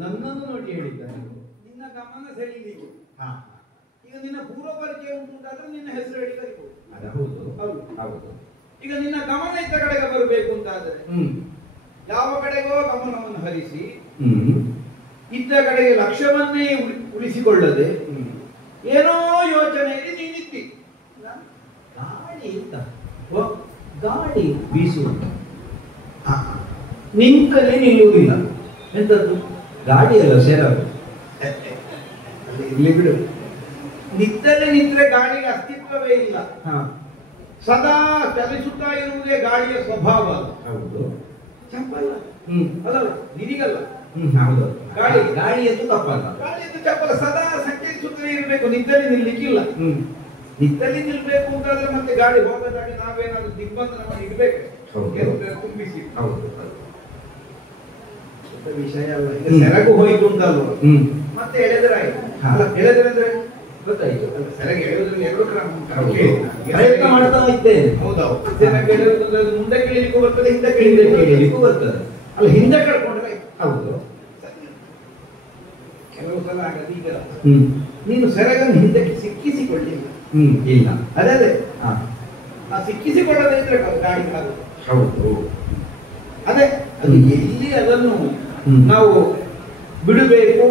ನನ್ನನ್ನು ನೋಡಿ ಹೇಳಿದ್ದ ನಿನ್ನ ಗಮನ ಸೆಳೀಲಿಕ್ಕೆ. ಹಾ, ಈಗ ನಿನ್ನ ಪೂರ್ವ ಪರಿಚಯ ಉಂಟಾದ್ರೆ ನಿನ್ನ ಹೆಸರು ಹೇಳಿ ಕರಿಬಹುದು. ಅದು ಹೌದು ಹೌದು ಹೌದು. ಈಗ ನಿನ್ನ ಗಮನ ಇದ್ದ ಕಡೆಗೆ ಬರಬೇಕು ಅಂತಾದ್ರೆ ಯಾವ ಕಡೆಗೋ ಗಮನವನ್ನು ಹರಿಸಿ ಇದ್ದ ಕಡೆಗೆ ಲಕ್ಷ್ಯವನ್ನೇ ಉಳಿಸಿಕೊಳ್ಳದೆ ಏನೋ ಯೋಚನೆಯಲ್ಲಿ ನೀನಿದ್ದಿ. ಗಾಳಿ ಇತ್ತ, ಗಾಳಿ ಬೀಸುವುದು, ನಿಂತಲ್ಲಿ ನಿಲ್ಲುವುದಿಲ್ಲ. ಎಂತದ್ದು ಗಾಳಿಯಲ್ಲ ಸೇರದು. ಇಲ್ಲಿ ಬಿಡು, ನಿಂತಲ್ಲೇ ನಿಂತರೆ ಗಾಳಿಗೆ ಅಸ್ತಿತ್ವವೇ ಇಲ್ಲ. ಸದಾ ಚಲಿಸುತ್ತಾ ಇರುವುದೇ ಗಾಳಿಯ ಸ್ವಭಾವ. ಹೌದು, ಚಪ್ಪಲ್ಲ ಅದಲ್ಲ, ನಿನಗಲ್ಲ. ಹೌದು, ಗಾಳಿ ಗಾಳಿಯದ್ದು ತಪ್ಪಲ್ಲ. ಗಾಳಿಯದ್ದು ಚಪ್ಪಲ್ಲ, ಸದಾ ಸಂಚರಿಸುತ್ತಲೇ ಇರಬೇಕು, ನಿಂತಲ್ಲಿ ನಿಲ್ಲಿಕ್ಕಿಲ್ಲ. ನಿಂತಲ್ಲಿ ನಿಲ್ಬೇಕು ಅಂತಾದ್ರೆ ಮತ್ತೆ ಗಾಳಿ ಹೋಗದಾಗಿ ನಾವೇನಾದ್ರೂ ದಿಗ್ಬಂಧನ ಮಾಡಿ ಇಡ್ಬೇಕು, ತುಂಬಿಸಿ. ವಿಷಯ ಅಲ್ಲ. ಈಗ ಸೆರಗು ಹೋಯ್ತು ಅಂತಲ್ವ, ಮತ್ತೆ ಎಳೆದರಾಯ್ತು. ಎಳೆದ್ರೆ ಗೊತ್ತಾಯ್ತು, ಸೆರಗು ಎಳೆಯೋದ್ರಲ್ಲಿ ಎರಡು ಕ್ರಮ ಪ್ರಯತ್ನ ಮಾಡ್ತಾ ಇದ್ದೇನೆ. ಹೌದೌದು, ಸೆರಗು ಎಳೆಯೋದ್ರಲ್ಲಿ ಮುಂದೆ ಕೇಳಲಿಕ್ಕೂ ಬರ್ತದೆ, ಹಿಂದೆ ಕೇಳಲಿಕ್ಕೂ ಬರ್ತದೆ. ಅಲ್ಲ, ಹಿಂದೆ ಕಳ್ಕೊಂಡ್ರೆ ಹೌದು. ಕೆಲವು ಸಲ ಆಗದು. ಈಗ ನೀನು ಸೆರಗನ್ನು ಹಿಂದಕ್ಕೆ ಸಿಕ್ಕಿಸಿಕೊಳ್ಳಿಲ್ಲ. ಇಲ್ಲ, ಅದೇ ಆ ಸಿಕ್ಕಿಸಿಕೊಳ್ಳದೆ ಇದ್ರೆ ಗಾಡಿ ಆಗುತ್ತೆ. ಹೌದು, ಅದೇ ಅದು ಎಲ್ಲಿ ಅದನ್ನು ನಾವು ಬಿಡಬೇಕು,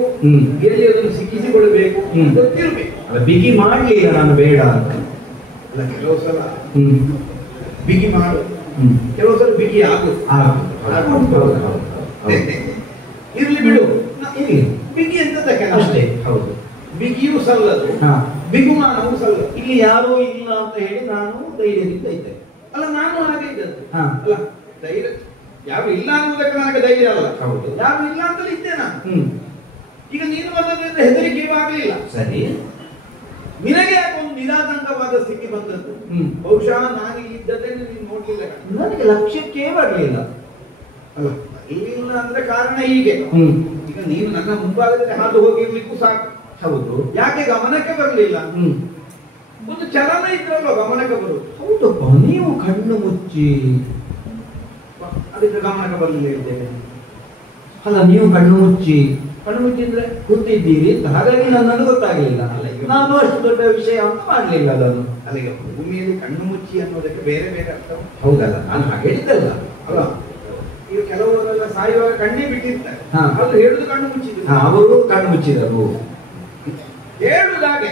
ಎಲ್ಲಿ ಅದನ್ನು ಸಿಕ್ಕಿಸಿಕೊಳ್ಳಬೇಕು ಗೊತ್ತಿರಬೇಕು. ಬಿಗಿ ಮಾಡ್ಲಿಲ್ಲ ನಾನು ಬೇಡ ಅಂತ. ಅಲ್ಲ, ಕೆಲವು ಸಲ ಬಿಗಿ ಮಾಡು, ಕೆಲವು ಸಲ ಬಿಗಿ ಆಗು. ಇರ್ಲಿ ಬಿಡು, ಇರ್ಲಿ. ಬಿಗಿ ಎಂತದಕ್ಕೆ ಅಷ್ಟೇ. ಹೌದು, ಬಿಗಿಯೂ ಸಲ್ಲದು, ಬಿಗುಮಾನವೂ ಸಲ್ಲದು. ಇಲ್ಲಿ ಯಾರೂ ಇಲ್ಲ ಅಂತ ಹೇಳಿ ನಾನು ಧೈರ್ಯದಿಂದ ಇದ್ದೆ. ಅಲ್ಲ, ನಾನು ಹಾಗೆ ಇದ್ದದ್ದು. ಅಲ್ಲ, ಧೈರ್ಯ ಯಾರು ಇಲ್ಲ ಅನ್ನೋದಕ್ಕೆ ನನಗೆ ಧೈರ್ಯ ಅಲ್ಲ. ಹೌದು, ಯಾರು ಇಲ್ಲ ಅಂತಲೇ ಇದ್ದೆ ನಾನು. ಈಗ ನೀನು ಬಂದದ್ರಿಂದ ಹೆದರಿಕೆ ಆಗಲಿಲ್ಲ. ಸರಿ, ನಿನಗೆ ಯಾಕೆ ಒಂದು ನಿರಾತಂಕವಾದ ಸ್ಥಿತಿ ಬಂದದ್ದು? ಬಹುಶಃ ನಾನು ಇದ್ದದ್ದೇನೆ ನೀನು ನೋಡ್ಲಿಲ್ಲ. ನನಗೆ ಲಕ್ಷ್ಯಕ್ಕೆ ಬರಲಿಲ್ಲ. ಅಲ್ಲ, ಇಲ್ಲ ಅಂದ್ರೆ ಕಾರಣ ಹೀಗೆ. ಈಗ ನೀನು ನನ್ನ ಮುಂಭಾಗದಲ್ಲಿ ಹಾದು ಹೋಗಿರ್ಲಿಕ್ಕೂ ಸಾಕು. ಹೌದು, ಯಾಕೆ ಗಮನಕ್ಕೆ ಬರಲಿಲ್ಲ? ಒಂದು ಚಲನ ಇದ್ರಲ್ವ ಗಮನಕ್ಕೆ ಬರುದು. ಹೌದಪ್ಪ, ನೀವು ಕಣ್ಣು ಮುಚ್ಚಿ ಅದಕ್ಕೆ ಗಮನಕ್ಕೆ ಬರಲಿಲ್ಲ ಇದ್ದೇವೆ. ಅಲ್ಲ, ನೀವು ಕಣ್ಣು ಮುಚ್ಚಿ ಅಂದ್ರೆ ಕೂತಿದ್ದೀರಿ ಅಂತ, ಹಾಗಾಗಿ ನನ್ನದು ಗೊತ್ತಾಗಲಿಲ್ಲ. ನಾನು ಅಷ್ಟು ದೊಡ್ಡ ವಿಷಯ ಅಂತ ಮಾಡಲಿಲ್ಲ ಅದನ್ನು. ಅಲ್ಲಿಗೆ ಭೂಮಿಯಲ್ಲಿ ಕಣ್ಣು ಮುಚ್ಚಿ ಅನ್ನೋದಕ್ಕೆ ಬೇರೆ ಬೇರೆ ಅರ್ಥ. ಹೌದಲ್ಲ, ನಾನು ಹಾಗೆ ಹೇಳಿದ್ದಲ್ಲ. ಅಲ್ಲ, ಈಗ ಕೆಲವರೆಲ್ಲ ಸಾಯುವಾಗ ಕಣ್ಣೇ ಬಿಟ್ಟಿರ್ತಾರೆ, ಅದು ಹೇಳುದು ಕಣ್ಣು ಮುಚ್ಚಿದ್ರು. ಅವರು ಕಣ್ಣು ಮುಚ್ಚಿದರು ಹೇಳುದಾಗೆ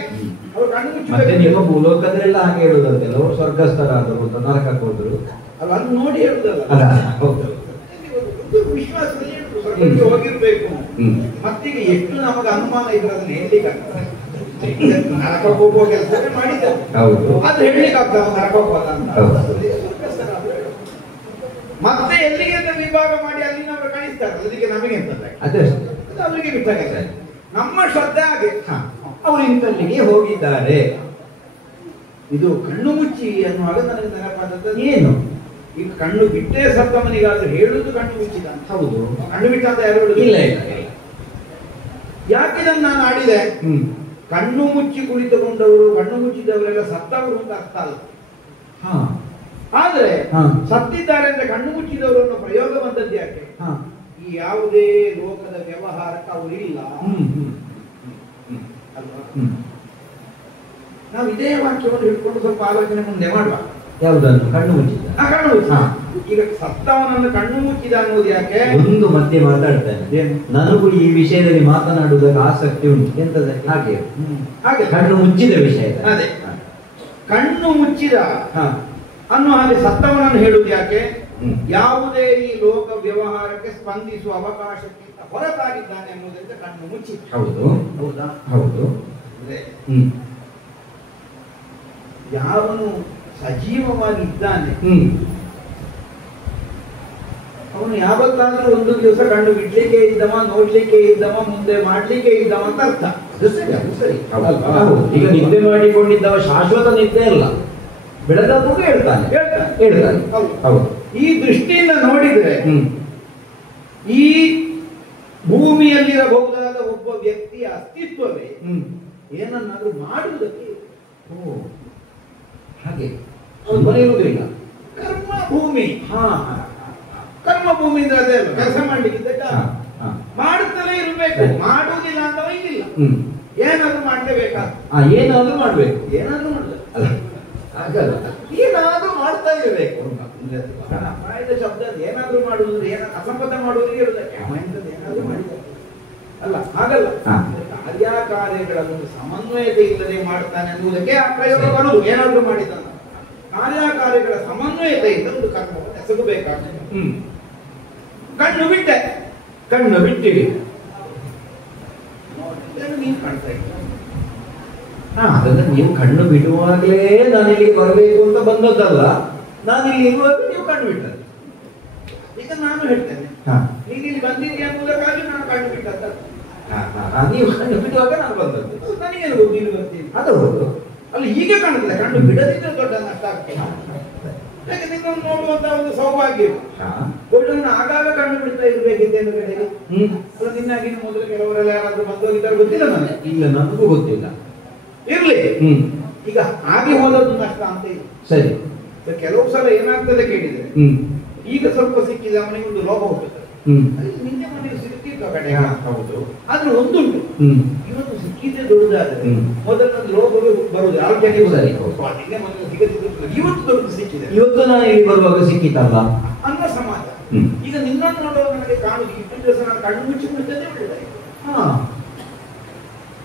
ಅವರು ಕಣ್ಣು ಮುಚ್ಚಿ. ಮತ್ತೆ ನಿಮ್ಮ ಭೂಲೋಕದಲ್ಲೆಲ್ಲ ಹಾಗೆ ಹೇಳುದಂತೆ, ಅವರು ಸ್ವರ್ಗಸ್ಥರಾದರು ಅಂತ ನರಕಕ್ಕೆ ಹೋದ್ರು. ಅಲ್ಲ, ಅದು ನೋಡಿ ಹೇಳುದಲ್ಲ. ವಿಶ್ವಾಸದಲ್ಲಿ ಸ್ವರ್ಗಕ್ಕೆ ಹೋಗಿರ್ಬೇಕು. ಮತ್ತೀಗ ಎಷ್ಟು ನಮಗೆ ಅನುಮಾನ ಇದ್ರೆ ಅದನ್ನ ಹೇಳಲಿಕ್ಕೆ ಆಗ್ತದೆ. ನರಕಕ್ಕೆ ಹೋಗುವ ಕೆಲಸವೇ ಮಾಡಿದ್ದೇವೆ, ಅದು ಹೇಳಲಿಕ್ಕೆ ಆಗ್ತದೆ ನರಕ ಹೋಗೋದ ಅಂತ. ಮತ್ತೆ ಎಲ್ಲಿಗೆ ವಿಭಾಗ ಮಾಡಿ ಅಲ್ಲಿನವರು ಕಾಣಿಸ್ತಾರೆ, ಅದಕ್ಕೆ ನಮಗೆ ಎಂತಂದ್ರೆ ಅದು ಅವರಿಗೆ ಬಿಟ್ಟಾಗ ನಮ್ಮ ಶ್ರದ್ಧೆ ಹಾಗೆ. ಅವರು ಇಂತಲ್ಲಿಗೆ ಹೋಗಿದ್ದಾರೆ. ಇದು ಕಣ್ಣು ಮುಚ್ಚಿ ಅನ್ನುವಾಗ ನನಗೆ ನೆನಪಾದದ್ದು ಏನು, ಈಗ ಕಣ್ಣು ಬಿಟ್ಟೇ ಸತ್ತವನಿಗಾದ್ರೆ ಹೇಳುದು ಕಣ್ಣು ಮುಚ್ಚಿದ. ಹೌದು, ಕಣ್ಣು ಬಿಟ್ಟ ಅಂತ ಯಾರು ಹೇಳುದು? ಇಲ್ಲ. ಯಾಕಿದನ್ನು ನಾನು ಆಡಿದೆ? ಕಣ್ಣು ಮುಚ್ಚಿ ಕುಳಿತುಕೊಂಡವರು, ಕಣ್ಣು ಮುಚ್ಚಿದವರೆಲ್ಲ ಸತ್ತವರು ಅಂತ ಅರ್ಥ ಅಲ್ಲ. ಆದ್ರೆ ಸತ್ತಿದ್ದಾರೆ ಅಂತ ಕಣ್ಣು ಮುಚ್ಚಿದವರನ್ನು ಪ್ರಯೋಗ ಬಂದದ್ದು ಯಾಕೆ? ಈ ಯಾವುದೇ ಲೋಕದ ವ್ಯವಹಾರಕ್ಕೆ ಅವರಿಲ್ಲ ಅಲ್ವಾ? ನಾವು ಇದೇ ವಾಕ್ಯವನ್ನು ಹಿಡ್ಕೊಂಡು ಸ್ವಲ್ಪ ಆಲೋಚನೆ ಮುಂದೆ ಮಾಡುವ. ಯಾವುದನ್ನು? ಕಣ್ಣು ಮುಚ್ಚಿದ. ಕಣ್ಣು ಮುಚ್ಚಿದ. ಈಗ ಸತ್ತವನನ್ನು ಕಣ್ಣು ಮುಚ್ಚಿದ ಅನ್ನೋದು ಯಾಕೆ? ಒಂದು ಮಧ್ಯೆ ಮಾತಾಡ್ತೇನೆ, ನನಗೂ ಈ ವಿಷಯದಲ್ಲಿ ಮಾತನಾಡುವುದಕ್ಕೆ ಆಸಕ್ತಿ ಉಂಟು. ಎಂತದ ಹಾಗೆ ಹಾಗೆ ಕಣ್ಣು ಮುಚ್ಚಿದ ವಿಷಯ. ಅದೇ ಕಣ್ಣು ಮುಚ್ಚಿದ ಅನ್ನೋ ಹಾಗೆ ಸತ್ತವನನ್ನು ಹೇಳುವುದು ಯಾಕೆ? ಯಾವುದೇ ಈ ಲೋಕ ವ್ಯವಹಾರಕ್ಕೆ ಸ್ಪಂದಿಸುವ ಅವಕಾಶಕ್ಕಿಂತ ಹೊರತಾಗಿದ್ದಾನೆ ಅನ್ನೋದ್ರಿಂದ ಕಣ್ಣು ಮುಚ್ಚಿದ. ಹೌದು, ಹೌದಾ? ಹೌದು. ಯಾವನು ಸಜೀವವಾಗಿ ಇದ್ದಾನೆ ಅವನು ಯಾವತ್ತಾದ್ರೂ ಒಂದು ದಿವಸ ಕಣ್ಣು ಬಿಡ್ಲಿಕ್ಕೆ ಇದ್ದವ, ನೋಡ್ಲಿಕ್ಕೆ ಇದ್ದವ, ಮುಂದೆ ಮಾಡ್ಲಿಕ್ಕೆ ಇದ್ದವ ಅಂತ ಅರ್ಥ. ಸರಿ. ಈಗ ನಿದ್ದೆ ಮಾಡಿಕೊಂಡಿದ್ದವ ಶಾಶ್ವತ ನಿದ್ದೆ ಅಲ್ಲ, ಬೆಳೆದವನು ಹೇಳ್ತಾನೆ. ಹೌದು. ಈ ದೃಷ್ಟಿಯಿಂದ ನೋಡಿದ್ರೆ ಈ ಭೂಮಿಯಲ್ಲಿರಬಹುದಾದ ಒಬ್ಬ ವ್ಯಕ್ತಿಯ ಅಸ್ತಿತ್ವವೇ ಏನನ್ನಾದ್ರೂ ಮಾಡುವುದಕ್ಕೆ ಹಾಗೆ ಅವನು ಮರೆಯುವುದಿಲ್ಲ. ಕರ್ಮ ಭೂಮಿ. ಕರ್ಮ ಭೂಮಿ ಅಂದ್ರೆ ಅದೇ ಅಲ್ಲ, ಕೆಲಸ ಮಾಡ್ಲಿಕ್ಕಿದ್ದ ಜಾಗ. ಹಾ, ಹಾ. ಮಾಡುತ್ತಲೇ ಇರಬೇಕು, ಮಾಡುವುದಿಲ್ಲ ಅಂತ ಇಲ್ಲ. ಏನಾದ್ರೂ ಮಾಡ್ಲೇಬೇಕಾದ. ಏನಾದ್ರೂ ಮಾಡ್ಬೇಕು, ಏನಾದ್ರೂ ಮಾಡ್ಬೇಕು ಅಲ್ಲ ಹಾಗಲ್ಲ, ಏನಾದ್ರೂ ಮಾಡ್ತಾ ಇರಬೇಕು. ಪ್ರಾಯದ ಶಬ್ದ ಏನಾದ್ರೂ ಮಾಡುವುದು, ಅಸಂಬದ್ಧ ಮಾಡುವುದಕ್ಕೆ ಇರುವುದಕ್ಕೆ ಏನಾದ್ರೂ ಮಾಡಿದ್ದಾರೆ ಅಲ್ಲ, ಹಾಗಲ್ಲ. ಕಾರ್ಯಕಾರ್ಯಗಳನ್ನು ಸಮನ್ವಯತೆ ಇಲ್ಲದೆ ಮಾಡ್ತಾನೆ ಅನ್ನುವುದಕ್ಕೆ ಆ ಪ್ರಯೋಗ ಬರುವುದು. ಏನಾದ್ರೂ ಮಾಡಿದ್ದಾನ ಕಾರ್ಯಕಾರ್ಯಗಳ ಸಮನ್ವಯತೆಯಿಂದ ಒಂದು ಕರ್ಮವನ್ನು ಎಸಗಬೇಕಾಗ್ತದೆ. ಕಣ್ಣು ಬಿಟ್ಟೆ, ಕಣ್ಣು ಬಿಟ್ಟಿರಿ, ನೀನು ಕಾಣ್ತಾ ಇದ್ದ. ಅದನ್ನ ನೀವು ಕಣ್ಣು ಬಿಡುವಾಗಲೇ ನಾನು ಇಲ್ಲಿಗೆ ಬರಬೇಕು ಅಂತ ಬಂದದ್ದಲ್ಲ, ನಾನು ಇಲ್ಲಿ ಇರುವಾಗ ನೀವು ಕಣ್ಣು ಬಿಟ್ಟದ್ದು. ಈಗ ನಾನು ಹೇಳ್ತೇನೆ, ನೀನು ಇಲ್ಲಿ ಬಂದಿದ್ದೀಯ ಅನ್ನೋದಕ್ಕಾಗಿ ನಾನು ಕಣ್ಣು ಬಿಟ್ಟದ್ದ. ನೀವು ಕಣ್ಣು ಬಿಡುವಾಗ ನಾನು ಬಂದದ್ದು, ನನಗೇನು ಗೊತ್ತು ಇಲ್ಲಿ ಬರ್ತೀನಿ. ಅದು ಹೌದು, ಅಲ್ಲಿ ಹೀಗೆ ಕಾಣುತ್ತದೆ. ಕಣ್ಣು ಬಿಡದಿದ್ರೆ ದೊಡ್ಡ ನಷ್ಟ ಆಗ್ತದೆ. ಯಾಕೆ ನಿನ್ನನ್ನು ನೋಡುವಂತ ಒಂದು ಸೌಭಾಗ್ಯ. ದೊಡ್ಡವನ್ನ ಆಗಾಗ ಕಣ್ಣು ಬಿಡ್ತಾ ಇರ್ಬೇಕಿದ್ದೇನು ಕಡೆಗೆ. ಅಲ್ಲ, ನಿನ್ನಾಗಿನ ಮೊದಲು ಕೆಲವರೆಲ್ಲ ಯಾರಾದ್ರೂ ಬಂದೋಗಿದ್ದಾರೆ ಗೊತ್ತಿಲ್ಲ ನನಗೆ. ಇಲ್ಲ, ನನಗೂ ಗೊತ್ತಿಲ್ಲ. ಇರ್ಲಿ, ಈಗ ಹಾಗೆ ಹೋದದ್ದು ನಷ್ಟ ಅಂತ ಇದೆ. ಸರಿ, ಕೆಲವು ಸಲ ಏನಾಗ್ತದೆ ಕೇಳಿದ್ರೆ, ಈಗ ಸ್ವಲ್ಪ ಸಿಕ್ಕಿದೆ ಅವನಿಗೆ ಒಂದು ಲೋಭ ಹುಟ್ಟುತ್ತದೆ. ನಿನ್ನೆ ಮನೆಗೆ ಸಿಕ್ಕಿತ್ತು ಕಡೆ, ಹೌದು, ಆದ್ರೆ ಒಂದುಂಟು, ಇವತ್ತು ಸಿಕ್ಕಿದ್ದೆ ದೊಡ್ಡದಾದ್ರೆ ಮೊದಲೊಂದು ಲೋಭವೇ ಬರುವುದು. ಆಲ್ರೆಡಿ ಸರಿ, ನಿನ್ನೆ ಮನೆಗೆ ಸಿಗದಿದ್ದು ಇವತ್ತು ದೊಡ್ಡದು ಸಿಕ್ಕಿದೆ, ಇವತ್ತು ನಾನು ಇಲ್ಲಿ ಬರುವಾಗ ಸಿಕ್ಕಿತಲ್ಲ ಅನ್ನೋ ಸಮಾಜ. ಈಗ ನಿನ್ನನ್ನು ನೋಡುವಾಗ ನನಗೆ ಕಾಣುದು, ಇಷ್ಟು ದಿವಸ ನಾನು ಕಣ್ಣು ಮುಚ್ಚಿ ಬಿಡ್ತದೆ ಒಳ್ಳೆದಾಯ್ತು.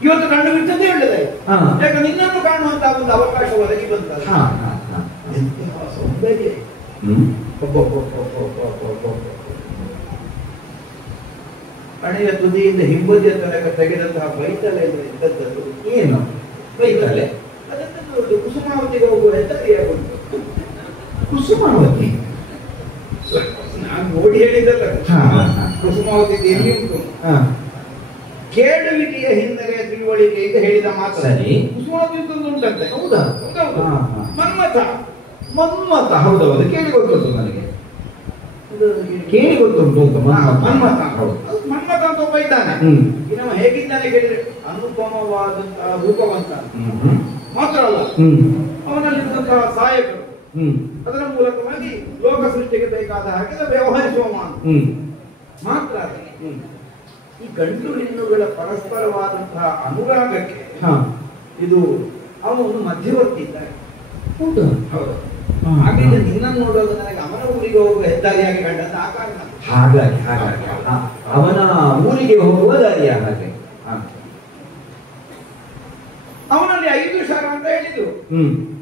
ಇವತ್ತು ಕಣ್ಣು ಬಿಟ್ಟದ್ದೇ ಒಳ್ಳೆದಾಯ್ತು. ಯಾಕೆ ನಿನ್ನನ್ನು ಕಾಣುವಂತ ಒಂದು ಅವಕಾಶ ಒದಗಿ ಬಂತಲ್ಲ. ಸೌಂದರ್ಯ ಹಣೆಯ ತುದಿಯಿಂದ ಹಿಂಬದಿಯ ತನಕ ತೆಗೆದಂತಹ ಬೈತಲೆ ಇದ್ದದ್ದು ಏನು ಬೈತಲೆ? ಅದನ್ನು ಕುಸುಮಾವತಿಗೆ ಹೋಗುವ ಹೆದ್ದಾರಿಯಾಗುಂಟು. ಕುಸುಮಾವತಿ ನಾನು ನೋಡಿ ಹೇಳಿದ್ದಲ್ಲ, ಕುಸುಮಾವತಿ ಎಲ್ಲಿ ಉಂಟು. ಕೇಳುವಿಕೆಯ ಹಿನ್ನೆಲೆಯ ತಿಳುವಳಿಕೆ ಅಂತ ಹೇಳಿದ ಮಾತು. ಸರಿ, ಕುಸುಮಾವತಿ ಉಂಟಂತೆ. ಹೌದಾ? ಮನ್ಮಥ, ಮನ್ಮಥ, ಹೌದೌದು, ಕೇಳಿ ಗೊತ್ತುಂಟು ನನಗೆ, ಕೇಳಿ ಗೊತ್ತುಂಟು ಅಂತ. ಮನ್ಮಥ, ಹೌದು, ಮನ್ಮಥ ಅಂತ ಒಬ್ಬ ಇದ್ದಾನೆ. ಇನ್ನು ಹೇಗಿದ್ದಾನೆ ಕೇಳಿದ್ರೆ ಅನುಪಮವಾದಂತಹ ರೂಪವಂತ ಮಾತ್ರ ಅಲ್ಲ, ಅವನಲ್ಲಿರುವಂತಹ ಸಹಾಯಕರು, ಅದರ ಮೂಲಕವಾಗಿ ಲೋಕ ಸೃಷ್ಟಿಗೆ ಬೇಕಾದ ಹಾಗೆ ವ್ಯವಹರಿಸುವ ಮಾತ್ರ. ಈ ಗಂಡು ಹೆಣ್ಣುಗಳ ಪರಸ್ಪರವಾದಂತಹ ಅನುರಾಗಕ್ಕೆ ಇದು ಅವನು ಒಂದು ಮಧ್ಯವರ್ತಿ ಇದ್ದಾನೆ. ಹೌದು, ಹಾಗೆ ನಿನ್ನನ್ನು ನೋಡುವಾಗ ನನಗೆ ಅವನ ಊರಿಗೆ ಹೋಗುವ ಹೆದ್ದಾರಿಯಾಗಿ ಕಂಡಂತ ಆ ಕಾರಣ. ಹಾಗಾಗಿ ಅವನ ಊರಿಗೆ ಹೋಗುವ ದಾರಿಯ ಹಾಗೆ. ಅವನಲ್ಲಿ 5 ಶಾರ ಅಂತ ಹೇಳಿದ್ರು.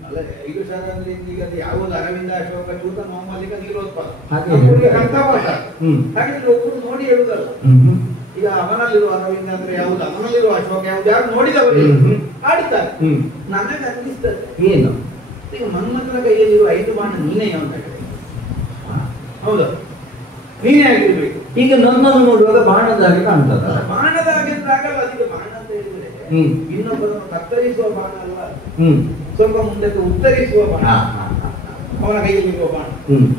ಅಲ್ಲ, 5 ಶಾರ ಅಂದ್ರೆ ಈಗ ಯಾವುದು ಅರವಿಂದ, ಅಶೋಕ, ಚೂತ, ಮೊಹಮ್ಮದಿಕ, ನೀಲೋತ್ಪಲ ಕಂಠಪಾಠ. ಹಾಗಿದ್ರೆ ಒಬ್ಬರು ನೋಡಿ ಹೇಳುದಲ್ಲ. ಈಗ ಅವನಲ್ಲಿರುವ ಅರವಿಂದ ಅಂದ್ರೆ ಯಾವುದು, ಅವನಲ್ಲಿರುವ ಅಶೋಕ ಯಾವುದು, ಯಾರು ನೋಡಿದವರು ಆಡ್ತಾರೆ. ನನಗೆ ಅನ್ನಿಸ್ತದೆ ಏನು, ಈಗ ಮನ್ಮಥನ ಕೈಯಲ್ಲಿರುವ 5 ಬಾಣ ನೀನೇ ಅಂತ ಹೇಳಿ. ಹೌದಾ, ನೀನೇ ಆಗಿರ್ಬೇಕು. ಈಗ ನನ್ನನ್ನು ನೋಡುವಾಗ ಬಾಣದಾಗೆ ಕಾಣ್ತದ. ಬಾಣದಾಗೆ ಆಗಲ್ಲ, ಅದಕ್ಕೆ ಬಾಣ ಅಂತ ಹೇಳಿದ್ರೆ ಇನ್ನೊಬ್ಬರನ್ನು ಕತ್ತರಿಸುವ ಬಾಣ ಅಲ್ಲ, ಸ್ವಲ್ಪ ಮುಂದಕ್ಕೆ ಉತ್ತರಿಸುವ ಬಾಣ ಅವನ ಕೈಯಲ್ಲಿರುವ ಬಾಣ.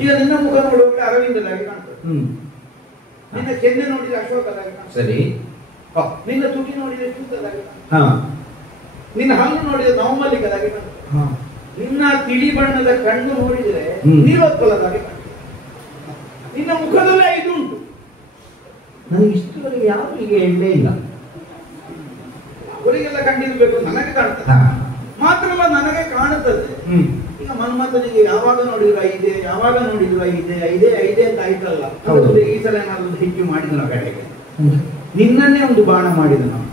ಈಗ ನಿನ್ನ ಮುಖ ನೋಡುವಾಗ ಅರವಿಂದದಾಗಿ ಕಾಣ್ತದೆ, ನಿನ್ನ ಕೆನ್ನೆ ನೋಡಿದ್ರೆ ಅಶೋಕದಾಗಿ ಕಾಣ್ತದೆ. ಸರಿ, ನಿನ್ನ ತುಟಿ ನೋಡಿದ್ರೆ ಚೂತದಾಗಿ ಕಾಣ್ತದೆ, ನಿನ್ನ ಹಲ್ಲು ನೋಡಿದ್ರೆ ನವಮಲ್ಲಿಕದಾಗಿ ಕಾಣ್ತದೆ, ನಿನ್ನ ತಿಳಿ ಬಣ್ಣದ ಕಣ್ಣು ನೋಡಿದ್ರೆ ನೀಲೋತ್ಪಲದಾಗಿ ಕಾಣ್ತದೆ. ನಿನ್ನ ಮುಖದಲ್ಲಿ 5 ಉಂಟು. ನನಗೆ ಇಷ್ಟವರೆಗೆ ಯಾರು ಈಗ ಹೇಳಲೇ ಇಲ್ಲ. ಅವರಿಗೆಲ್ಲ ಕಂಡಿರ್ಬೇಕು, ನನಗೆ ಕಾಣ್ತದೆ. ಮಾತ್ರಲ್ಲ, ನನಗೆ ಕಾಣುತ್ತದೆ. ಈಗ ಮನ್ಮಥನಿಗೆ ಯಾವಾಗ ನೋಡಿದ್ರು 5, ಯಾವಾಗ ನೋಡಿದ್ರು 5 ಅಂತ ಆಯ್ತಲ್ಲ. ಈ ಸಲ ಏನಾದ್ರು ಹೆಚ್ಚು ಮಾಡಿದ ಕಡೆಗೆ ನಿನ್ನನ್ನೇ ಒಂದು ಬಾಣ ಮಾಡಿದ ನಾವು.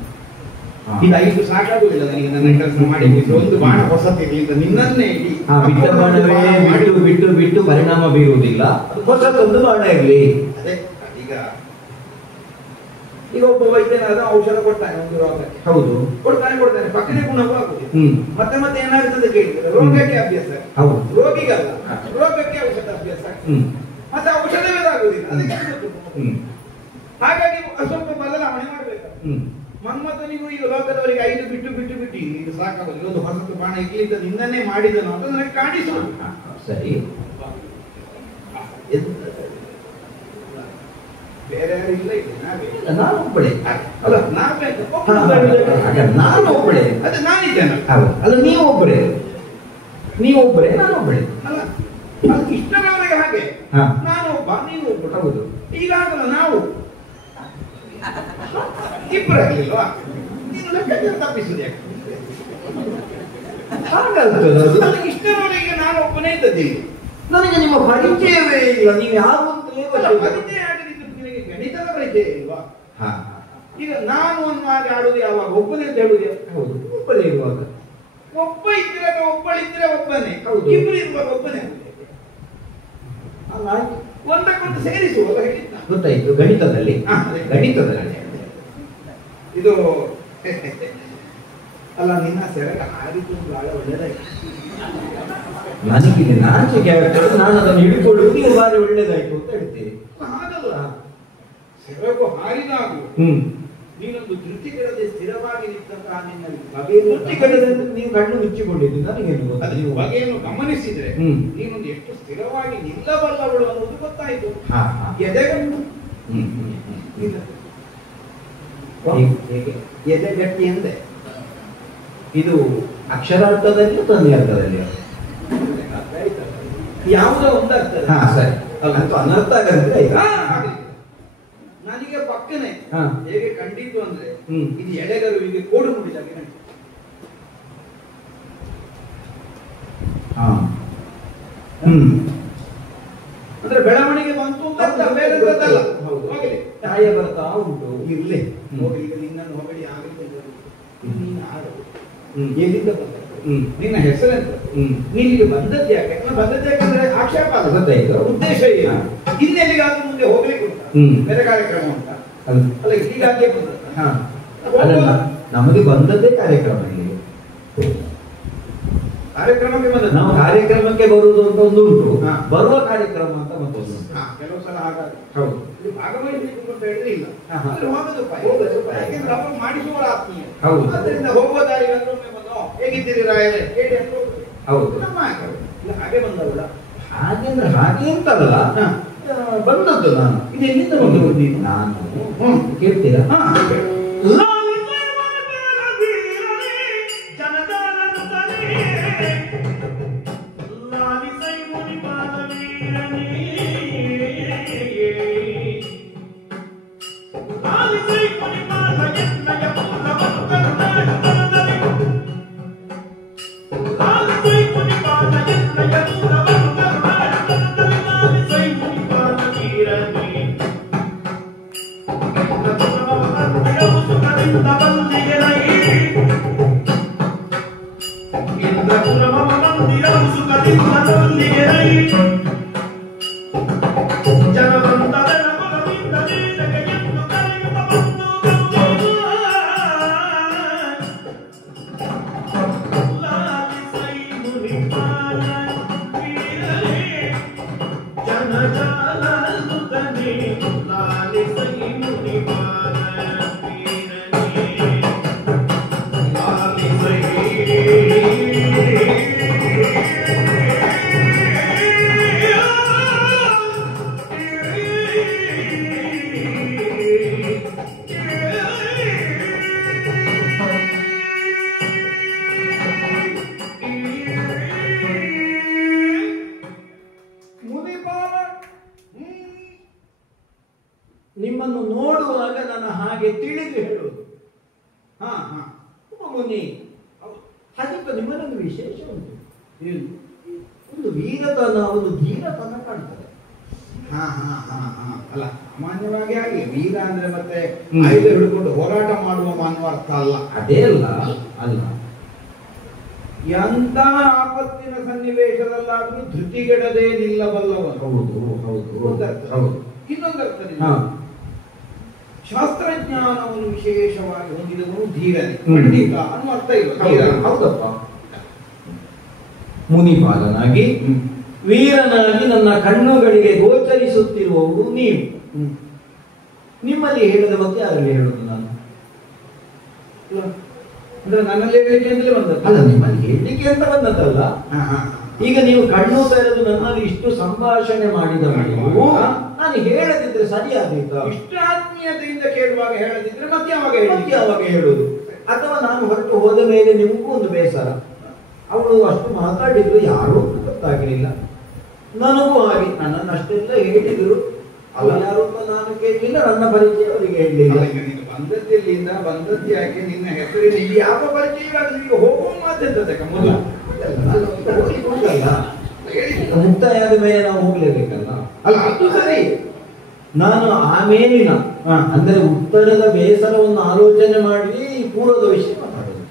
ಈಗ 5 ಸಾಕಾಗುದಿಲ್ಲ ನನಗೆ, ನನ್ನ ಕೆಲಸ ಮಾಡಿ ಒಂದು ಬಾಣ ಹೊಸತಿರ್ಲಿ ಅಂತ ನಿನ್ನನ್ನೇ ಇಡಿ. ಬಿಟ್ಟ ಬಾಣವೇ ಬಿಟ್ಟು ಬಿಟ್ಟು ಪರಿಣಾಮ ಬೀರುವುದಿಲ್ಲ, ಹೊಸದೊಂದು ಬಾಣ ಇರಲಿ. ಅದೇ ಈಗ ಒಬ್ಬ ವೈದ್ಯನಾದ ಔಷಧ ಕೊಡ್ತಾನೆ ಒಂದು ರೋಗಕ್ಕೆ. ಹೌದು, ಕೊಡ್ತಾನೆ, ಪಕ್ಕನೆ ಗುಣವೂ ಆಗುದಿಲ್ಲ. ಮತ್ತೆ ಏನಾಗುತ್ತದೆ ಕೇಳಿದ್ರೆ ರೋಗಕ್ಕೆ ಅಭ್ಯಾಸ. ಹೌದು, ರೋಗಿಗಲ್ಲ, ರೋಗಕ್ಕೆ ಔಷಧ ಅಭ್ಯಾಸ. ಮತ್ತೆ ಔಷಧವೇ ಆಗುದಿಲ್ಲ, ಅದಕ್ಕೆ. ಹಾಗಾಗಿ ಸ್ವಲ್ಪ ಬದಲಾವಣೆ ಮಾಡ್ಬೇಕು. ಮನ್ಮಥನಿಗೂ ಈಗ ಲೋಕದವರಿಗೆ 5 ಬಿಟ್ಟು ಇದು ಸಾಕಾಗುದಿಲ್ಲ, ಒಂದು ಹೊಸತು ಬಾಣ ಇಲ್ಲಿಂದ ನಿನ್ನನ್ನೇ ಮಾಡಿದನು ಅಂತ ನನಗೆ ಕಾಣಿಸುವುದು. ಸರಿ, ಬೇರೆ ಯಾರು ಇಲ್ಲ, ಇದೆ ನಾವೇ. ನಾನು ಒಬ್ಬಳೆ ಅಲ್ಲ, ನಾವೇ ನಾನು ಒಬ್ಬಳೆ, ಅದೇ ನಾನಿದ್ದೇನೆ. ಅಲ್ಲ, ನೀವು ಒಬ್ಬರೇ ನಾನು ಒಬ್ಬಳೆ. ಅಲ್ಲ, ಇಷ್ಟರವರೆಗೆ ಹಾಗೆ ನಾನು ಒಬ್ಬ, ನೀನು ಒಬ್ಬ. ಹೌದು. ಈಗಾಗಲೂ ನಾವು ಇಬ್ಬರಾಗ್ಲಿಲ್ವಾ? ನೀನು ಲೆಕ್ಕಾಚಾರ ತಪ್ಪಿಸುದು ಯಾಕೆ? ಹಾಗಾಗ್ತದೆ ಅದು. ನನಗೆ ಇಷ್ಟರವರೆಗೆ ನಾನು ಒಬ್ಬನೇ ಇದ್ದದ್ದು. ನನಗೆ ನಿಮ್ಮ ಪರಿಚಯವೇ ಇಲ್ಲ, ನೀವು ಯಾರು ಅಂತಲೇ ಪರಿಚಯ ಆಗದಿದ್ದು ನಿನಗೆ ಗಣಿತದ ಪರಿಚಯ ಇಲ್ವಾ? ಹಾ. ಈಗ ನಾನು ಒಂದು ಮಾತು ಆಡುದು ಯಾವಾಗ? ಒಬ್ಬನೇ ಅಂತ ಹೇಳುದು. ಹೌದು, ಒಬ್ಬನೇ ಇರುವಾಗ. ಒಬ್ಬ ಇದ್ರೆ ಒಬ್ಬಳಿದ್ರೆ ಒಬ್ಬನೇ. ಹೌದು. ಇಬ್ಬರು ಇರುವಾಗ ಒಬ್ಬನೇ. ಒಂದಕ್ಕೊಂದು ಸೇರಿಸುವಾಗ ಹೇಳಿದ್ದ. ಗೊತ್ತಾಯ್ತು. ಗಣಿತದಲ್ಲಿ ಇದು ಅಲ್ಲ, ನಿನ್ನ ಸೆರಗ ಆರಿತು ಬಹಳ ಒಳ್ಳೆದಾಯ್ತು. ನನಗೆ ನಾಚಿಕೆ ಆಗ್ತದೆ, ನಾನು ಅದನ್ನು ಹಿಡ್ಕೊಳ್ಳುವುದು ನೀವು ಬಾರಿ ಒಳ್ಳೇದಾಯ್ತು ಅಂತ ಹೇಳ್ತೀರಿ. ಹಾಗಲ್ಲ, ಸೆರಗು ಹಾರಿದಾಗು ನೀನೊಂದು ಧೃತಿಗೆಡದೆ ಸ್ಥಿರವಾಗಿ ನಿಂತಹ ನಿನ್ನಲ್ಲಿ ಧೃತಿಗೆಡದೆ ನೀವು ಕಣ್ಣು ಮುಚ್ಚಿಕೊಂಡಿದ್ದು ನನಗೇನು ಗೊತ್ತು. ಅದು ನೀವು ಬಗೆಯನ್ನು ಗಮನಿಸಿದ್ರೆ ನೀನೊಂದು ಎಷ್ಟು ಸ್ಥಿರವಾಗಿ ನಿಲ್ಲಬಲ್ಲವಳು ಅನ್ನೋದು ಗೊತ್ತಾಯ್ತು. ಎದೆಗಣ್ಣು ಹೇಗೆ ಎದೆ ಗಟ್ಟಿ ಎಂದೆ. ಇದು ಅಕ್ಷರಾರ್ಥದಲ್ಲಿ ತಂದೆ ಅರ್ಥದಲ್ಲಿ ಯಾವುದೋ ಒಂದಾಗ್ತದೆ. ಸರಿ, ಅಂತೂ ಅನರ್ಥ ಆಗಂದ್ರೆ ನನಗೆ ಪಕ್ಕನೆ ಹೇಗೆ ಕಂಡಿದ್ದು ಅಂದ್ರೆ ಇದು ಎಳೆಗರುವಿಗೆ ಕೋಡು ಮುಡಿದಾಗೆ ಕಂಡಿತು. ಅಂದ್ರೆ ಬೆಳವಣಿಗೆ ಬಂತು ಅಂತ ಬೇರೆದಲ್ಲ. ಹೋಗಲಿ, ತಾಯ ಬರ್ತಾ ಉಂಟು. ಇರ್ಲಿ, ಹೋಗಲಿ. ಈಗ ನಿನ್ನನ್ನು ಹೊಗಳಿ ಆಗಲಿ, ನೀನು ಆಡು. ಎಲ್ಲಿಂದ ಬಂದ? ನಿನ್ನ ಹೆಸರೆಂತ? ನೀನಿಗೆ ಬಂದದ್ದು ಯಾಕೆ? ಬಂದದ್ದು ಯಾಕಂದ್ರೆ ಆಕ್ಷೇಪ ಅಲ್ಲ, ಉದ್ದೇಶ ಏನು? ಇನ್ನೆಲ್ಲಿಗಾದ್ರೂ ಮುಂದೆ ಹೋಗ್ಲಿಕ್ಕೆ ಉಂಟ? ಬೇರೆ ಕಾರ್ಯಕ್ರಮ ಉಂಟ? ಅಲ್ಲ, ಹೀಗಾಗಿಯೇ ಬಂದ. ನಮಗೆ ಬಂದದ್ದೇ ಕಾರ್ಯಕ್ರಮ. ಇಲ್ಲಿ ಕಾರ್ಯಕ್ರಮಕ್ಕೆ ಬಂದ ನಾವು ಕಾರ್ಯಕ್ರಮಕ್ಕೆ ಬರುವುದು ಅಂತ ಒಂದು ಉಂಟು, ಬರುವ ಕಾರ್ಯಕ್ರಮ ಅಂತ ಮತ್ತೊಂದು. ಕೆಲವು ಸಲ ಹಾಗಾಗಿ ಹೌದು, ಭಾಗವಹಿಸಬೇಕು ಅಂತ ಹೇಳಿದ್ರೆ ಇಲ್ಲ, ಹೋಗೋದು ಯಾಕೆಂದ್ರೆ ಅವರು ಮಾಡಿಸುವ ಆತ್ಮೀಯ. ಹೌದು, ಅದರಿಂದ ಹೋಗುವ ದಾರಿ ಬಂದು ಹೇಗಿದ್ದೀರಿ ರಾಯರೇ ಹೇಳಿ ಅಂತ ಹೋಗುದು. ಹೌದು, ನಮ್ಮ ಹಾಗೆ ಬಂದವಲ್ಲ. ಹಾಗೆಂದ್ರೆ ಹಾಗೆ ಅಂತಲ್ಲ, ಬಂದದ್ದು ನಾನು. ಇದು ಎಲ್ಲಿಂದ ಬಂದು ನಾನು ಕೇಳ್ತೀರಾ? ನಿಮ್ಮನ್ನು ನೋಡುವಾಗ ನನ್ನ ಹಾಗೆ ತಿಳಿದು ಹೇಳುವುದು. ಮುನಿ ಹಾಗಿಂತ ನಿಮ್ಮನ್ನೊಂದು ವಿಶೇಷ ಉಂಟು. ಒಂದು ವೀರತನ, ಒಂದು ಧೀರತನ ಕಾಣ್ತದೆ. ಅಲ್ಲ, ಸಾಮಾನ್ಯವಾಗಿ ಹಾಗೆ ವೀರ ಅಂದ್ರೆ ಮತ್ತೆ ಆಯುಧ ಹಿಡ್ಕೊಂಡು ಹೋರಾಟ ಮಾಡುವ ಮಾನವ ಅರ್ಥ ಅಲ್ಲ. ಅದೇ ಅಲ್ಲ ಅಲ್ಲ, ಎಂತ ಆಪತ್ತಿನ ಸನ್ನಿವೇಶದಲ್ಲಾದ್ರೂ ಧೃತಿಗೆಡದೆ ನಿಲ್ಲಬಲ್ಲವನು. ಹೌದು ಹೌದು ಹೌದು. ಇನ್ನೊಂದು ಅರ್ಥದಲ್ಲಿ ಶಾಸ್ತ್ರಜ್ಞಾನವನ್ನು ವಿಶೇಷವಾಗಿ ಹೊಂದಿದವನು ಧೀರನೆ, ಖಂಡಿತ ಅನ್ನುವ ಅರ್ಥ ಇಲ್ಲ. ಹೌದಪ್ಪ, ಮುನಿಪಾಲನಾಗಿ ವೀರನಾಗಿ ನನ್ನ ಕಣ್ಣುಗಳಿಗೆ ಗೋಚರಿಸುತ್ತಿರುವವರು ನೀವು. ನಿಮ್ಮಲ್ಲಿ ಹೇಳಿದ ಬಗ್ಗೆ ಯಾರಲ್ಲಿ ಹೇಳುದು ನಾನು? ಅಂದ್ರೆ ನನ್ನಲ್ಲಿ ಹೇಳಲಿಕ್ಕೆ ಅಂತಲೇ ಬಂದದ್ದು ಅಲ್ಲ, ನಿಮ್ಮಲ್ಲಿ ಹೇಳಲಿಕ್ಕೆ ಅಂತ ಬಂದದ್ದಲ್ಲ. ಈಗ ನೀವು ಕಣ್ಣು ತೆರೆದು ನನ್ನಲ್ಲಿ ಇಷ್ಟು ಸಂಭಾಷಣೆ ಮಾಡಿದ ನೀವು ನಾನು ಹೇಳದಿದ್ರೆ ಸರಿಯಾದೀತ? ಇಷ್ಟು ಆತ್ಮೀಯತೆಯಿಂದ ಕೇಳುವಾಗ ಹೇಳದಿದ್ರೆ ಮತ್ತೆ ಯಾವಾಗ ಹೇಳುದು? ಅಥವಾ ನಾನು ಹೊರಟು ಹೋದ ಮೇಲೆ ನಿಮಗೂ ಒಂದು ಬೇಸರ, ಅವಳು ಅಷ್ಟು ಮಾತಾಡಿದ್ರು ಯಾರು ಗೊತ್ತಾಗಲಿಲ್ಲ, ನನಗೂ ಹಾಗೆ ನನ್ನನ್ನು ಅಷ್ಟೆಲ್ಲ ಹೇಳಿದ್ರು ಅಲ್ಲ ಯಾರು ಅಂತ ನಾನು ಕೇಳಲಿಲ್ಲ, ನನ್ನ ಪರಿಚಯ ಅವರಿಗೆ ಹೇಳಲಿಲ್ಲ. ಬಂದದ್ದಿಲ್ಲಿಂದ ಬಂದದ್ದು ಯಾಕೆ, ನಿನ್ನ ಹೆಸರಿನ ಇಲ್ಲಿ ಯಾವ ಪರಿಚಯವಾಗಲಿ, ಈಗ ಹೋಗುವ ಮಾತೆಂತದಕ್ಕ ಮೊದಲು ಮುಕ್ತಾಯ ಆದ ಮೇಲೆ ನಾವು ಹೋಗ್ಲೇಬೇಕಲ್ಲ. ಅಲ್ಲ ಅದು ಸರಿ. ನಾನು ಆಮೇಲಿನ ಅಂದ್ರೆ ಉತ್ತರದ ಬೇಸರವನ್ನು ಆಲೋಚನೆ ಮಾಡಿ ಪೂರ್ವದ ವಿಷಯ ಮಾತಾಡೋದು.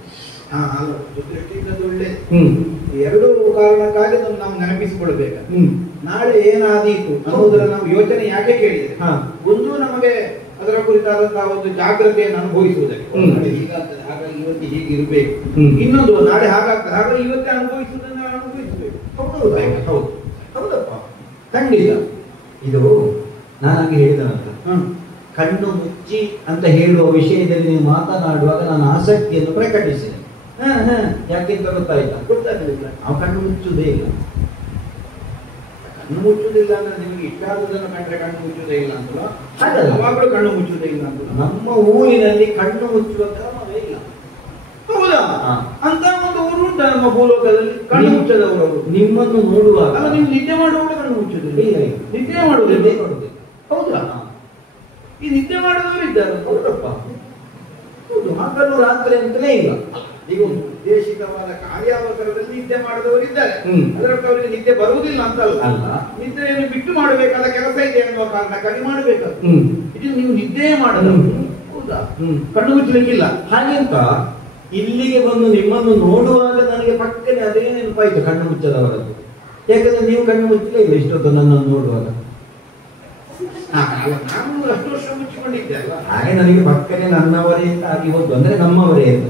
ದೃಷ್ಟಿಯಿಂದ ಒಳ್ಳೆಯದು. ಎರಡು ಕಾರಣಕ್ಕಾಗಿ ನಾವು ನೆನಪಿಸಿಕೊಳ್ಬೇಕು. ನಾಳೆ ಏನಾದೀತು ಅನ್ನೋದರ ನಾವು ಯೋಚನೆ ಯಾಕೆ ಕೇಳಿದೆ, ಒಂದು ನಮಗೆ ಅದರ ಕುರಿತಾದಂತಹ ಒಂದು ಜಾಗ್ರತೆಯನ್ನು ಅನುಭವಿಸುವುದಕ್ಕೆ, ಹೀಗಾಗ್ತದೆ ಹಾಗಾಗಿ ಇವತ್ತು ಹೀಗೆ ಇರಬೇಕು. ಇನ್ನೊಂದು ನಾಳೆ ಹಾಗಾಗ್ತದೆ ಹಾಗಾಗಿ ಇವತ್ತೇ ಅನುಭವಿಸುವುದನ್ನು ನಾವು ಅನುಭವಿಸಬೇಕು. ಹೌದು ಹೌದಪ್ಪ, ಖಂಡಿತ. ಇದು ನಾನಾಗಿ ಹೇಳಿದನಂತ, ಕಣ್ಣು ಮುಚ್ಚಿ ಅಂತ ಹೇಳುವ ವಿಷಯದಲ್ಲಿ ನೀವು ಮಾತನಾಡುವಾಗ ನಾನು ಆಸಕ್ತಿಯನ್ನು ಪ್ರಕಟಿಸಿದೆ. ಯಾಕೆಂತ ಗೊತ್ತಾಯ್ತಾ? ಗೊತ್ತಾಗಲಿಲ್ಲ. ನಾವು ಕಣ್ಣು ಮುಚ್ಚುವುದೇ ಇಲ್ಲ. ಕಣ್ಣು ಮುಚ್ಚುವುದಿಲ್ಲ ಅಂದ್ರೆ ನಿಮಗೆ ಇಷ್ಟ ಆಗುವುದನ್ನು ಕಂಡ್ರೆ ಕಣ್ಣು ಮುಚ್ಚುವುದೇ ಇಲ್ಲ ಅಂತಲ್ಲ, ಯಾವಾಗಲೂ ಕಣ್ಣು ಮುಚ್ಚುವುದೇ ಇಲ್ಲ ಅಂತಲ್ಲ. ನಮ್ಮ ಊರಿನಲ್ಲಿ ಕಣ್ಣು ಮುಚ್ಚುವ ಕ್ರಮವೇ ಇಲ್ಲ. ಹೌದಾ? ಅಂತ ಒಂದು ಊರು ಉಂಟ ನಮ್ಮ ಭೂಲೋಕದಲ್ಲಿ ಕಣ್ಣು ಮುಚ್ಚದವರು. ನಿಮ್ಮನ್ನು ನೋಡುವಾಗ ಅಲ್ಲ, ನೀವು ನಿದ್ದೆ ಮಾಡುವಾಗ ಕಣ್ಣು ಮುಚ್ಚುವುದಿಲ್ಲ. ಇಲ್ಲ, ನಿದ್ದೆ ಮಾಡುವುದಿಲ್ಲ. ನೋಡುವುದಿಲ್ಲ. ಹೌದಾ? ಈ ನಿದ್ದೆ ಮಾಡಿದವರು ಇದ್ದಾರೆ. ಹೌದಪ್ಪ, ಹೌದು. ಹಗಲು ರಾತ್ರಿ ಅಂತಲೇ ಇಲ್ಲ. ಈಗ ಒಂದು ಉದ್ದೇಶಿತವಾದ ಕಾರ್ಯಾವಸರದಲ್ಲಿ ನಿದ್ದೆ ಮಾಡಿದವರು ಇದ್ದಾರೆ. ಅದರೊಟ್ಟಿಗೆ ಅವರಿಗೆ ನಿದ್ದೆ ಬರುವುದಿಲ್ಲ ಅಂತಲ್ಲ, ನಿದ್ದೆಯನ್ನು ಬಿಟ್ಟು ಮಾಡಬೇಕಾದ ಕೆಲಸ ಇದೆ ಅನ್ನುವ ಕಾರಣಕ್ಕಾಗಿ ಮಾಡಬೇಕದು. ಇದು ನೀವು ನಿದ್ದೆ ಮಾಡದವರು. ಹೌದಾ? ಕಣ್ಣು ಮುಚ್ಚಲಿಕ್ಕಿಲ್ಲ. ಹಾಗೆಂತ ಇಲ್ಲಿಗೆ ಬಂದು ನಿಮ್ಮನ್ನು ನೋಡುವಾಗ ನನಗೆ ಪಕ್ಕನೆ ಅದೇ ನೆನಪಾಯ್ತು, ಕಣ್ಣು ಮುಚ್ಚದವರದ್ದು. ಯಾಕಂದ್ರೆ ನೀವು ಕಣ್ಣು ಮುಚ್ಚಲೇ ಇಲ್ಲ ಇಷ್ಟೊತ್ತು ನನ್ನನ್ನು ನೋಡುವಾಗ. ನಾನು ಅಷ್ಟು ವರ್ಷ ಮುಚ್ಚಿಕೊಂಡಿದ್ದೆ ಅಲ್ಲ, ಹಾಗೆ ನನಗೆ ಪಕ್ಕನೆ ನನ್ನವರೇ ಅಂತ ಆಗಿ ಹೋದ್ದು, ಅಂದ್ರೆ ನಮ್ಮವರೇ ಅಂತ.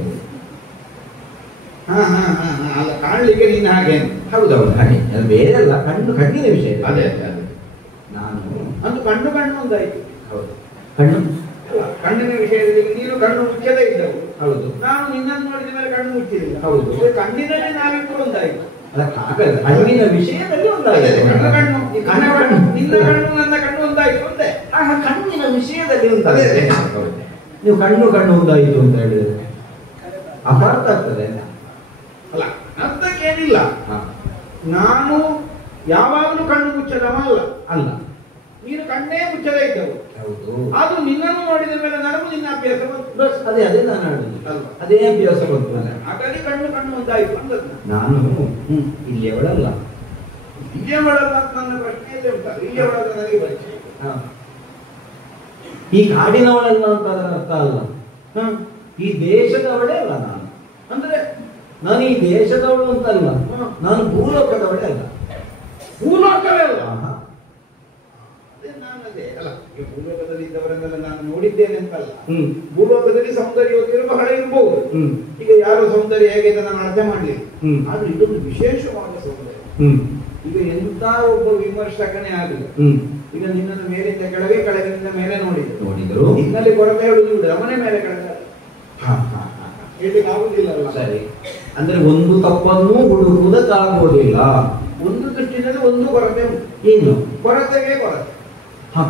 ಅಲ್ಲ, ಕಾಣ್ಲಿಕ್ಕೆ ನೀನು ಹಾಗೆ. ಹೌದೌದು, ಹಾಗೆ. ಅದು ಬೇರೆ ಅಲ್ಲ, ಕಣ್ಣಿನ ವಿಷಯ. ಅದೇ ನಾನು ಅದು ಕಣ್ಣು ಒಂದಾಯ್ತು. ಹೌದು, ಕಣ್ಣಿನ ವಿಷಯದಲ್ಲಿ ನೀನು ಕಣ್ಣು ಮುಚ್ಚದೇ ಇದ್ದವು. ಹೌದು. ನಾನು ನಿನ್ನನ್ನು ನೋಡಿದ ಮೇಲೆ ಕಣ್ಣು ಮುಚ್ಚಿಲ್ಲ. ಹೌದು. ಕಣ್ಣಿನಲ್ಲಿ ನಾವಿಬ್ಬರು ಒಂದಾಯ್ತು. ಕಣ್ಣಿನ ವಿಷಯದಲ್ಲಿ ಒಂದಾಗಿದೆ. ನಿನ್ನ ಕಣ್ಣು ನನ್ನ ಕಣ್ಣು ಒಂದಾಯ್ತು ಅಂತೆ. ಕಣ್ಣಿನ ವಿಷಯದಲ್ಲಿ ಒಂದಾಗಿದೆ. ನೀವು ಕಣ್ಣು ಒಂದಾಯಿತು ಅಂತ ಹೇಳಿದ್ರೆ ಅಪಾರ್ಥ ಆಗ್ತದೆ ಅಲ್ಲ, ಅರ್ಥಕ್ಕೇನಿಲ್ಲ. ನಾನು ಯಾವಾಗಲೂ ಕಣ್ಣು ಮುಚ್ಚದವ ಅಲ್ಲ. ನೀನು ಕಣ್ಣೇ ಮುಚ್ಚದೇ ಇದ್ದವು. ಹೌದು. ಅದು ನಿನ್ನನ್ನು ನೋಡಿದ ಮೇಲೆ ನನಗೂ ನಿನ್ನ ಅಭ್ಯಾಸ ಬಂತು. ಅದೇ ನಾನು ಹೇಳಿದ್ದು. ಅದೇ ಅಭ್ಯಾಸ ಬಂತು. ಹಾಗಾಗಿ ಕಣ್ಣು ಒಂದಾಯ್ತು ಅಂದದ್ದು. ನಾನು ಇಲ್ಲಿ ಅವಳಲ್ಲ, ಇಲ್ಲೇ ಮಾಡಲ್ಲ ಅಂತ ನನ್ನ ಪ್ರಶ್ನೆ ಉಂಟಲ್ಲ. ಇಲ್ಲೇ ಒಳಗ ನನಗೆ ಪರಿಚಯ. ಈ ಕಾಡಿನವಳಲ್ಲ ಅಂತ ಅದರ ಅರ್ಥ ಅಲ್ಲ. ಈ ದೇಶದವಳೇ ಅಲ್ಲ ನಾನು. ಅಂದ್ರೆ ನಾನು ಈ ದೇಶದವಳು ಅಂತಲ್ಲ, ನಾನು ಭೂಲೋಕದವಳೇ ಅಲ್ಲ. ಭೂಲೋಕವೇ ಅಲ್ಲ. ನಾನದೇ ಅಲ್ಲ, ಈ ಭೂಲೋಕದಲ್ಲಿ ಇದ್ದವರನ್ನೆಲ್ಲ ನಾನು ನೋಡಿದ್ದೇನೆ ಅಂತಲ್ಲ. ಭೂಲೋಕದಲ್ಲಿ ಸೌಂದರ್ಯವತಿಯರು ಬಹಳ ಇರಬಹುದು. ಈಗ ಯಾರು ಸೌಂದರ್ಯ ಹೇಗೆ ಅಂತ ನಾನು ಅರ್ಥ ಮಾಡಲಿಲ್ಲ. ಆದ್ರೆ ಇದೊಂದು ವಿಶೇಷವಾದ ಸೌಂದರ್ಯ. ಈಗ ಎಂತ ಒಬ್ಬ ವಿಮರ್ಶಕನೇ ಆಗಲಿ, ಈಗ ನಿನ್ನನ್ನು ಮೇಲಿಂದ ಕೆಳಗೆ, ಕೆಳಗಿನಿಂದ ಮೇಲೆ ನೋಡಿದ್ರು, ನಿನ್ನಲ್ಲಿ ಕೊರತೆ ಹೇಳುದು ರಮನೆ ಮೇಲೆ ಕೆಳಗೆ ಹೇಳಲಿಕ್ಕೆ ಆಗುದಿಲ್ಲ. ಸರಿ, ಅಂದ್ರೆ ಒಂದು ತಪ್ಪನ್ನು ಹುಡುಕುವುದಕ್ಕಾಗುವುದಿಲ್ಲ. ಒಂದು ದೃಷ್ಟಿನಲ್ಲಿ ಒಂದು ಕೊರತೆ ಉಂಟು. ಏನು ಕೊರತೆಗೆ ಕೊರತೆ.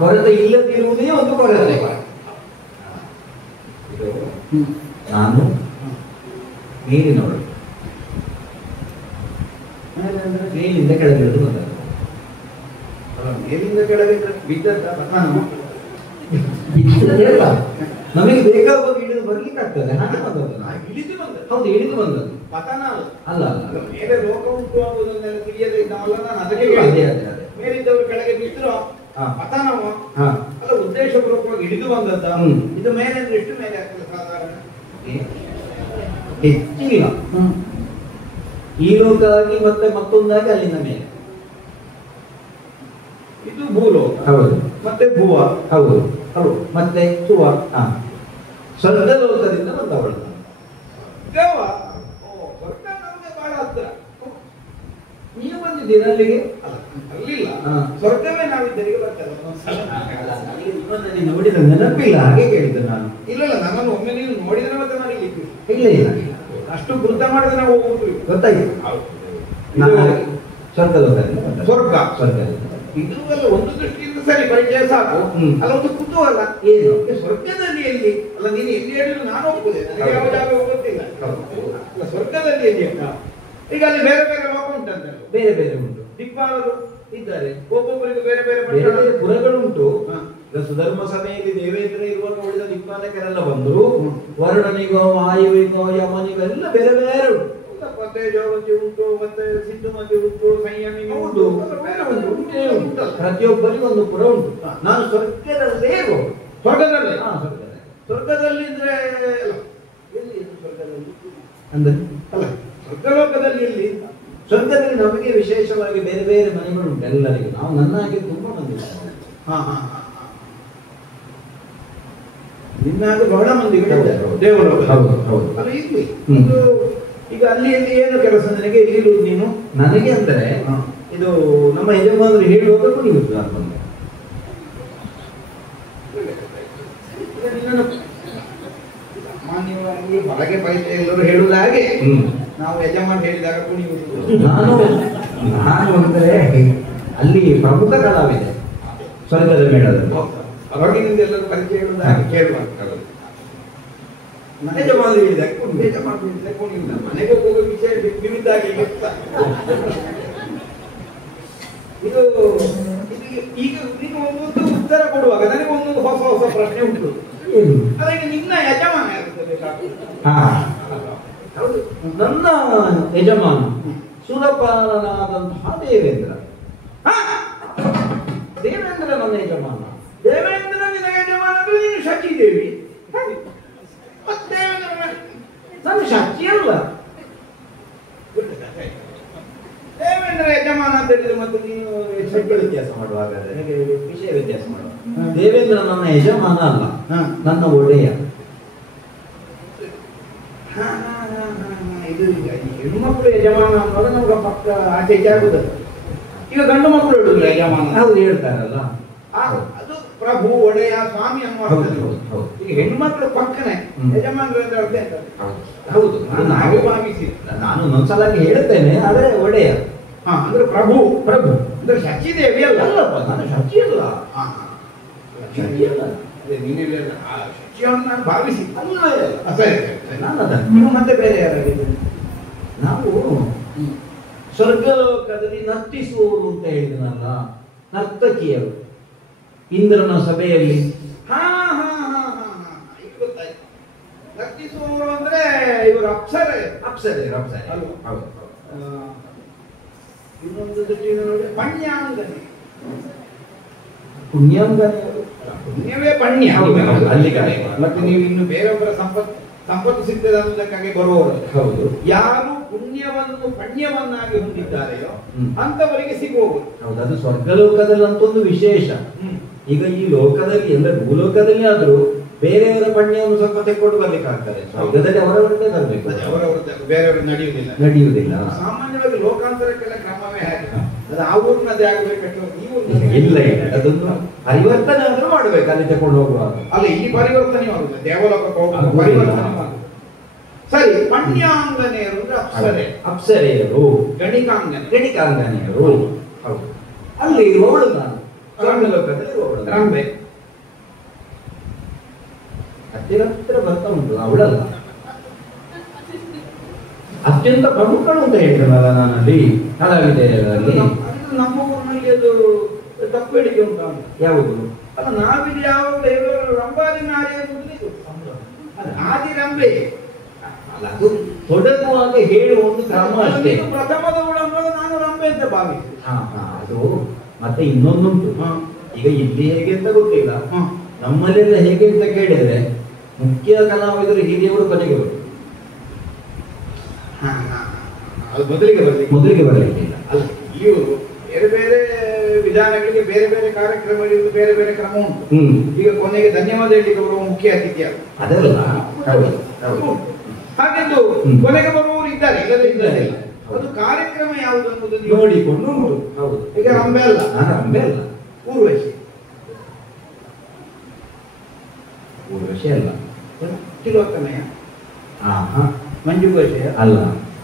ಕೊರತೆ ಇಲ್ಲದಿರುವುದೇ ಒಂದು ಕೊರತೆ. ನಾನು ಮೇಲಿನವಳು, ಮೇಲಿಂದ ಕೆಳಗೆ ಬಂದ. ಮೇಲಿಂದ ಕೆಳಗೆ ಬಿದ್ದಲ್ಲ, ನಮಗೆ ಬೇಕಾಗುವಾಗ ಇಳಿದು ಬರ್ಲಿಕ್ಕೆ ಆಗ್ತದೆ. ಹಾಗೆ ಬಂದದ್ದು. ಇಳಿದು ಬಂದ. ಹೌದು, ಇಳಿದು ಬಂದದ್ದು. ಪತನ ಅಲ್ಲ. ಮೇಲೆ ರೋಗ ಉಂಟು ಆಗುವುದನ್ನೆಲ್ಲ ತಿಳಿಯದೆ ಇದ್ದಾವಲ್ಲ, ನಾನು ಅದಕ್ಕೆ ಮೇಲಿದ್ದವರು ಕೆಳಗೆ ಬಿದ್ರು ಪತನವ ಅಲ್ಲ, ಉದ್ದೇಶಪೂರ್ವಕವಾಗಿ ಇಳಿದು ಬಂದದ್ದ. ಇದು ಮೇಲೆ ಎಷ್ಟು ಮೇಲೆ ಆಗ್ತದೆ ಸಾಧಾರಣ? ಹೆಚ್ಚಿಲ್ಲ. ಈ ಲೋಕವಾಗಿ ಮತ್ತೆ ಮತ್ತೊಂದಾಗಿ ಅಲ್ಲಿಂದ ಮೇಲೆ. ಇದು ಭೂಲೋಕ. ಹೌದು. ಮತ್ತೆ ಭುವ. ಹೌದು. ಹೌದು. ಮತ್ತೆ ಸುವ. ಸ್ವರ್ಗ ಲೋಕದಿಂದ ಬಂದವಳು. ಸ್ವರ್ಗ ನಮಗೆ ಬಹಳ ಹತ್ರ. ನೀವು ಬಂದಿದ್ದೀರ ಅಲ್ಲಿಗೆ? ಅಲ್ಲಿಲ್ಲ, ಸ್ವರ್ಗವೇ ನಾವಿದ್ದರಿಗೆ ಬರ್ತದೆ. ನೋಡಿದ ನೆನಪಿಲ್ಲ, ಹಾಗೆ ಕೇಳಿದ್ದೆ ನಾನು. ಇಲ್ಲ, ನನ್ನನ್ನು ಒಮ್ಮೆ ನೀವು ನೋಡಿದ್ರೆ ಮತ್ತೆ ನಡೀಲಿಕ್ಕೆ ಇಲ್ಲ. ಅಷ್ಟು ವೃತ್ತ ಮಾಡಿದ್ರೆ ನಾವು ಹೋಗುದು. ಗೊತ್ತಾಯ್ತು. ಸ್ವರ್ಗ ಲೋಕದಿಂದ ಸ್ವರ್ಗ ಇದು ಅಲ್ಲ, ಒಂದು ದೃಷ್ಟಿಯಿಂದ ಸರಿ ಪರಿಚಯ ಸಾಕು. ಅಲ್ಲ, ಒಂದು ಕುತೂಹಲ. ಏನು ಸ್ವರ್ಗದಲ್ಲಿ ಎಲ್ಲಿ? ಅಲ್ಲ, ನೀನು ಎಲ್ಲಿ ಹೇಳಿದ್ರು ನಾನು ಹೋಗ್ತದೆ, ನನಗೆ ಯಾವ ಜಾಗ ಹೋಗುತ್ತಿಲ್ಲ. ಅಲ್ಲ, ಸ್ವರ್ಗದಲ್ಲಿ ಎಲ್ಲಿ? ಈಗ ಅಲ್ಲಿ ಬೇರೆ ಬೇರೆ ಲೋಕ ಉಂಟಂತೆ. ಬೇರೆ ಬೇರೆ ಉಂಟು. ದಿಕ್ಪಾಲರು ಇದ್ದಾರೆ. ಒಬ್ಬೊಬ್ಬರಿಗೆ ಬೇರೆ ಬೇರೆ ಬೇರೆ ಬೇರೆ ಪುರಗಳುಂಟು. ಹಾ. ಈಗ ಸುಧರ್ಮ ಸಭೆಯಲ್ಲಿ ದೇವೇಂದ್ರ ಇರುವಾಗ ಉಳಿದ ದಿಕ್ಪಾಲಕರೆಲ್ಲ ಬಂದ್ರು. ವರುಣನಿಗೋ ವಾಯುವಿಗೋ ಯಮನಿಗೋ ಎಲ್ಲ ಬೇರೆ ಬೇರೆ ಉಂಟು. ಮತ್ತೆ ಜೋಗತಿ ಉಂಟು, ಮತ್ತೆ ಸಿದ್ಧುಮತಿ ಉಂಟು, ಸಂಯಮಿ ಉಂಟು, ಪ್ರತಿಯೊಬ್ಬರಿಗೂ ಒಂದು ಪುರ ಉಂಟು. ನಾನು ಸ್ವರ್ಗದಲ್ಲೇ ಇರುವುದು. ಸ್ವರ್ಗದಲ್ಲಿ ಸ್ವರ್ಗದಲ್ಲಿ. ಸ್ವರ್ಗದಲ್ಲಿದ್ರೆ ಎಲ್ಲಿ ಇದು ಸ್ವರ್ಗದಲ್ಲಿ ಅಂದ್ರೆ ಅಲ್ಲ, ಸ್ವರ್ಗಲೋಕದಲ್ಲಿ ಎಲ್ಲಿ? ಸ್ವರ್ಗದಲ್ಲಿ ನಮಗೆ ವಿಶೇಷವಾಗಿ ಬೇರೆ ಬೇರೆ ಮನೆಗಳು ಉಂಟು ಎಲ್ಲರಿಗೂ. ನಾವು ನನ್ನ ಹಾಗೆ ತುಂಬಾ ಮಂದಿ ಇದ್ದಾರೆ. ಹಾ ಹಾ ಹಾ. ನಿನ್ನಾಗ ಬಹಳ ಮಂದಿ ದೇವರು. ಹೌದು ಹೌದು. ಅದು ಇಲ್ಲಿ ಒಂದು ಈಗ ಅಲ್ಲಿ ಎಲ್ಲಿ ಏನು ಕೆಲಸ ನಿನಗೆ ಇಲ್ಲಿರುವುದು ನೀನು? ನನಗೆ ಅಂದರೆ ಇದು ನಮ್ಮ ಯಜಮಾನರು ಹೇಳುವಾಗ ಕುಣಿಯುವುದು ನಾನು ಬಂದೆ. ಸಾಮಾನ್ಯವಾಗಿ ಹೊರಗೆ ಪೈಸೆ ಎಲ್ಲರೂ ಹೇಳುವುದು ಹಾಗೆ ನಾವು ಯಜಮಾನ್ ಹೇಳಿದಾಗ ಕುಣಿಯುವುದು. ನಾನು ಅಂದರೆ ಅಲ್ಲಿ ಪ್ರಮುಖ ಕಲಾವಿದೆ ಸ್ವರ್ಗದ ಮೇಳದಲ್ಲಿ. ಹೊರಗಿನಿಂದ ಎಲ್ಲರೂ ಪರಿಚಯ ಹೇಳುವುದು ಹಾಗೆ ಕೇಳುವಂಥದ್ದು. ಯಜಮಾನ್ ಹೇಳಿದಾಗ ಯಜಮಾನ್ ಹೇಳಿದಾಗ ಕುಣಿಯುವುದ. ಮನೆಗೆ ಹೋಗೋ ವಿಷಯ ಬಿದ್ದಾಗಿ ಇದು ಈಗ ನೀನು ಒಂದೊಂದು ಉತ್ತರ ಕೊಡುವಾಗ ನನಗೆ ಒಂದೊಂದು ಹೊಸ ಹೊಸ ಪ್ರಶ್ನೆ ಉಂಟು. ಅದಕ್ಕೆ ನಿನ್ನ ಯಜಮಾನ ಹೌದು. ನನ್ನ ಯಜಮಾನ ಸುರಪಾಲನಾದಂತಹ ದೇವೇಂದ್ರ. ದೇವೇಂದ್ರ ನನ್ನ ಯಜಮಾನ. ದೇವೇಂದ್ರ ನಿನ್ನ ಯಜಮಾನ ನೀನು ಶಚಿದೇವಿ. ನಾನು ಶಚಿ ಅಲ್ಲ. ದೇವೇಂದ್ರ ಯಜಮಾನ ಅಂತ ಹೇಳಿದ್ರೆ ಮತ್ತೆ ನೀನು ವ್ಯತ್ಯಾಸ ಮಾಡುವಾಗ ವಿಷಯ ವ್ಯತ್ಯಾಸ ಮಾಡುವ. ದೇವೇಂದ್ರ ನನ್ನ ಯಜಮಾನ ಅಲ್ಲ, ನನ್ನ ಒಡೆಯ. ಇದು ಹೆಣ್ಣುಮಕ್ಕಳು ಯಜಮಾನ ಅನ್ನೋದು ನಮ್ಗೆ ಪಕ್ಕ ಆಚೆ ಆಗುದಲ್ಲ. ಈಗ ಗಂಡು ಮಕ್ಕಳು ಹೇಳುದಿಲ್ಲ ಯಜಮಾನ. ಹೌದು, ಹೇಳ್ತಾರಲ್ಲ. ಅದು ಪ್ರಭು ಒಡೆಯ ಸ್ವಾಮಿ ಅನ್ನುವ. ಈಗ ಹೆಣ್ಮಕ್ಳು ಪಕ್ಕನೆ ಯಜಮಾನರು ಅಂತ ಅರ್ಥ ಆಗ್ತದೆ. ಹೌದು, ನಾನು ಭಾವಿಸಿ ನಾನು ಒಂದ್ಸಲಾಗಿ ಹೇಳ್ತೇನೆ. ಆದ್ರೆ ಒಡೆಯ ಅಂದ್ರೆ ಪ್ರಭು. ಪ್ರಭು ಅಂದ್ರೆ ಶಚಿದೇವಿ ಅಲ್ಲ. ಅಲ್ಲಪ್ಪ, ನಾನು ಶಚಿ ಅಲ್ಲ. ಶಚಿ ಅಲ್ಲ. ಶಚಿಯನ್ನು ನಾನು ಭಾವಿಸಿ ಅಲ್ವೇ ಅಲ್ಲ. ಸರಿ, ನಾನು ಅದನ್ನು. ನೀವು ಮತ್ತೆ ಬೇರೆ ಯಾರಾಗಿದ್ದೀರಿ? ನಾವು ಸ್ವರ್ಗಲೋಕದಲ್ಲಿ ನರ್ತಿಸುವವರು ಅಂತ ಹೇಳಿದನಲ್ಲ, ನರ್ತಕಿಯರು ಇಂದ್ರನ ಸಭೆಯಲ್ಲಿ. ಹಾ ಹಾ ಹಾ ಹಾ ಹಾ, ಈಗ ಗೊತ್ತಾಯ್ತು. ನರ್ತಿಸುವವರು ಅಂದ್ರೆ ಇವರು ಅಪ್ಸರೆ. ಅಪ್ಸರೆ ಅಪ್ಸರೆ ಅಲ್ವಾ? ಹೌದು. ಇನ್ನೊಂದು ದೃಷ್ಟಿಯಿಂದ ನೋಡಿ ಪಣ್ಯಾಂಗನೆ. ಪುಣ್ಯಾಂಗನೆಯರು. ಪುಣ್ಯವೇ ಪಣ್ಯ. ಅಲ್ಲಿ ಮತ್ತೆ ನೀವು ಇನ್ನು ಬೇರೊಬ್ಬರ ಸಂಪತ್ತು ಸಿಗ್ತದೆ ಅನ್ನೋದಕ್ಕಾಗಿ ಬರುವವರು. ಹೌದು. ಯಾರು ಪುಣ್ಯವನ್ನು ಪಣ್ಯವನ್ನಾಗಿ ಹೊಂದಿದ್ದಾರೆಯೋ ಅಂತವರಿಗೆ ಸಿಗುವವರು. ಹೌದು, ಅದು ಸ್ವರ್ಗಲೋಕದಲ್ಲಿ ಅಂತ ಒಂದು ವಿಶೇಷ. ಈಗ ಈ ಲೋಕದಲ್ಲಿ ಅಂದ್ರೆ ಭೂಲೋಕದಲ್ಲಿ ಆದ್ರೂ ಬೇರೆಯವರ ಪಣ್ಯವನ್ನು ಸ್ವಲ್ಪ ತೆಕ್ಕೊಂಡು ಬರ್ಲಿಕ್ಕಾಗ್ತದೆ. ಸ್ವರ್ಗದಲ್ಲಿ ಅವರವರದ್ದೇ ಬರಬೇಕು. ಬೇರೆಯವರು ನಡೆಯುವುದಿಲ್ಲ. ಸಾಮಾನ್ಯವಾಗಿ ಲೋಕಾಂತರಕ್ಕೆಲ್ಲ ಕ್ರಮವೇ ಹಾಗೆ. ಅದು ಆ ಊರಿನದೇ ಆಗಬೇಕಷ್ಟೇ. ಇಲ್ಲ, ಅದೊಂದು ಪರಿವರ್ತನೆ ಆದ್ರೂ ಮಾಡ್ಬೇಕು ಅಲ್ಲಿ ತಕೊಂಡು ಹೋಗುವಾಗ. ಅಲ್ಲ, ಈ ಪರಿವರ್ತನೆ ಆಗುದು ದೇವಲೋಕಕ್ಕೆ ಹೋಗುವ ಪರಿವರ್ತನೆ ಆಗುದು. ಸರಿ, ಪಣ್ಯಾಂಗನೆಯರು ಅಂದ್ರೆ ಅಪ್ಸರೆ. ಅಪ್ಸರೆಯರು, ಗಣಿಕಾಂಗನೆಯರು. ಹೌದು, ಅಲ್ಲಿ ಇರುವವಳು ನಾನು. ಸ್ವರ್ಗಲೋಕದಲ್ಲಿ ಇರುವವಳು ರಂಬೆ. ಹತ್ತಿರ ಹತ್ತಿರ ಬರ್ತಾ ಉಂಟು, ಅವಳಲ್ಲ. ಅತ್ಯಂತ ಪ್ರಮುಖಳು ಅಂತ ಹೇಳಿದ್ರಲ್ಲ ನಾನಲ್ಲಿ ಕಲಾವಿದೆಯರಲ್ಲಿ. ನಮ್ಮ ಊರಿನಲ್ಲಿ ಅದು ತಪ್ಪು ಹೇಳಿಕೆ ಉಂಟು. ಯಾವುದು? ಅಲ್ಲ, ನಾವಿಲ್ಲಿ ಯಾವಾಗ ರಂಬಾದಿ ನಾರಿ ಆದಿ ರಂಬೆ ಅಲ್ಲ, ಅದು ತೊಡಗುವಾಗ ಹೇಳುವ ಒಂದು ಕ್ರಮ ಅಷ್ಟೇ. ಪ್ರಥಮದವಳು ಅನ್ನೋದು ನಾನು ರಂಬೆ ಅಂತ ಭಾವಿಸಿ. ಅದು ಮತ್ತೆ ಇನ್ನೊಂದುಂಟು. ಈಗ ಇಲ್ಲಿ ಹೇಗೆ ಅಂತ ಗೊತ್ತಿಲ್ಲ, ನಮ್ಮಲ್ಲೆಲ್ಲ ಹೇಗೆ ಅಂತ ಕೇಳಿದ್ರೆ ಮುಖ್ಯ ಕಲಾವಿದರು ಹಿರಿಯವರು ಕೊನೆಗೆ ಬರು. ಅದು ಮೊದಲಿಗೆ ಬರಲಿಕ್ಕಿಲ್ಲ. ಅಲ್ಲ, ಇವರು ಬೇರೆ ಬೇರೆ ವಿಧಾನಗಳಿಗೆ ಬೇರೆ ಬೇರೆ ಕಾರ್ಯಕ್ರಮಗಳಿಗೆ ಬೇರೆ ಬೇರೆ ಕ್ರಮ ಉಂಟು. ಈಗ ಕೊನೆಗೆ ಧನ್ಯವಾದ ಹೇಳಲಿಕ್ಕೆ ಬರುವ ಮುಖ್ಯ ಅತಿಥಿಯ ಅದಲ್ಲ. ಹಾಗೆಂದು ಕೊನೆಗೆ ಬರುವವರು ಇದ್ದಾರೆ, ಇಲ್ಲದೆ ಇದ್ದಾರೆ. ಅದು ಕಾರ್ಯಕ್ರಮ ಯಾವುದು ಅನ್ನೋದು ನೋಡಿಕೊಂಡು ಉಂಟು. ಹೌದು, ಈಗ ರಂಬೆ ಅಲ್ಲ, ರಂಬೆ ಅಲ್ಲ, ಊರ್ವಶಿ. ಊರ್ವಶಿ ಅಲ್ಲ, ತಿಲೋತ್ತಮೆಯ, ಮಂಜುಭಾಷೆಯ ಅಲ್ಲ,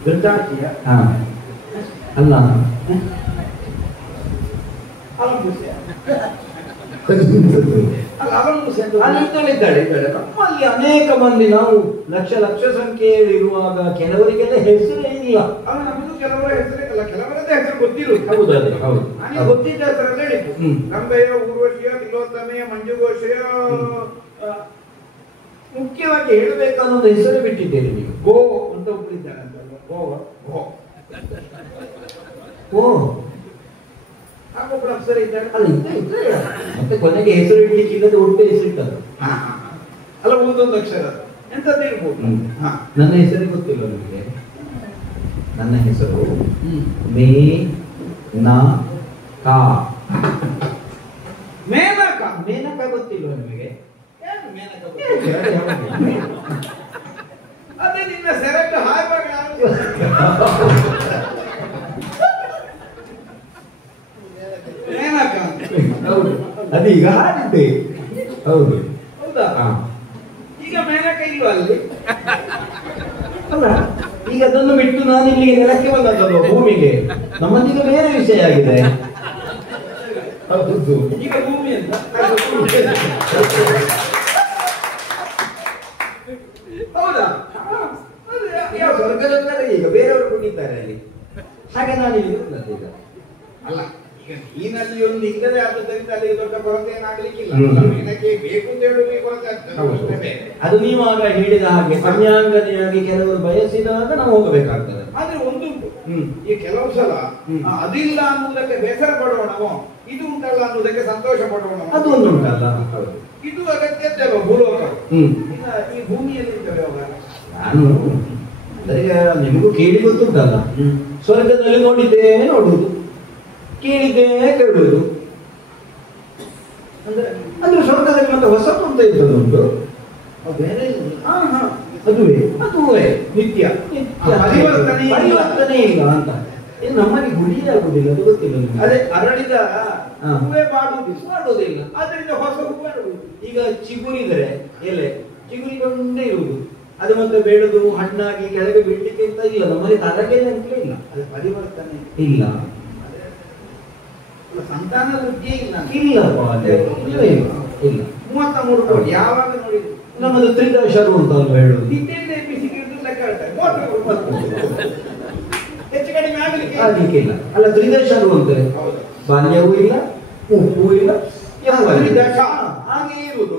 ಧೃತಾಚಿಯ ಅಲ್ಲ, ಅಲಂಬುಸೆಯ ಇದ್ದಾಳೆ. ನಮ್ಮಲ್ಲಿ ಅನೇಕ ಮಂದಿ ನಾವು ಲಕ್ಷ ಸಂಖ್ಯೆಯಲ್ಲಿರುವಾಗ ಕೆಲವರಿಗೆಲ್ಲ ಹೆಸರೇ ಇಲ್ಲ. ನಮ್ಮದು ಕೆಲವರ ಹೆಸರೇ ಕೆಲವರದ್ದೇ ಹೆಸರು ಗೊತ್ತಿರುವುದು. ಹೌದು ಹೌದು. ಗೊತ್ತಿದ್ದ ಹೆಸರಲ್ಲ ಹೇಳಿದ್ದು. ರಂಭೆಯ, ಊರ್ವಶಿಯ, ತಿಲೋತ್ತಮೆಯ, ಮಂಜುಘೋಷೆಯ, ಮುಖ್ಯವಾಗಿ ಹೇಳಬೇಕನ್ನೋದು ಹೆಸರು ಬಿಟ್ಟಿದ್ದೀರಿ ನೀವು. ಗೋ ಅಂತ ಒಬ್ಬರಿದ್ದಾರಂತ. ಗೋ ಗೋ ಓ ಹಾಗೊಬ್ಬರು ಅಕ್ಷರ ಇದ್ದಾಳೆ. ಅಲ್ಲ ಇದ್ದ ಮತ್ತೆ ಕೊನೆಗೆ ಹೆಸರು ಇಡ್ಲಿಕ್ಕೆ ಇಲ್ಲದೆ ಒಟ್ಟು ಹೆಸರಿಟ್ಟದ್ದು. ಅಲ್ಲ ಒಂದೊಂದು ಅಕ್ಷರ ಎಂತದ್ದು ಇರ್ಬೋದು. ನನ್ನ ಹೆಸರೇ ಗೊತ್ತಿಲ್ಲ ನಿಮಗೆ. ನನ್ನ ಹೆಸರು ಮೇ ನ ಕಾ. ಮೇನಕ. ಮೇನಕ ಗೊತ್ತಿಲ್ವ ನಿಮಗೆ? ಅದೇ ನಿನ್ನ ಸೆರೆಟ್ಟು ಹಾಯ್ಬಾಗ. ಮೇನಕ. ಹೌದು, ಅದೀಗ ಹಾಡಿದ್ದೆ. ಹೌದು. ಹೌದಾ? ಈಗ ಮೇನಕ ಇಲ್ವಾ ಅಲ್ಲಿ? ಅಲ್ಲ, ಈಗ ಅದನ್ನು ಬಿಟ್ಟು ನಾನು ಇಲ್ಲಿಗೆ ನೆಲಕ್ಕೆ ಬಂದದ್ದು, ಭೂಮಿಗೆ. ನಮ್ಮದೀಗ ಬೇರೆ ವಿಷಯ ಆಗಿದೆ. ಹೌದು, ಈಗ ಭೂಮಿ ಅಂತ. ಹೌದಾ? ಸ್ವರ್ಗದಲ್ಲೇ ಈಗ ಬೇರೆಯವರು ಕುಣಿತಾರೆ ಅಲ್ಲಿ. ಹಾಗೆ ನಾನು ಇಲ್ಲಿ ಈಗ ಅಲ್ಲ, ಈಗ ನೀನಲ್ಲಿ ಒಂದು ಇಲ್ಲದೆ ಆದದ್ದರಿಂದ ಅಲ್ಲಿ ದೊಡ್ಡ ಕೊರತೆ ಏನಾಗ್ಲಿಕ್ಕಿಲ್ಲ. ಏನಕ್ಕೆ ಬೇಕು ಅಂತ ಹೇಳುವ ಕೊರತೆ ಆಗ್ತದೆ. ಅದು ನೀವು ಆಗ ಹೇಳಿದ ಹಾಗೆ ಕನ್ಯಾಂಗನೆಯಾಗಿ ಕೆಲವರು ಬಯಸಿದಾಗ ನಾವು ಹೋಗಬೇಕಾಗ್ತದೆ. ಆದ್ರೆ ಒಂದುಂಟು, ಈ ಕೆಲವು ಸಲ ಅದಿಲ್ಲ ಅನ್ನುವುದಕ್ಕೆ ಬೇಸರ ಪಡೋಣವೋ, ಇದು ಉಂಟಲ್ಲ ಅನ್ನುವುದಕ್ಕೆ ಸಂತೋಷ ಪಡೋಣ. ಅದು ಒಂದು ಉಂಟಲ್ಲ. ಇದು ಅಗತ್ಯತೆ ಭೂಲೋಕ. ಈ ಭೂಮಿಯಲ್ಲಿ ನಾನು ಈಗ ನಿಮಗೂ ಕೇಳಿ ಗೊತ್ತುಂಟಲ್ಲ, ಸ್ವರ್ಗದಲ್ಲಿ ನೋಡಿದ್ದೇ ನೋಡುವುದು, ಕೇಳಿದ್ದೇ ಕೇಳುವುದು. ಅಂದ್ರೆ ಸ್ವರ್ಗದಲ್ಲಿ ಮತ್ತೆ ಹೊಸತು ಅಂತ ಇದ್ದದುಂಟು, ಬೇರೆ ಅದುವೇ ನಿತ್ಯ ಪರಿವರ್ತನೆ ಇಲ್ಲ ಅಂತ. ಇದು ನಮಗೆ ಗುಡಿಯೇ ಆಗುದಿಲ್ಲ, ಅದು ಗೊತ್ತಿಲ್ಲ ನಿಮಗೆ. ಅದೇ ಅರಳಿದ ಹೂವೇ ಮಾಡುವುದಿಲ್ಲ, ಅದರಿಂದ ಹೊಸ ಹೂವು ಅರಳುವುದು. ಈಗ ಚಿಗುರಿದರೆ ಎಲೆ ಚಿಗುರಿಕೊಂಡೇ ಇರುವುದು, ಅದು ಮತ್ತೆ ಬೆಳೆದು ಹಣ್ಣಾಗಿ ಕೆಳಗೆ ಬಿಡ್ಲಿಕ್ಕೆ ಅಂತ ಇಲ್ಲ. ನಮ್ಮಲ್ಲಿ ತರಗೆ ಅಂತಲೇ ಇಲ್ಲ, ಅದು ಪರಿವರ್ತನೆ ಇಲ್ಲ. ಸಂತಾನ ವೃದ್ಧಿಯೇ ಇಲ್ಲ. ಇಲ್ಲಪ್ಪ, ಇಲ್ಲ. 33 ಕೋಟಿ ಯಾವಾಗ ನೋಡಿದ್ರು. ನಮ್ಮದು ತ್ರಿದಶರು ಅಂತ ಅಲ್ವಾ ಹೇಳುದು. ನಿದ್ದೆಯಿಂದ ಬಿಸಿಗಿದ್ದು ಲೆಕ್ಕ ಹೇಳ್ತಾರೆ. ಹೆಚ್ಚು ಕಡಿಮೆ ಆಗ್ಲಿಕ್ಕೆ ಇಲ್ಲ. ಅಲ್ಲ, ತ್ರಿದಶರು ಅಂತಾರೆ. ಬಾಲ್ಯವೂ ಇಲ್ಲ, ಉಪ್ಪು ಇಲ್ಲ, ಹಾಗೆ ಇರುವುದು.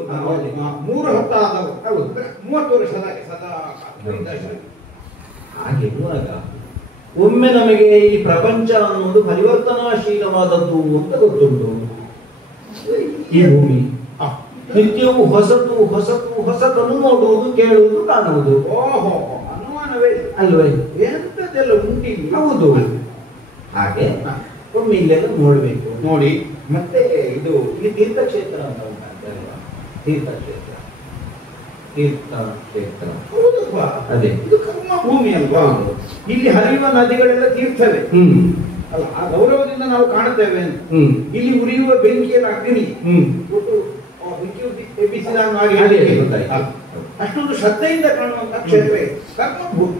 3 ಹತ್ತ ಆದವು. ಹೌದು, 30 ವರ್ಷದಾಗಿ ಸದಾ ಹಾಗಿರುವಾಗ ಒಮ್ಮೆ ನಮಗೆ ಈ ಪ್ರಪಂಚ ಅನ್ನೋದು ಪರಿವರ್ತನಾಶೀಲವಾದದ್ದು ಅಂತ ಗೊತ್ತುಂಟು. ಈ ಭೂಮಿ ನಿತ್ಯವೂ ಹೊಸತು ಹೊಸತು ಹೊಸತನ್ನು ನೋಡುವುದು, ಕೇಳುವುದು, ಕಾಣುವುದು. ಓಹೋ, ಅನುಮಾನವೇ ಅಲ್ವೇ? ಎಂತದೆಲ್ಲ ಉಂಟಿಲ್ಲ. ಹೌದು. ಹಾಗೆ ಒಮ್ಮೆ ಇಲ್ಲೆಲ್ಲ ನೋಡ್ಬೇಕು. ನೋಡಿ ಮತ್ತೆ ಇದು ಇಲ್ಲಿ ತೀರ್ಥಕ್ಷೇತ್ರ ಅಂತ ಉಂಟಲ್ವಾ? ತೀರ್ಥಕ್ಷೇತ್ರ ಹೌದಪ್ಪ, ಅದೇ ಇದು ಕರ್ಮ ಭೂಮಿ ಅಲ್ವಾ? ಇಲ್ಲಿ ಹರಿಯುವ ನದಿಗಳೆಲ್ಲ ತೀರ್ಥವೇ ಅಲ್ಲ. ಆ ಗೌರವದಿಂದ ನಾವು ಕಾಣುತ್ತೇವೆ. ಇಲ್ಲಿ ಉರಿಯುವ ಬೆಂಕಿಯ ಅಗ್ನಿ ಎಬ್ಬಿಸಿದ ಅಷ್ಟೊಂದು ಶ್ರದ್ಧೆಯಿಂದ ಕಾಣುವಂತ ಕ್ಷೇತ್ರ ಕರ್ಮಭೂಮಿ.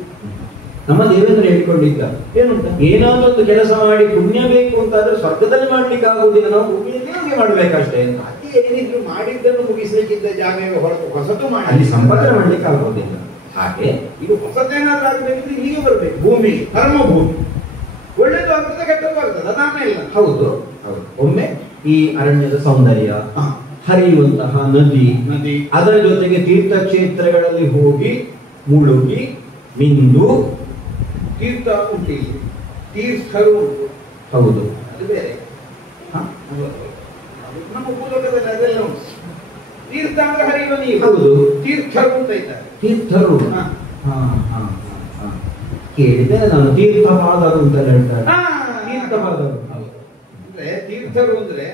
ನಮ್ಮ ದೇವೇಂದ್ರ ಹೇಳಿಕೊಂಡಿದ್ದ ಏನುಂಟ, ಏನಾದ್ರೂ ಒಂದು ಕೆಲಸ ಮಾಡಿ ಪುಣ್ಯ ಬೇಕು ಅಂತಾದ್ರೆ ಸ್ವರ್ಗದಲ್ಲಿ ಮಾಡ್ಲಿಕ್ಕೆ ಆಗುವುದಿಲ್ಲ, ನಾವು ಭೂಮಿಯಲ್ಲಿ ಹೋಗಿ ಮಾಡ್ಬೇಕಷ್ಟೇ ಅಂತ. ಅದೇ ಏನಿದ್ರು ಮಾಡಿದ್ದನ್ನು ಮುಗಿಸ್ಲಿಕ್ಕಿದ್ದ ಜಾಗವೇ ಹೊರತು ಹೊಸತು ಮಾಡಿ ಅಲ್ಲಿ ಸಂಪಾದನೆ ಮಾಡ್ಲಿಕ್ಕೆ ಆಗುವುದಿಲ್ಲ. ಹಾಗೆ ಇದು ಹೊಸತೇನಾದ್ರೂ ಆಗ್ಬೇಕಿದ್ರೆ ಇಲ್ಲಿಗೆ ಬರ್ಬೇಕು. ಭೂಮಿ ಕರ್ಮಭೂಮಿ, ಒಳ್ಳೇದು ಆಗ್ತದೆ ಕೆಟ್ಟದ್ದು ಆಗ್ತದೆ, ಅದಾಮೇ ಇಲ್ಲ. ಹೌದು ಹೌದು. ಒಮ್ಮೆ ಈ ಅರಣ್ಯದ ಸೌಂದರ್ಯ, ಹರಿಯುವಂತಹ ನದಿ, ಅದರ ಜೊತೆಗೆ ತೀರ್ಥಕ್ಷೇತ್ರಗಳಲ್ಲಿ ಹೋಗಿ ಮುಳುಗಿ ಮಿಂದು, ತೀರ್ಥ ಉಂಟು, ತೀರ್ಥರು ಉಂಟು. ಹೌದು, ಅದು ಬೇರೆ. ನಮ್ಮ ಭೂಲೋಕದಲ್ಲಿ ಅದೆಲ್ಲ ಉಂಟು. ತೀರ್ಥ ಅಂದ್ರೆ ಹರಿಯುವ ನೀರು. ಹೌದು, ತೀರ್ಥರು ಅಂತ ಇದ್ದಾರೆ. ತೀರ್ಥರು ಕೇಳಿದೆ ನಾನು. ತೀರ್ಥಪಾದರು ಅಂತ ಹೇಳ್ತಾರೆ. ತೀರ್ಥಪಾದರು ಅಂದ್ರೆ ತೀರ್ಥರು ಅಂದ್ರೆ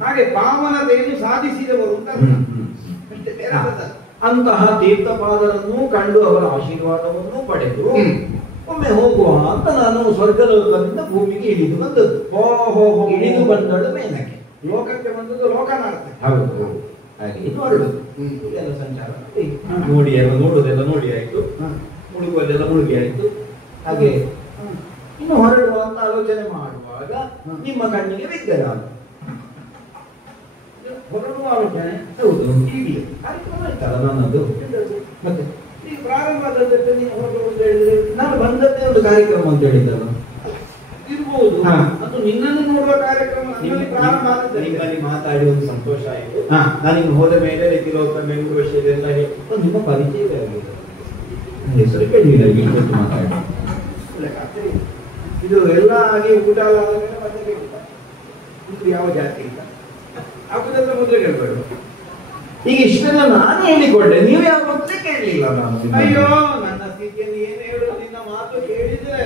ಹಾಗೆ ಪಾವನತೆಯನ್ನು ಸಾಧಿಸಿದವರು ಅಂತ. ಅಂತಹ ತೀರ್ಥಪಾದರನ್ನು ಕಂಡು ಅವರ ಆಶೀರ್ವಾದವನ್ನು ಪಡೆದು ಒಮ್ಮೆ ಹೋಗುವ ಅಂತ ನಾನು ಸ್ವರ್ಗಲೋಕದಿಂದ ಭೂಮಿಗೆ ಇಳಿದು ಬಂದದ್ದು. ಇಳಿದು ಬಂದಳು ಮೇನಕ್ಕೆ. ಲೋಕಕ್ಕೆ ಬಂದದ್ದು ಲೋಕನಾರ್ಥ. ಹೌದು, ಹಾಗೆ ಇದು ಹೊರಡುದು ಎಲ್ಲ ಸಂಚಾರ ನೋಡಿ, ಎಲ್ಲ ನೋಡುದೆಲ್ಲ ನೋಡಿ ಆಯ್ತು, ಮುಳುಗುವುದೆಲ್ಲ ಮುಳುಗಿ ಆಯ್ತು. ಹಾಗೆ ಇನ್ನು ಹೊರಡುವ ಅಂತ ಆಲೋಚನೆ ಮಾಡುವಾಗ ನಿಮ್ಮ ಕಣ್ಣಿಗೆ ಬಿದ್ದರೆ ಆಲೋಚನೆ ಹೌದು. ಈಗಲೇ ಕಾರ್ಯಕ್ರಮ ಆಯ್ತಲ್ಲ ನನ್ನದು. ಮತ್ತೆ ಈಗ ಪ್ರಾರಂಭ ಆದದ್ದಕ್ಕೆ ನೀವು ಹೋಗುವುದು ಅಂತ ಹೇಳಿದ್ರೆ ನಾನು ಬಂದದ್ದೇ ಒಂದು ಕಾರ್ಯಕ್ರಮ ಅಂತ ಹೇಳಿದ್ದಲ್ಲ. ಇರ್ಬೋದು. ಹಾ. ಅದು ನಿನ್ನನ್ನು ನೋಡುವ ಕಾರ್ಯಕ್ರಮ ನನ್ನಲ್ಲಿ ಪ್ರಾರಂಭ ಆದದ್ದು. ನಿಮ್ಮಲ್ಲಿ ಮಾತಾಡಿ ಒಂದು ಸಂತೋಷ ಆಯಿತು. ನಾನಿನ್ನು ಹೋದ ಮೇಲೆ ರೀತಿಲೋಕ ಬೆಂಗಳೂರು ವಿಷಯದೆಲ್ಲ ನಿಮ್ಮ ಪರಿಚಯವೇ ಆಗಿದೆ. ಹೆಸರು ಕೇಳಿಲ್ಲ ಇವತ್ತು ಮಾತಾಡಿ. ಇದು ಎಲ್ಲ ಆಗಿ ಊಟ ಆದ ಮೇಲೆ ಮತ್ತೆ ಕೇಳಿಲ್ಲ ಇದು ಯಾವ ಜಾತಿ ಇಲ್ಲ ಆಗುದೆಲ್ಲ ಮೊದಲೇ ಕೇಳಬೇಡ. ಈಗ ಇಷ್ಟೆಲ್ಲ ನಾನು ಹೇಳಿಕೊಂಡೆ, ನೀವು ಯಾವ ಮೊದಲೇ ಕೇಳಲಿಲ್ಲ. ನಾನು ಅಯ್ಯೋ ನನ್ನ ಸ್ಥಿತಿಯನ್ನು ಏನು ಹೇಳೋದು, ನಿನ್ನ ಮಾತು ಕೇಳಿದ್ರೆ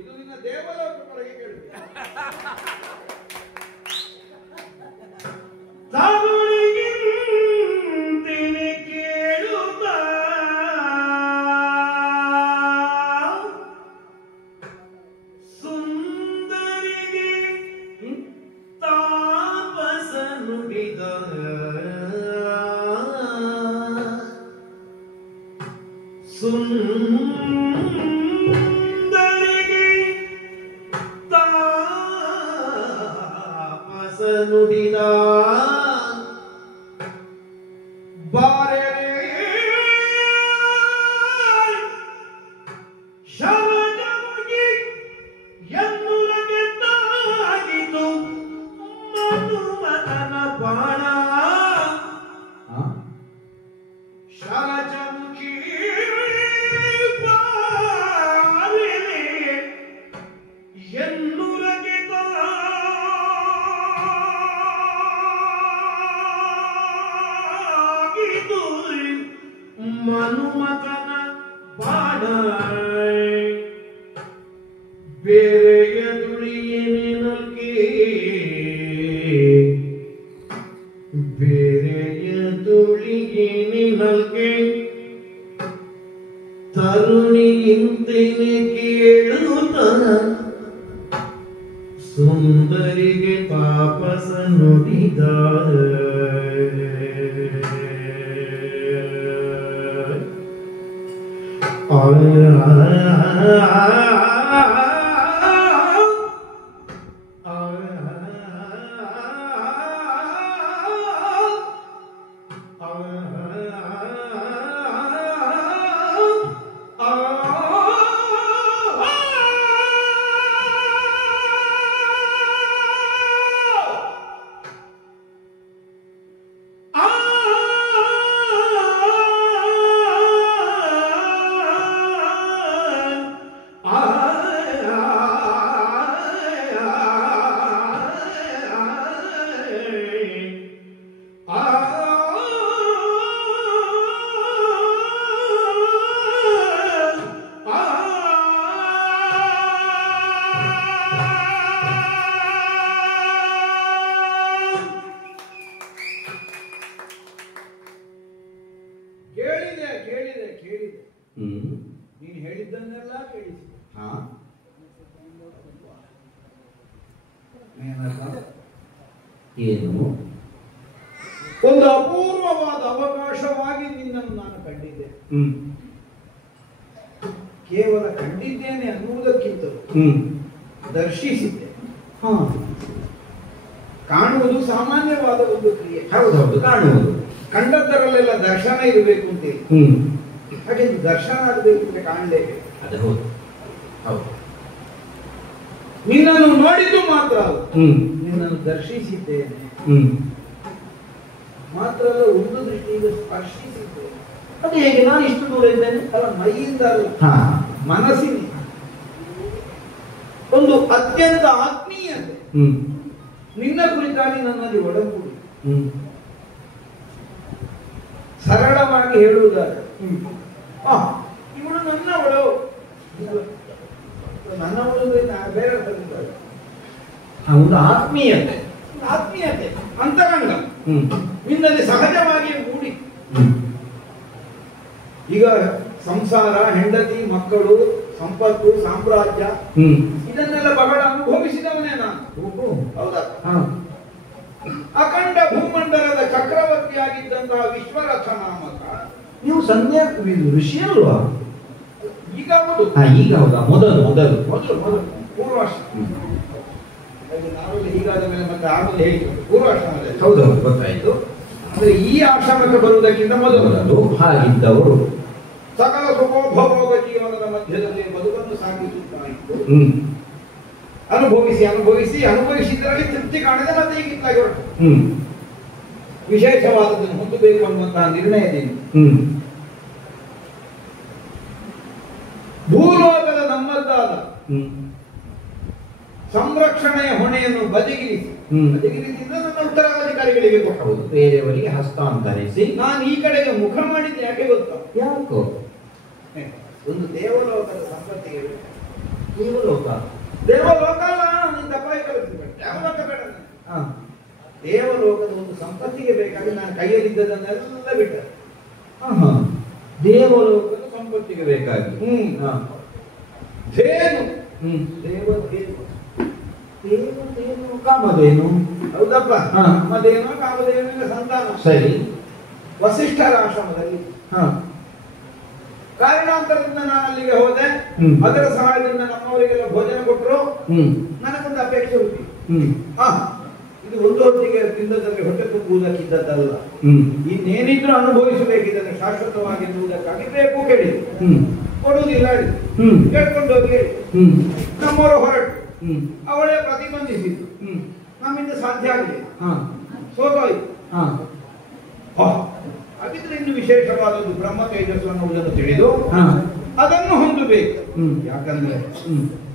ಇದು ನಿನ್ನ ದೇವಲೋಕ ಹೊರಗೆ ಕೇಳುತ್ತೆ. ನುಡಿದ ಬಾರೆ ಶರಣಿ ಎನ್ನುರಗೆ ತಾಗಿತು ಮನುಮತನ ಬಾಣ ಶರಜಮುಖಿ ಬಾರೆ ಎನ್ನುರಗೆ ಮನುಮತನ ಬಾಣ ಬೇರೆಯ ದುಳಿಯನಿನಲ್ಕೆ ಬೇರೆಯ ದುಳಿಯನಿನಲ್ಕೆ ತರುಣಿಯಿಂತೆನೆ ಕೇಳುತ್ತಾನ ಸುಂದರಿಗೆ ತಾಪಸ ನುಡಿದ ನೀನು ಹೇಳಿದ್ದನ್ನೆಲ್ಲ ಕೇಳಿಸಿ ಏನು ಒಂದು ಅಪೂರ್ವವಾದ ಅವಕಾಶವಾಗಿ ನಿನ್ನನ್ನು ನಾನು ಕಂಡಿದ್ದೆ. ಕೇವಲ ಕಂಡಿದ್ದೇನೆ ಅನ್ನುವುದಕ್ಕಿಂತಲೂ ದರ್ಶಿಸಿದ್ದೆ. ಕಾಣುವುದು ಸಾಮಾನ್ಯವಾದ ಒಂದು ಕ್ರಿಯೆ. ಹೌದೌದು, ಕಾಣುವುದು. ಕಂಡದ್ದರಲ್ಲೆಲ್ಲ ದರ್ಶನ ಇರಬೇಕು ಅಂತೇಳಿ, ಹಾಗೆ ದರ್ಶನ ಆಗಬೇಕು ಅಂತ ಕಾಣಲೇಬೇಕು. ಅದು ಹೌದು ಹೌದು. ನಿನ್ನನ್ನು ನೋಡಿದ್ದು ಮಾತ್ರ ನಿನ್ನನ್ನು ದರ್ಶಿಸಿದ್ದೇನೆ ಮಾತ್ರ ಅಲ್ಲ, ಒಂದು ದೃಷ್ಟಿಯಿಂದ ಸ್ಪರ್ಶಿಸಿದ್ದೇನೆ. ಅದು ಹೇಗೆ? ನಾನು ಇಷ್ಟು ದೂರ ಇದ್ದೇನೆ ಅಲ್ಲ, ಮೈಯಿಂದ ಅಲ್ಲ, ಮನಸ್ಸಿನ ಒಂದು ಅತ್ಯಂತ ಆತ್ಮೀಯತೆ ನಿನ್ನ ಕುರಿತಾಗಿ ನನ್ನಲ್ಲಿ ಒಡಗೂಡಿ. ಸರಳವಾಗಿ ಹೇಳುವುದಾದ್ರೆ ಇವಳು ನನ್ನವಳು, ನನ್ನವಳು ಬೇರೆ ಒಂದು ಆತ್ಮೀಯತೆ, ಆತ್ಮೀಯತೆ ಅಂತರಂಗ ನಿನ್ನಲ್ಲಿ ಸಹಜವಾಗಿ ಮೂಡಿ. ಈಗ ಸಂಸಾರ, ಹೆಂಡತಿ, ಮಕ್ಕಳು, ಸಂಪತ್ತು, ಸಾಮ್ರಾಜ್ಯ ಇದನ್ನೆಲ್ಲ ಬಹಳ ಅನುಭವಿಸಿದವನೇ ನಾನು. ಹೌದಾ? ಅಖಂಡ ಭೂಮಂಡಲದ ಚಕ್ರವರ್ತಿಯಾಗಿ ಆಗಿದ್ದಂತಹ ವಿಶ್ವರಥ ನಾಮಕ. ನೀವು ಸಂಧ್ಯಾ ಋಷಿ ಅಲ್ವಾ? ಈಗ ಹೌದು. ಈಗ ಹೌದಾ? ಮೊದಲು ಮೊದಲು ಮೊದಲು ಮೊದಲು ಪೂರ್ವಾಶ್ರಮ. ನಾವೆಲ್ಲ ಹೀಗಾದ ಮೇಲೆ ಮತ್ತೆ ಆಮೇಲೆ ಹೇಳಿದ್ರು ಪೂರ್ವಾಶ್ರಮದಲ್ಲಿ. ಹೌದೌದು, ಗೊತ್ತಾಯ್ತು. ಅಂದ್ರೆ ಈ ಆಶ್ರಮಕ್ಕೆ ಬರುವುದಕ್ಕಿಂತ ಮೊದಲು ಹಾಗಿದ್ದವರು ಸಕಲ ಸುಖೋಪಭೋಗ ಜೀವನದ ಮಧ್ಯದಲ್ಲಿ ಬದುಕನ್ನು ಸಾಗಿಸುತ್ತಾ ಇತ್ತು. ಅನುಭವಿಸಿ ಅನುಭವಿಸಿ ಅನುಭವಿಸಿದ್ರಲ್ಲಿ ತೃಪ್ತಿ ಕಾಣದೆ ಮತ್ತೆ ಈಗ ಇತ್ತಾಗಿ ಹೊರಟು ವಿಶೇಷವಾದದ್ದನ್ನು ಹೊಂದಬೇಕು ಅನ್ನುವಂತಹ ನಿರ್ಣಯದಿಂದ ಭೂಲೋಕದ ನಮ್ಮದ್ದಾದ ಸಂರಕ್ಷಣೆಯ ಹೊಣೆಯನ್ನು ಬದಿಗಿರಿಸಿ ನನ್ನ ಉತ್ತರಾಧಿಕಾರಿಗಳಿಗೆ ಕೊಟ್ಟಬಹುದು, ಬೇರೆಯವರಿಗೆ ಹಸ್ತಾಂತರಿಸಿ ನಾನು ಈ ಕಡೆಗೆ ಮುಖ ಮಾಡಿದ್ದೆ. ಯಾಕೆ ಗೊತ್ತಾ? ಯಾಕೋ? ಒಂದು ದೇವಲೋಕದ ಸಂಪತ್ತಿಗೆ ದೇವಲೋಕ ದೇವಲೋಕ ಅಲ್ಲ, ತಪ್ಪಾಗಿ ಕಲಿಸಬೇಡ. ದೇವಲೋಕ ಬೇಡ. ದೇವಲೋಕದ ಒಂದು ಸಂಪತ್ತಿಗೆ ಬೇಕಾಗಿ ನಾನು ಕೈಯಲ್ಲಿದ್ದದನ್ನೆಲ್ಲ ಬಿಟ್ಟ. ದೇವಲೋಕದ ಸಂಪತ್ತಿಗೆ ಬೇಕಾಗಿ ಧೇನು ದೇವಧೇನು ದೇವಧೇನು ಕಾಮಧೇನು. ಹೌದಪ್ಪ, ಕಾಮಧೇನು ಕಾಮಧೇನುವಿನ ಸಂತಾನ. ಸರಿ. ವಸಿಷ್ಠರ ಆಶ್ರಮದಲ್ಲಿ ಕಾರಣಾಂತರದಿಂದ ನಾನು ಅಲ್ಲಿಗೆ ಹೋದೆ. ಅದರ ಸಹಾಯದಿಂದ ನಮ್ಮವರಿಗೆಲ್ಲ ಭೋಜನ ಕೊಟ್ಟರು. ನನಗೊಂದು ಅಪೇಕ್ಷೆ ಹುಟ್ಟಿ, ಇದು ಒಂದು ಹೊತ್ತಿಗೆ ತಿಂದದಲ್ಲಿ ಹೊಟ್ಟೆ ತುಂಬುವುದಕ್ಕಿದ್ದದ್ದಲ್ಲ, ಇನ್ನೇನಿದ್ರು ಅನುಭವಿಸಬೇಕಿದ್ದನ್ನು ಶಾಶ್ವತವಾಗಿ ಎನ್ನುವುದಕ್ಕಾಗಿ ಬೇಕು ಕೇಳಿದ್ರು. ಕೊಡುವುದಿಲ್ಲ ಕೇಳ್ಕೊಂಡು ಹೋಗಿ ನಮ್ಮವರು ಹೊರಟು. ಅವಳೇ ಪ್ರತಿಬಂಧಿಸಿದ್ದು, ನಮ್ಮಿಂದ ಸಾಧ್ಯ ಆಗಲಿಲ್ಲ, ಸೋತೋಯ್ತು. ಹಾಗಿದ್ರೆ ಇನ್ನು ವಿಶೇಷವಾದದ್ದು ಬ್ರಹ್ಮ ತೇಜಸ್ಸು ಅನ್ನುವುದನ್ನು ತಿಳಿದು ಅದನ್ನು ಹೊಂದಬೇಕು. ಯಾಕಂದ್ರೆ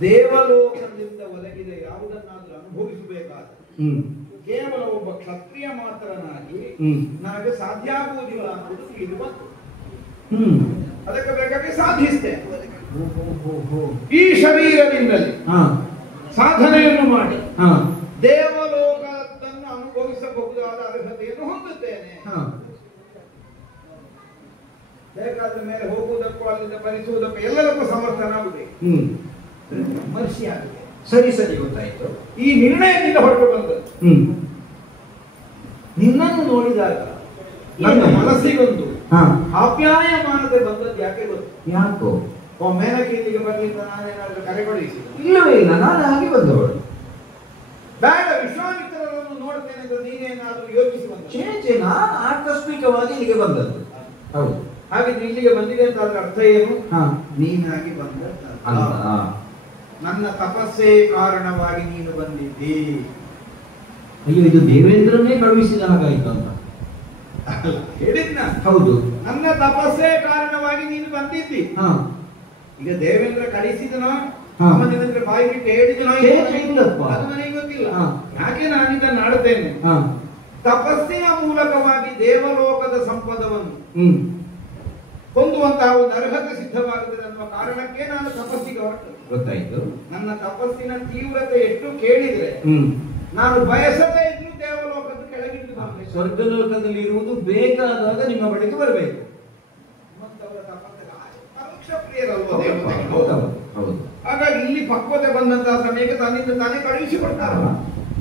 ದೇವಲೋಕದಿಂದ ಒದಗಿದ ಯಾವುದನ್ನಾದ್ರೂ ಅನುಭವಿಸಬೇಕಾದ ಕೇವಲ ಒಬ್ಬ ಕ್ಷತ್ರಿಯ ಮಾತ್ರನಾಗಿ ನನಗೆ ಸಾಧ್ಯ ಆಗುವುದಿಲ್ಲ ಅನ್ನೋದು ತಿಳಿದು ಬಂತು. ಅದಕ್ಕೆ ಬೇಕಾಗಿ ಸಾಧಿಸಿದೆ. ಈ ಶರೀರದಿಂದಲೇ ಸಾಧನೆಯನ್ನು ಮಾಡಿ ದೇವಲೋಕದನ್ನು ಅನುಭವಿಸಬಹುದಾದ ಅರ್ಹತೆಯನ್ನು ಹೊಂದುತ್ತೇನೆ. ಬೇಕಾದ ಮೇಲೆ ಹೋಗುವುದಕ್ಕೂ ಅಲ್ಲಿಂದ ಭರಿಸುವುದಕ್ಕೂ ಎಲ್ಲದಕ್ಕೂ ಸಮರ್ಥನಾಗಬೇಕು, ಮರ್ಷಿಯಾಗಿದೆ. ಸರಿ ಸರಿ, ಗೊತ್ತಾಯ್ತು. ಈ ನಿರ್ಣಯದಿಂದ ಹೊರಟು ಬಂದದ್ದು. ನಿನ್ನನ್ನು ನೋಡಿದಾಗ ನನ್ನ ಮನಸ್ಸಿಗೊಂದು ಆಪ್ಯಾಯಮಾನತೆ ಬಂದದ್ದು. ಯಾಕೆ ಗೊತ್ತು? ಯಾಕೋ? ಮೇಲಕ್ಕೆ ಇಲ್ಲಿಗೆ ಬರ್ಲಿಕ್ಕೆ ನಾನೇನಾದ್ರೂ ಕರೆ ಕಳುಹಿಸಿ? ಇಲ್ಲವೇ ಇಲ್ಲ, ನಾನು ಹಾಗೆ ಬಂದವಳು. ಬೇಡ, ವಿಶ್ವಾಮಿತ್ರರನ್ನು ನೋಡ್ತೇನೆ ಅಂತ ನೀನೇನಾದ್ರೂ ಯೋಚಿಸಿ ಬಂದ? ನಾನು ಆಕಸ್ಮಿಕವಾಗಿ ಇಲ್ಲಿಗೆ ಬಂದದ್ದು. ಹೌದು. ಹಾಗಿದ್ರೆ ಇಲ್ಲಿಗೆ ಬಂದಿದೆ ಅಂತ ಅದರ ಅರ್ಥ ಏನು? ನೀನಾಗಿ ಬಂದ, ನನ್ನ ತಪಸ್ಸೇ ಕಾರಣವಾಗಿ ನೀನು ಬಂದಿದ್ದಿ. ಅಯ್ಯೋ, ಇದು ದೇವೇಂದ್ರನೇ ಕಳುಹಿಸಿದ ಹಾಗಾಯ್ತು ಅಂತ ಹೇಳಿದ್ನ? ಹೌದು, ನನ್ನ ತಪಸ್ಸೇ ಕಾರಣವಾಗಿ ನೀನು ಬಂದಿದ್ದಿ. ಈಗ ದೇವೇಂದ್ರ ಕಳಿಸಿದನೋ ದೇವೇಂದ್ರ ಬಾಯಿ ಬಿಟ್ಟು ಹೇಳಿದನೋ ಅದು ನನಗೆ ಗೊತ್ತಿಲ್ಲ. ಯಾಕೆ ನಾನಿದನ್ನು ಆಡುತ್ತೇನೆ? ತಪಸ್ಸಿನ ಮೂಲಕವಾಗಿ ದೇವಲೋಕದ ಸಂಪದವನ್ನು ಹೊಂದುವಂತಹ ಒಂದು ಅರ್ಹತೆ ಸಿದ್ಧವಾಗುತ್ತದೆ ಅನ್ನುವ ಕಾರಣಕ್ಕೆ ನಾನು ತಪಸ್ಸಿಗೆ ಹೊರಟು. ಗೊತ್ತಾಯ್ತು. ನನ್ನ ತಪಸ್ಸಿನ ತೀವ್ರತೆ ಎಷ್ಟು ಕೇಳಿದ್ರೆ ನಾನು ಬಯಸದೇ ಇದ್ರು ದೇವಲೋಕದ ಕೆಳಗಿದ್ದು ಬರಬೇಕು. ಸ್ವರ್ಗಲೋಕದಲ್ಲಿ ಇರುವುದು ಬೇಕಾದಾಗ ನಿಮ್ಮ ಬಳಿಗೆ ಬರಬೇಕು. ಪರೋಕ್ಷ ಪ್ರಿಯರಲ್ವ ದೇವತೆಗಳು. ಹಾಗಾಗಿ ಇಲ್ಲಿ ಪಕ್ವತೆ ಬಂದಂತಹ ಸಮಯಕ್ಕೆ ತನ್ನಿಂದ ತಾನೇ ಕಳುಹಿಸಿಕೊಡ್ತಾರೆ.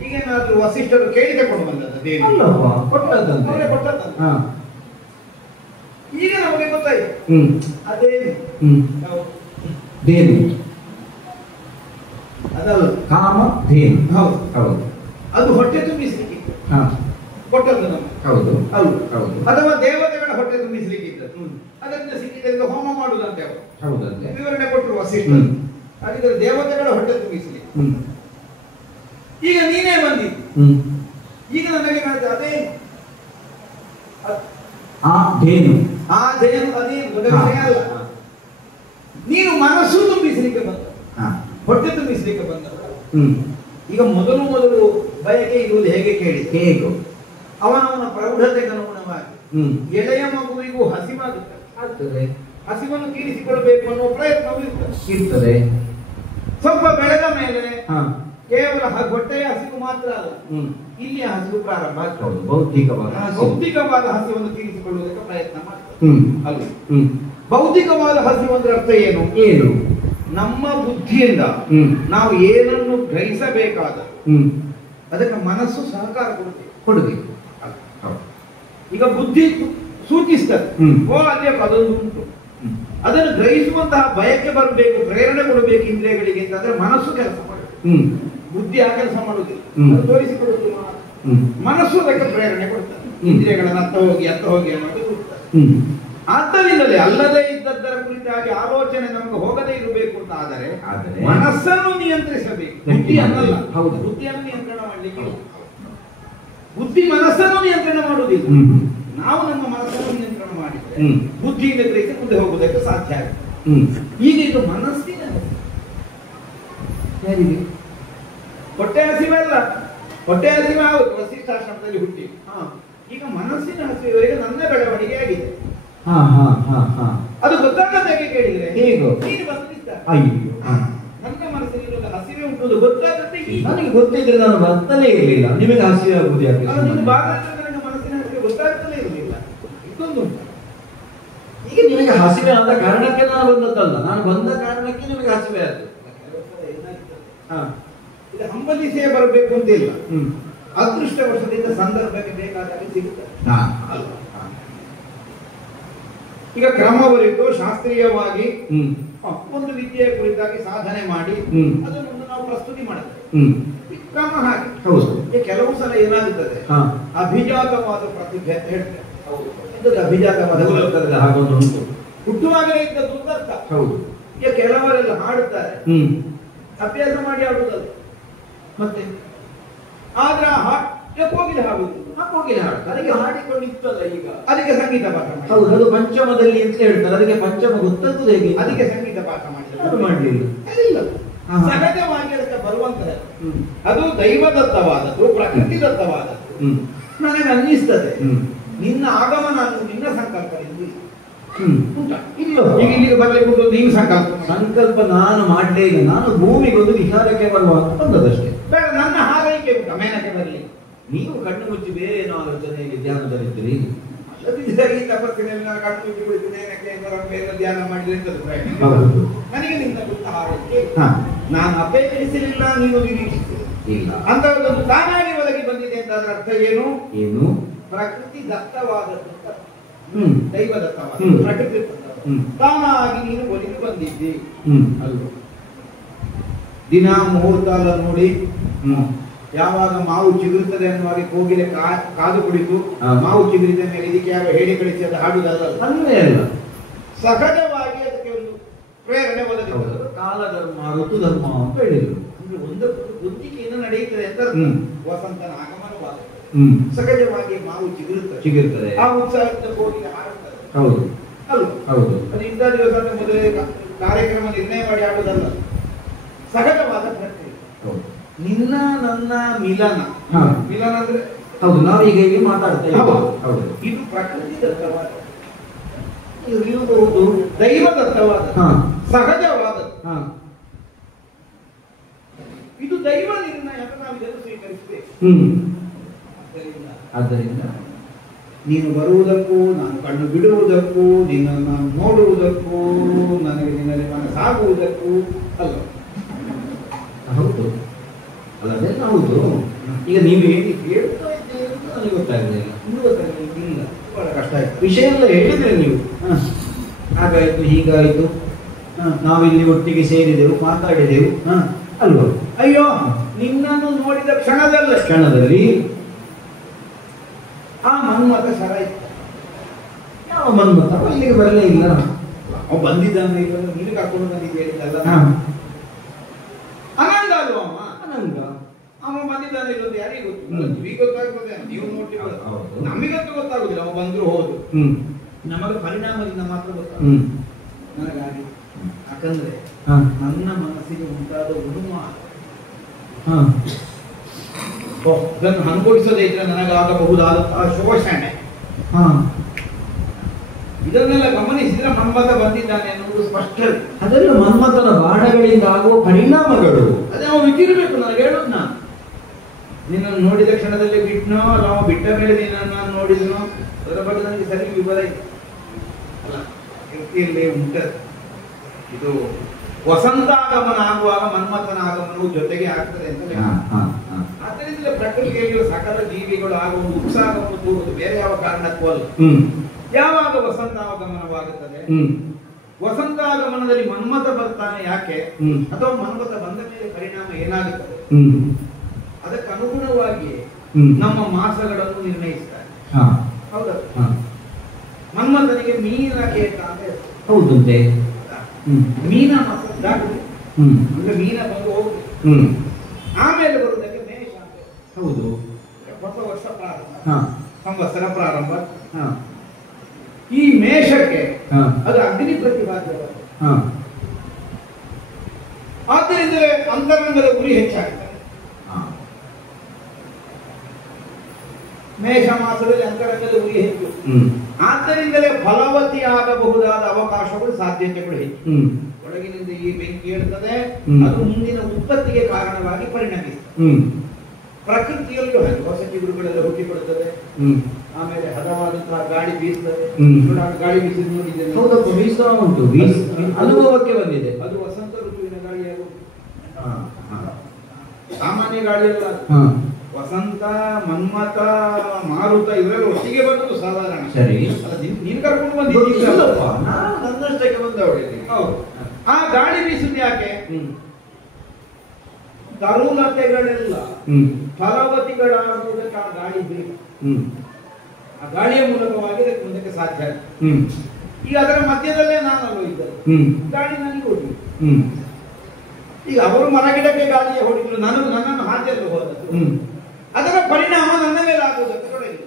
ಈಗೇನಾದ್ರೂ ವಸಿಷ್ಠರು ಕೇಳಿಕೊಂಡು ಬಂದದ್ದು ಕೊಟ್ಟದ್ದಂತೆ. ಈಗ ನಮಗೆ ಗೊತ್ತಾಯ್ತು ಅದೇನು ದೇನು ಅದಲ್ಲ, ಕಾಮ ಧೇನು. ಹೌದು ಹೌದು, ಅದು ಹೊಟ್ಟೆ ತುಂಬಿಸ್ಲಿಕ್ಕೆ ಕೊಟ್ಟದ್ದು ನಮಗೆ. ಹೌದು ಹೌದು ಹೌದು. ಅಥವಾ ದೇವತೆಗಳ ಹೊಟ್ಟೆ ತುಂಬಿಸ್ಲಿಕ್ಕೆ ಇದ್ದದ್ದು, ಅದರಿಂದ ಸಿಕ್ಕಿದ್ದರಿಂದ ಹೋಮ ಮಾಡುವುದಂತೆ ಅವರು ಹೌದಂತೆ ವಿವರಣೆ ಕೊಟ್ಟರು ವಸಿಷ್ಠರು. ಹಾಗಿದ್ರೆ ದೇವತೆಗಳ ಹೊಟ್ಟೆ ತುಂಬಿಸ್ಲಿಕ್ಕೆ ಈಗ ನೀನೇ ಬಂದಿದ್ದು. ಈಗ ನನಗೆ ಕಾಣುತ್ತೆ ಅದೇ ಅದೇನು ಅದೇನು ವಿಷಯ ಅಲ್ಲ. ನೀನು ಮನಸ್ಸು ತುಂಬಿಸಲಿಕ್ಕೆ ಬಂದ, ಹೊಟ್ಟೆ ತುಂಬಿಸಲಿಕ್ಕೆ ಬಂದ. ಈಗ ಮೊದಲು ಬಯಕೆ ಇರುವುದು ಹೇಗೆ ಕೇಳಿದೆ? ಹೇಗೆ ಅವನವನ ಪ್ರೌಢತೆಗೆ ಅನುಗುಣವಾಗಿ ಎಳೆಯ ಮಗುವಿಗೂ ಹಸಿವಾಗುತ್ತದೆ. ಹಸಿವನ್ನು ತೀರಿಸಿಕೊಳ್ಳಬೇಕು ಅನ್ನುವ ಪ್ರಯತ್ನವೂ ಇರ್ತದೆ. ಸ್ವಲ್ಪ ಬೆಳೆದ ಮೇಲೆ ಕೇವಲ ಹೊಟ್ಟೆಯ ಹಸಿವು ಮಾತ್ರ ಅಲ್ಲ, ಇಲ್ಲಿಯ ಹಸಿವು ಪ್ರಾರಂಭ ಆಗ್ತದೆ. ಭೌತಿಕವಾದ ಹಸಿವನ್ನು ತೀರಿಸಿಕೊಳ್ಳುವುದಕ್ಕೆ ಪ್ರಯತ್ನ ಮಾಡ್ತದೆ ಅಲ್ಲ. ಭೌತಿಕವಾದ ಹಸಿವು ಅಂದ್ರೆ ಅರ್ಥ ಏನು? ಏನು? ನಮ್ಮ ಬುದ್ಧಿಯಿಂದ ನಾವು ಏನನ್ನು ಗ್ರಹಿಸಬೇಕಾದ ಅದಕ್ಕೆ ಮನಸ್ಸು ಸಹಕಾರ ಕೊಡಬೇಕು. ಈಗ ಬುದ್ಧಿ ಸೂಚಿಸ್ತದೆ, ಓ ಅದೇ ಅದೊಂದು ಉಂಟು. ಅದನ್ನು ಗ್ರಹಿಸುವಂತಹ ಬಯಕೆ ಬರಬೇಕು, ಪ್ರೇರಣೆ ಕೊಡಬೇಕು ಇಂದ್ರಿಯಗಳಿಗೆ ಅಂತಂದ್ರೆ ಮನಸ್ಸು ಕೆಲಸ ಮಾಡಬೇಕು. ಬುದ್ಧಿ ಆ ಕೆಲಸ ಮಾಡುವುದಿಲ್ಲ, ತೋರಿಸಿಕೊಡುವುದಿಲ್ಲ. ಮನಸ್ಸು ಅದಕ್ಕೆ ಪ್ರೇರಣೆ ಕೊಡ್ತದೆ, ಇಂದ್ರಿಯಗಳನ್ನು ಅತ್ತ ಹೋಗಿ ಅನ್ನೋದು ಕೊಡ್ತದೆ. ಆದ್ದರಿಂದಲೇ ಅಲ್ಲದೆ ಇದ್ದದ್ದರ ಕುರಿತಾಗಿ ಆಲೋಚನೆ ನಮಗೆ ಹೋಗದೇ ಇರಬೇಕು ಅಂತ ಆದರೆ ಮನಸ್ಸನ್ನು ನಿಯಂತ್ರಿಸಬೇಕು, ಬುದ್ಧಿ ಅನ್ನಲ್ಲ. ಹೌದು, ಬುದ್ಧಿಯನ್ನು ನಿಯಂತ್ರಣ ಮಾಡಲಿಕ್ಕೆ ಬುದ್ಧಿ ಮನಸ್ಸನ್ನು ನಿಯಂತ್ರಣ ಮಾಡುವುದಿಲ್ಲ. ನಾವು ನಮ್ಮ ಮನಸ್ಸನ್ನು ನಿಯಂತ್ರಣ ಮಾಡಿದ್ರೆ ಬುದ್ಧಿಯಿಂದ ಗ್ರಹಿಸಿ ಮುಂದೆ ಹೋಗುವುದಕ್ಕೆ ಸಾಧ್ಯ ಆಗುತ್ತೆ. ಈಗ ಇದು ಮನಸ್ಸಿನ ಹೊಟ್ಟೆ ಹಸಿವಲ್ಲ, ಹೊಟ್ಟೆ ಹಸಿವ ವಸಿಷ್ಠಾಶ್ರಮದಲ್ಲಿ ಹುಟ್ಟಿ ಈಗ ಮನಸ್ಸಿನ ಹಸಿವರಿಗೆ ನನ್ನ ಬೆಳವಣಿಗೆ ಆಗಿದೆ. ಅದು ಗೊತ್ತಾಗದಾಗೆ ಕೇಳಿದ್ರೆ ನೀನು ಬಂದಿದ್ದ ನನ್ನ ಮನಸ್ಸಿನ ಹಸಿವೆ ಉಂಟು ಗೊತ್ತಾಗತ್ತೆ. ನನಗೆ ಗೊತ್ತಿದ್ರೆ ನಾನು ಬರ್ತಲೇ ಇರಲಿಲ್ಲ, ನಿಮಗೆ ಹಸಿವೆ ಆಗುವುದು ಯಾಕೆ? ನನಗೆ ಮನಸ್ಸಿನ ಹಸಿವೆ ಗೊತ್ತಾಗ್ತಲೇ ಇರಲಿಲ್ಲ. ಇದೊಂದು ಈಗ ನಿಮಗೆ ಹಸಿವೆ ಆದ ಕಾರಣಕ್ಕೆ ನಾನು ಬಂದದ್ದಲ್ಲ, ನಾನು ಬಂದ ಕಾರಣಕ್ಕೆ ನಿಮಗೆ ಹಸಿವೆ ಆಯ್ತು. ಇದು ಹಂಬಲಿಸೇ ಬರಬೇಕು ಅಂತ ಇಲ್ಲ, ಅದೃಷ್ಟವಶದಿಂದ ಸಂದರ್ಭಕ್ಕೆ ಬೇಕಾದಾಗ ಸಿಗುತ್ತದೆ. ಈಗ ಕ್ರಮವರಿತು ಶಾಸ್ತ್ರೀಯವಾಗಿ ಒಂದು ವಿದ್ಯೆಯ ಕುರಿತಾಗಿ ಸಾಧನೆ ಮಾಡಿ ಅದನ್ನು ನಾವು ಪ್ರಸ್ತುತಿ ಮಾಡುತ್ತೇವೆ. ಕ್ರಮ ಹಾಗೆ ಕೆಲವು ಸಲ ಏನಾಗುತ್ತದೆ, ಅಭಿಜಾತವಾದ ಪ್ರತಿಭೆ ಅಂತ ಹೇಳ್ತೇವೆ. ಅಭಿಜಾತವಾದ ಹಾಗೊಂದು ಉಂಟು, ಹುಟ್ಟುವಾಗಲೇ ಇದ್ದದ್ದು ಅರ್ಥ. ಹೌದು, ಈಗ ಕೆಲವರೆಲ್ಲ ಹಾಡುತ್ತಾರೆ, ಅಭ್ಯಾಸ ಮಾಡಿ ಆಡುವುದಲ್ಲ. ಮತ್ತೆ ಆದ್ರೆ ಕೋಗಿಲೆ ಹಾಡುವುದು, ಕೋಗಿಲೆ ಹಾಡುದು ಅದಕ್ಕೆ ಹಾಡಿಕೊಂಡಿತ್ತಲ್ಲ, ಈಗ ಅದಕ್ಕೆ ಸಂಗೀತ ಪಾಠ ಮಾಡಿ. ಹೌದು, ಅದು ಪಂಚಮದಲ್ಲಿ ಅಂತ ಹೇಳ್ತಾರೆ, ಅದಕ್ಕೆ ಪಂಚಮ ಗೊತ್ತಾಗ್ತದೆ ಹೇಗೆ? ಅದಕ್ಕೆ ಸಂಗೀತ ಪಾಠ ಮಾಡಿ ಮಾಡಲಿಲ್ಲ, ಸಹಜವಾಗಿ ಅದಕ್ಕೆ ಬರುವಂತದ್ದು. ಅದು ದೈವದತ್ತವಾದದ್ದು, ಪ್ರಕೃತಿ ದತ್ತವಾದದ್ದು. ನನಗೆ ಅನ್ನಿಸ್ತದೆ ನಿನ್ನ ಆಗಮನ ನಿನ್ನ ಸಂಕಲ್ಪದಿಂದ ಇಲ್ಲ. ಈಗ ಇಲ್ಲಿಗೆ ಬರ್ಲಿಕ್ಕೆ ನೀವು ಸಂಕಲ್ಪ ನಾನು ಮಾಡಲೇ ಇಲ್ಲ, ನಾನು ಭೂಮಿಗೊಂದು ವಿಚಾರಕ್ಕೆ ಬರುವ ಅಂತ ಬಂದದಷ್ಟೇ. ಬೇಡ, ನನ್ನ ಹಾರೈಕೆ ಉಂಟ ಮೇನಕ್ಕೆ ಬರಲಿ. ನೀವು ಕಣ್ಣು ಮುಚ್ಚಿ ಬೇರೆ ಏನೋ ಆಲೋಚನೆಯಲ್ಲಿ ಧ್ಯಾನದಲ್ಲಿದ್ದೀರಿ. ಈ ತಪಸ್ಸಿನಲ್ಲಿ ನಾನು ಕಣ್ಣು ಮುಚ್ಚಿ ಬಿಡ್ತೀನಿ, ಬೇರೆ ಧ್ಯಾನ ಮಾಡಿದ್ರೆ ನನಗೆ ನಿನ್ನ ಗುರುತ ಹಾರೈಕೆ ನಾನು ಅಪೇಕ್ಷಿಸಲಿಲ್ಲ, ನೀನು ನಿರೀಕ್ಷಿಸಿಲ್ಲ ಅಂತ ಒಂದು ತಾನಾಗಿ ಒದಗಿ ಬಂದಿದೆ ಅಂತ ಅದರ ಅರ್ಥ ಏನು? ಏನು? ಪ್ರಕೃತಿ ದತ್ತವಾದದ್ದು, ದೈವದತ್ತವಾದ ಪ್ರಕೃತಿ ತಾನಾಗಿ ನೀನು ಒಲಿದು ಬಂದಿದ್ದಿ ಅಲ್ವ? ದಿನ ಮುಹೂರ್ತ ಎಲ್ಲ ನೋಡಿ ಯಾವಾಗ ಮಾವು ಚಿಗುರುತ್ತದೆ ಅನ್ನುವಾಗ ಕೋಗಿಲೆ ಕಾದು ಕುಳಿತು ಮಾವು ಚಿಗುರಿದ ಮೇಲೆ ಇದಕ್ಕೆ ಯಾವ ಹೇಳಿ ಕಳಿಸಿ ಅದು ಹಾಡುವುದಲ್ಲ, ಅಲ್ಲೇ ಅಲ್ಲ, ಸಹಜವಾಗಿ ಅದಕ್ಕೆ ಒಂದು ಪ್ರೇರಣೆ ಒದಗಿರುತ್ತದೆ. ಕಾಲಧರ್ಮ ಋತು ಧರ್ಮ ಅಂತ ಹೇಳಿದ್ರು. ಅಂದ್ರೆ ಒಂದು ಬುದ್ಧಿಗೆಯನ್ನು ನಡೆಯುತ್ತದೆ ಅಂತ ವಸಂತನ ಆಗಮನವಾದ ಸಹಜವಾಗಿ ಮಾವು ಚಿಗುರುತ್ತದೆ, ಆ ಉತ್ಸಾಹದಿಂದ ಕೋಗಿಲೆ ಹಾಡುತ್ತದೆ. ಹೌದು ಅಲ್ವ? ಹೌದು, ಅದು ಇಂಥ ದಿವಸ ಮೊದಲೇ ಕಾರ್ಯಕ್ರಮ ನಿರ್ಣಯ ಮಾಡಿ ಆಡುವುದಲ್ಲ, ಸಹಜವಾದ ಪ್ರಕ್ರಿಯೆ. ನಿನ್ನ ನನ್ನ ಮಿಲನ, ಮಿಲನ ಅಂದ್ರೆ ಹೌದು, ನಾವೀಗ ಇಲ್ಲಿ ಮಾತಾಡ್ತಾ ಹೌದು, ಇದು ಪ್ರಕೃತಿ ದತ್ತವಾದ, ಇರಬಹುದು ದೈವದತ್ತವಾದ, ಸಹಜವಾದ. ಇದು ದೈವ ನಿರ್ಣಯ ಅಂತ ನಾವು ಇದನ್ನು ಸ್ವೀಕರಿಸಬೇಕು. ಆದ್ದರಿಂದ ನೀನು ಬರುವುದಕ್ಕೂ ನಾನು ಕಣ್ಣು ಬಿಡುವುದಕ್ಕೂ ನಿನ್ನನ್ನು ನೋಡುವುದಕ್ಕೂ ನನಗೆ ನಿನ್ನಲ್ಲಿ ಮನಸ್ಸಾಗುವುದಕ್ಕೂ ಅಲ್ಲ. ಹೌದು, ಅಲ್ಲದೆಲ್ಲ ಹೌದು. ಈಗ ನೀವು ಹೇಳ್ತಾ ಇದ್ದೀರಿ ಅಂತ ನನಗೆ ಗೊತ್ತಾಗಲಿಲ್ಲ, ಇಲ್ಲ, ಬಹಳ ಕಷ್ಟ ಆಯ್ತು. ವಿಷಯ ಎಲ್ಲ ಹೇಳಿದ್ರೆ ನೀವು ಹಾಗಾಯ್ತು ಹೀಗಾಯ್ತು, ನಾವಿಲ್ಲಿ ಒಟ್ಟಿಗೆ ಸೇರಿದೆವು, ಮಾತಾಡಿದೆವು ಅಲ್ವಾ? ಅಯ್ಯೋ, ನಿನ್ನನ್ನು ನೋಡಿದ ಕ್ಷಣದಲ್ಲಿ ಆ ಮನ್ಮಥ ಶರ ಇತ್ತು. ಯಾವ ಮನ್ಮಥ? ಇಲ್ಲಿಗೆ ಬರಲೇ ಇಲ್ಲ, ಅವ ಬಂದಿದ್ದಾನೆ, ನೀನು ಕರ್ಕೊಂಡು ಬಂದಿದ್ದೆ ಹೇಳಿದ್ದಲ್ಲ. ಅನಂದ ಅಲ್ವ ಅಮ್ಮ? ಅನಂದ ಅವ ಬಂದಿದ್ದಾನೆ ಇಲ್ಲೊಂದು ಯಾರಿಗೆ ಗೊತ್ತು? ಈಗ ಗೊತ್ತಾಗ್ತದೆ, ನೀವು ನೋಡಿ ನಮಗಂತೂ ಗೊತ್ತಾಗುದಿಲ್ಲ. ಅವ ಬಂದ್ರು ಹೋದ್ರು, ನಮಗೆ ಪರಿಣಾಮದಿಂದ ಮಾತ್ರ ಗೊತ್ತಾಗ. ನನಗಾಗಿ ಯಾಕಂದ್ರೆ ನನ್ನ ಮನಸ್ಸಿಗೆ ಉಂಟಾದ ಅನುಮಾನ ಇದನ್ನು ಅನುಭವಿಸದೇ ಇದ್ರೆ ನನಗಾಗಬಹುದಾದ ಶೋಷಣೆ, ಇದನ್ನೆಲ್ಲ ಗಮನಿಸಿದ್ರೆ ಮನ್ಮಥ ಬಂದಿದ್ದಾನೆ ಅನ್ನುವುದು ಸ್ಪಷ್ಟ. ಅದೆಲ್ಲ ಮನ್ಮಥನ ಬಾಣಗಳಿಂದ ಆಗುವ ಪರಿಣಾಮಗಳು. ಅದೇ ನಾವು ವಿಚಿರಬೇಕು. ನನಗೆ ಹೇಳೋದು, ನಾನು ನಿನ್ನನ್ನು ನೋಡಿದ ಕ್ಷಣದಲ್ಲಿ ಬಿಟ್ಟನೋ ಅಲ್ಲ ಅವ ಬಿಟ್ಟ ಮೇಲೆ ನಿನ್ನನ್ನು ನಾನು ನೋಡಿದನೋ ಅದರ ಬಗ್ಗೆ ನನಗೆ ಸರಿ ವಿವರ ಇಲ್ಲ. ಕೃತಿಯಲ್ಲಿ ಉಂಟದು. ಇದು ವಸಂತ ಆಗಮನ ಆಗುವಾಗ ಮನ್ಮಥನ ಆಗಮನವು ಜೊತೆಗೆ ಆಗ್ತದೆ ಅಂತ. ಆದ್ದರಿಂದ ಪ್ರಕೃತಿಯಲ್ಲಿ ಸಕಲ ಜೀವಿಗಳು ಆಗುವ ಒಂದು ಉತ್ಸಾಹವನ್ನು ತೋರುವುದು ಬೇರೆ ಯಾವ ಕಾರಣಕ್ಕೂ ಅಲ್ಲ. ಯಾವಾಗ ವಸಂತಾಗಮನವಾಗುತ್ತದೆ, ವಸಂತಾಗಮನದಲ್ಲಿ ಮನ್ಮಥ ಬರ್ತಾನೆ ಯಾಕೆ, ಅಥವಾ ಮನ್ಮಥ ಬಂದ ಮೇಲೆ ಪರಿಣಾಮ ಏನಾಗುತ್ತದೆ, ಅದಕ್ಕೆ ಅನುಗುಣವಾಗಿ ನಮ್ಮ ಮಾಸಗಳನ್ನು ನಿರ್ಣಯಿಸ್ತಾರೆ. ಹೌದಾ? ಮನ್ಮಥನಿಗೆ ಮೀನ ಕೇತ ಅಂತ ಹೇಳ್ತಾರೆ. ಹೌದಂತೆ. ಮೀನ ಮಾಸ ದಾಟುದು ಅಂದ್ರೆ ಮೀನ ಬಂದು ಹೋಗುದು, ಆಮೇಲೆ ಬರುವುದಕ್ಕೆ ಮೇಷ ಅಂತ. ಹೌದು, ಹೊಸ ವರ್ಷ ಪ್ರಾರಂಭ, ಸಂವತ್ಸರ ಪ್ರಾರಂಭ. ಈ ಮೇಷಕ್ಕೆ ಅದು ಅಗ್ನಿ ಪ್ರತಿಪಾದ್ಯ. ಆದ್ದರಿಂದಲೇ ಅಂತರಂಗದ ಗುರಿ ಹೆಚ್ಚಾಗ್ತದೆ. ಮೇಷ ಮಾಸದಲ್ಲಿ ಅಂತರಂಗದ ಗುರಿ ಹೆಚ್ಚು, ಆದ್ದರಿಂದಲೇ ಫಲವತಿ ಆಗಬಹುದಾದ ಅವಕಾಶಗಳು, ಸಾಧ್ಯತೆಗಳು ಹೆಚ್ಚು. ಒಳಗಿನಿಂದ ಈ ಬೆಂಕಿ ಇರ್ತದೆ, ಅದು ಮುಂದಿನ ಉತ್ಪತ್ತಿಗೆ ಕಾರಣವಾಗಿ ಪರಿಣಮಿಸ್ತದೆ. ಪ್ರಕೃತಿಯಲ್ಲೂ ಹಾಗೆ ಹೊಸ ಚಿಗುರುಗಳೆಲ್ಲ ಹುಟ್ಟಿಕೊಡುತ್ತದೆ, ಆಮೇಲೆ ಹದವಾದಂತಹ ಗಾಳಿ ಬೀಸ್ತದೆ. ಗಾಳಿ ಬೀಸಿದ ನೋಡಿದ್ದೇನೆ. ಹೌದಪ್ಪ, ಬೀಸ್ತಾ ಉಂಟು, ಅನುಭವಕ್ಕೆ ಬಂದಿದೆ. ಅದು ವಸಂತ ಋತುವಿನ ಗಾಳಿಯಾಗುವುದು, ಸಾಮಾನ್ಯ ಗಾಳಿಯಲ್ಲ. ವಸಂತ, ಮನ್ಮಥ, ಮಾರುತ ಇವರೆಲ್ಲ ಒಟ್ಟಿಗೆ ಬಂದದ್ದು ಸಾಧಾರಣ. ಸರಿ, ನೀನು ಕರ್ಕೊಂಡು ಬಂದಿದ್ದೀರಲ್ಲಪ್ಪ, ನಾನು ನನ್ನಷ್ಟಕ್ಕೆ ಬಂದವಳಿದ್ದೀನಿ. ಹೌದು. ಆ ಗಾಳಿ ಬೀಸುದು ಯಾಕೆ? ತರುಲತೆಗಳೆಲ್ಲ ಫಲವತಿಗಳಾಗುವುದಕ್ಕೆ ಆ ಗಾಳಿ ಬೇಕು. ಆ ಗಾಳಿಯ ಮೂಲಕವಾಗಿ ಅದಕ್ಕೆ ಮುಂದಕ್ಕೆ ಸಾಧ್ಯ. ಈಗ ಅದರ ಮಧ್ಯದಲ್ಲೇ ನಾನಲ್ಲೂ ಇದ್ದರೆ ಗಾಳಿ ನನಗೆ ಹೊಡಿತು. ಈಗ ಅವರು ಮರಗಿಡಕ್ಕೆ ಗಾಳಿಯ ಹೊಡಿದ್ರು, ನನ್ನನ್ನು ಹಾದಿಯಲ್ಲಿ ಹೋದದ್ದು, ಅದರ ಪರಿಣಾಮ ನನ್ನ ಮೇಲೆ ಆಗುವುದಕ್ಕೆ ತೊಡಗಿದೆ.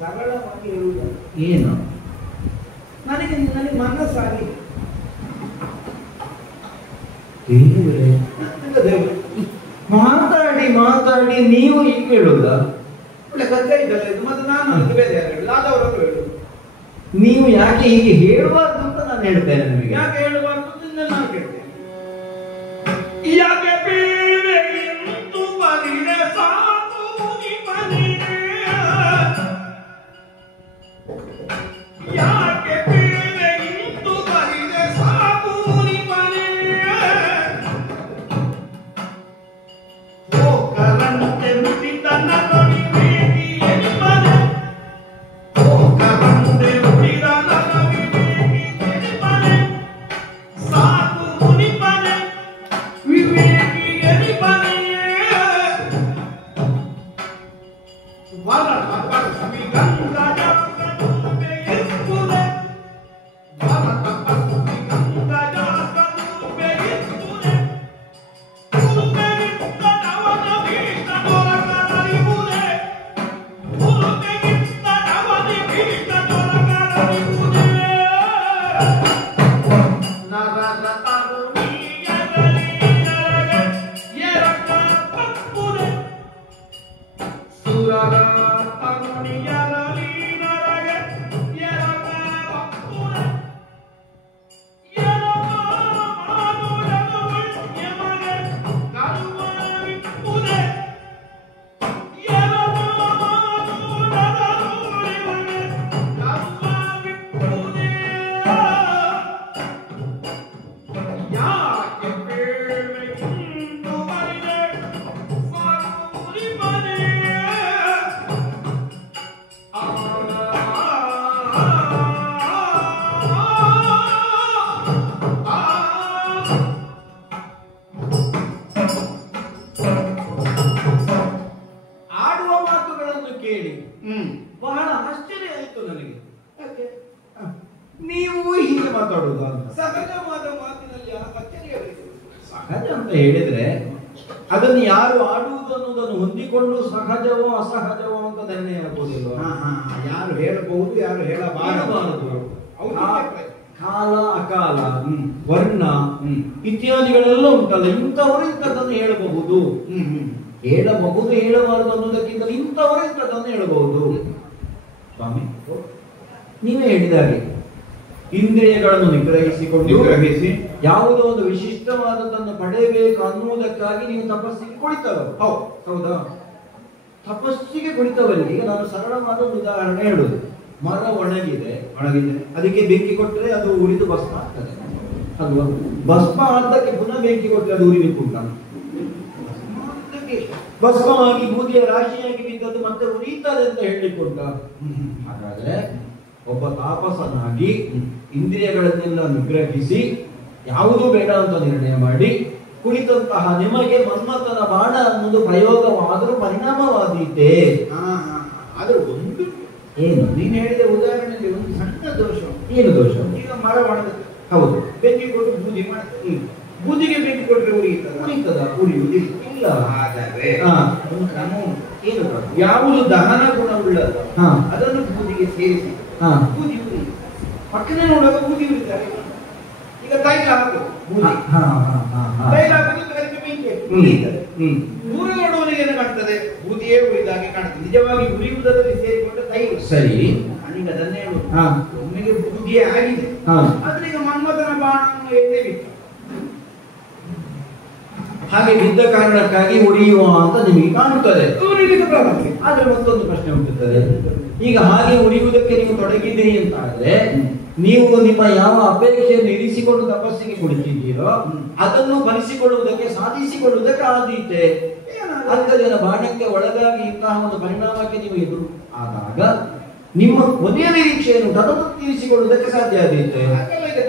ಸರಳವಾಗಿ ಹೇಳುವುದಲ್ಲ, ಏನು ನನಗೆ ಮನಸ್ಸಾಗಿ ಮಾತಾಡಿ ಮಾತಾಡಿ ನೀವು ಈಗ ಹೇಳುವುದಾ? ಒಳ್ಳೆ ಕಥೆ ಇದಲ್ಲ ಇದು. ಮತ್ತೆ ನಾನು ಅದಕ್ಕೆ ಬೇರೆ ಯಾರು ಹೇಳುದು? ಆದವರು ಹೇಳುದು. ನೀವು ಯಾಕೆ ಹೀಗೆ ಹೇಳಬಾರ್ದು ಅಂತ ನಾನು ಹೇಳ್ತೇನೆ ನಿಮಗೆ. ಯಾಕೆ ಹೇಳಬಾರ್ದು ನಾನು ಕೇಳ್ತೇನೆ. ಯಾಕೆ ಬೀರೆ ಇಂತು ಬರಿದೆ ಸಾಕು ನಿಮ್ಮನಿಗೆ, ಯಾಕೆ ಬೀರೆ ಇಂತು ಬರಿದೆ ಸಾಕು ನಿಮ್ಮನಿಗೆ, ಹೋಗರಂತೆ ನುಡಿತನ ನೋಡಿ ಬೇಗಿ ಎನ್ಮನೆ, ಹೋಗರಂತೆ ನುಡಿತನ ನೋಡಿ ಬೇಗಿ ಎನ್ಮನೆ, ಸಾಕು ಮುನಿಪನೆ ವಿವೇಕಿ ಎನಿಪನೆಯೇ, ವರನ ಪಸ್ವಿ ಗಂಗಜ ಕನುಬೆ ಎತ್ತುನೆ, ವರನ ಪಸ್ವಿ ಗಂಗಜ ಕನುಬೆ ಎತ್ತುನೆ, ಕುರುಬೆ ನಿತ್ತ ನವನ ಭೀತ ದೊರಕನರಿವುದೆ, ಕುರುಬೆ ನಿತ್ತ ನವನಿ ಭೀತ ದೊರಕನರಿವುದೆ, ನರದ ತರುಣಿಯರಲ್ಲಿ ನರಗೆ ಎರಕ ತಪ್ಪುದೆ, ಸುರರ ತರುಣಿಯರಲ್ಲಿ ನರಗೆ ಎರಕ ತಪ್ಪುದೆ, ಎರಕ ಮಾಡುವುದವಳು ಯಮಗೆ ಕರುವವಿಪ್ಪುದೆ, ಎರಕ ಮಾಡುವುದವಳು ಯಮಗೆ ಕರುವವಿಪ್ಪುದೆ, ಯಾಕೆ ಬೇರೆ ಇಂದು ಬರಿದೆ ಸಾಕು ನಿಮ್ಮನೆ, ಆಡುವ ಮಾತುಗಳನ್ನು ಕೇಳಿ ಬಹಳ ಆಶ್ಚರ್ಯ ಆಯಿತು ನನಗೆ. ಯಾಕೆ? ನೀವು ಹೀಗೆ ಮಾತಾಡುವುದು ಅಂತ. ಸಹಜವಾದ ಮಾತಿನಲ್ಲಿ ಅಚ್ಚರಿಯಬೇಕು. ಸಹಜ ಅಂತ ಹೇಳಿದ್ರೆ ಅದನ್ನು ಯಾರು ಆಡುವುದು ಅನ್ನೋದನ್ನು ಹೊಂದಿಕೊಂಡು ಸಹಜವೋ ಅಸಹಜವೋ ಅಂತ ನಿರ್ಣಯ ಆಗುವುದಿಲ್ಲ. ಯಾರು ಹೇಳಬಹುದು, ಯಾರು ಹೇಳಬಾರದು. ಕಾಲ, ಅಕಾಲ, ವರ್ಣ ಇತ್ಯಾದಿಗಳೆಲ್ಲ ಉಂಟಲ್ಲ, ಇಂಥವರು ಇಂಥದ್ದನ್ನು ಹೇಳಬಹುದು. ಹೇಳಬಹುದು, ಹೇಳಬಾರದು ಅನ್ನೋದಕ್ಕಿಂತ ಇಂಥವರು ಇಂಥದ್ದನ್ನು ಹೇಳಬಹುದು. ಸ್ವಾಮಿ, ನೀವೇ ಹೇಳಿದಾಗೆ ಇಂದ್ರಿಯಗಳನ್ನು ನಿಗ್ರಹಿಸಿ ಯಾವುದೋ ಒಂದು ವಿಶಿಷ್ಟವಾದದ್ದನ್ನು ಪಡೆಯಬೇಕು ಅನ್ನುವುದಕ್ಕಾಗಿ ನೀವು ತಪಸ್ಸಿಗೆ ಕುಳಿತವರು. ಹೌದಾ? ತಪಸ್ಸಿಗೆ ಕುಳಿತವರಿಗೆ ಈಗ ನಾನು ಸರಳವಾದ ಒಂದು ಉದಾಹರಣೆ ಹೇಳುವುದು. ಮರ ಒಣಗಿದೆ, ಅದಕ್ಕೆ ಬೆಂಕಿ ಕೊಟ್ಟರೆ ಅದು ಉರಿದು ಭಸ್ಮ ಆಗ್ತದೆ ಅಲ್ವಾ? ಭಸ್ಮ ಆದಕ್ಕೆ ಪುನಃ ಬೆಂಕಿ ಕೊಟ್ಟರೆ ಅದು ಉರಿಲಿಕ್ಕುಂಟ? ಭಸ್ಮವಾಗಿ ಬೂದಿಯ ರಾಶಿಯಾಗಿ ಬಿದ್ದದ್ದು ಮತ್ತೆ ಉರಿಯುತ್ತದೆ ಅಂತ ಹೇಳಿಕೊಂಡ. ಹಾಗಾದ್ರೆ ಒಬ್ಬ ತಾಪಸನಾಗಿ ಇಂದ್ರಿಯಗಳನ್ನೆಲ್ಲ ನಿಗ್ರಹಿಸಿ ಯಾವುದೂ ಬೇಡ ಅಂತ ನಿರ್ಣಯ ಮಾಡಿ ಕುಳಿತಂತಹ ನಿಮಗೆ ಮನ್ಮಥನ ಬಾಣ ಅನ್ನೋದು ಪ್ರಯೋಗವಾದರೂ ಪರಿಣಾಮವಾದೀತೆ. ಆದ್ರೆ ಒಂದು ಏನು ನೀನು ಹೇಳಿದ ಉದಾಹರಣೆಯಲ್ಲಿ ಒಂದು ಸಣ್ಣ ದೋಷ. ಏನು ದೋಷ? ಈಗ ಮರ ಒಣಗುತ್ತೆ, ಹೌದು, ಬೆಂಕಿ ಕೊಟ್ಟು ಬೂದಿ ಮಾಡ್ತದೆ. ಬೂದಿಗೆ ಬೆಂಕಿ ಕೊಟ್ಟರೆ ಉರಿಯುತ್ತದ? ಉರಿಯುವುದಿಲ್ಲ. ಇಲ್ಲ. ಹಾಗಾದ್ರೆ ಒಂದು ಕ್ರಮ ಏನು? ಯಾವುದು ದಹನ ಗುಣವುಳ್ಳದು ಅದನ್ನು ಬೂದಿಗೆ ಸೇರಿಸಿ ಬೂದಿ ಉರಿ. ಪಕ್ಕನೆ ನೋಡುವಾಗ ಬೂದಿ ಉರಿತಾರೆ. ಈಗ ತೈಲ ಹಾಕು, ಬೂದಿ ತೈಲ ಹಾಕುದು ಅದಕ್ಕೆ ಬೆಂಕಿ ಉರಿಯುತ್ತದೆ. ದೂರ ನೋಡುವವನಿಗೆ ಏನು ಕಾಣ್ತದೆ? ಬೂದಿಯೇ ಉರಿದಾಗೆ ಕಾಣ್ತದೆ. ನಿಜವಾಗಿ ಉರಿಯುವುದರಲ್ಲಿ ಸೇರಿಕೊಂಡ ತೈಲ. ಸರಿ, ಈಗ ಅದನ್ನೇ ಹೇಳುದು. ಒಮ್ಮೆಗೆ ಬೂದಿಯೇ ಆಗಿದೆ, ಆದ್ರೆ ಈಗ ಮನ್ಮಥನ ಬಾಣವನ್ನು ಎಣ್ಣೆ ಬಿಟ್ಟು ಹಾಗೆ ಬಿದ್ದ ಕಾರಣಕ್ಕಾಗಿ ಉರಿಯುವ ಅಂತ ನಿಮಗೆ ಕಾಣುತ್ತದೆ. ಆದ್ರೆ ಮತ್ತೊಂದು ಪ್ರಶ್ನೆ ಹುಟ್ಟುತ್ತದೆ. ಈಗ ಹಾಗೆ ಉರಿಯುವುದಕ್ಕೆ ನೀವು ತೊಡಗಿದ್ದೀರಿ ಅಂತ ಆದ್ರೆ ನೀವು ನಿಮ್ಮ ಯಾವ ಅಪೇಕ್ಷೆಯನ್ನು ಇರಿಸಿಕೊಂಡು ತಪಸ್ಸಿಗೆ ಕುಳಿತಿದ್ದೀರೋ ಅದನ್ನು ಫಲಿಸಿಕೊಳ್ಳುವುದಕ್ಕೆ ಸಾಧಿಸಿಕೊಳ್ಳುವುದಕ್ಕೆ ಆದೀತೆ. ಅಂಗಜನ ಬಾಣಕ್ಕೆ ಒಳಗಾಗಿ ಇಂತಹ ಒಂದು ಪರಿಣಾಮಕ್ಕೆ ನೀವು ಎದುರು ಆದಾಗ ನಿಮ್ಮ ಕೊನೆಯ ನಿರೀಕ್ಷೆಯನ್ನು ಅದನ್ನು ತೀರಿಸಿಕೊಳ್ಳುವುದಕ್ಕೆ ಸಾಧ್ಯ ಆದೀತೆ.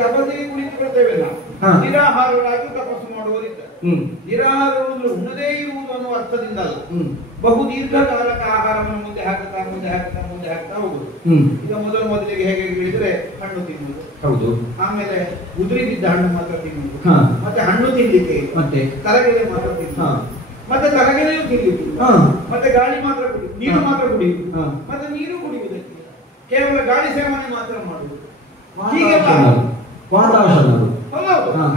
ತಪಸ್ಸಿಗೆ ಕುಳಿತುಕೊಳ್ತೇವೆ ನಾವು, ನಿರಾಹಾರರಾಗಿ ತಪಸ್ಸು ಮಾಡುವರಿದ್ದಾರೆ. ನಿರಾಹಾರವನ್ನು ಉಣ್ಣದೇ ಇರುವುದು ಅನ್ನೋ ಅರ್ಥದಿಂದ ಅಲ್ಲ, ಬಹು ದೀರ್ಘಕಾಲಕ ಆಹಾರವನ್ನು ಮುಂದೆ ಹಾಕ್ತಾ ಹೋಗುದು. ಈಗ ಮೊದಲಿಗೆ ಹೇಗೆ ಹೇಳಿದ್ರೆ ಹಣ್ಣು ತಿನ್ನುವುದು, ಹೌದು, ಆಮೇಲೆ ಉದುರಿ ಬಿದ್ದ ಹಣ್ಣು ಮಾತ್ರ ತಿನ್ನುವುದು, ಮತ್ತೆ ಹಣ್ಣು ತಿನ್ಲಿಕ್ಕೆ ಮತ್ತೆ ತರಗೆಲೆ ಮಾತ್ರ ತಿನ್ನುವುದು, ಮತ್ತೆ ತರಗೆಲೆಯೂ ತಿನ್ಲಿಕ್ಕೆ, ಮತ್ತೆ ಗಾಳಿ ಮಾತ್ರ ಕುಡಿಯುವುದು, ನೀರು ಮಾತ್ರ ಕುಡಿಯುವುದು, ಮತ್ತೆ ನೀರು ಕುಡಿಯುವುದಕ್ಕೆ ಕೇವಲ ಗಾಳಿ ಸೇವನೆ ಮಾತ್ರ ಮಾಡುವುದು.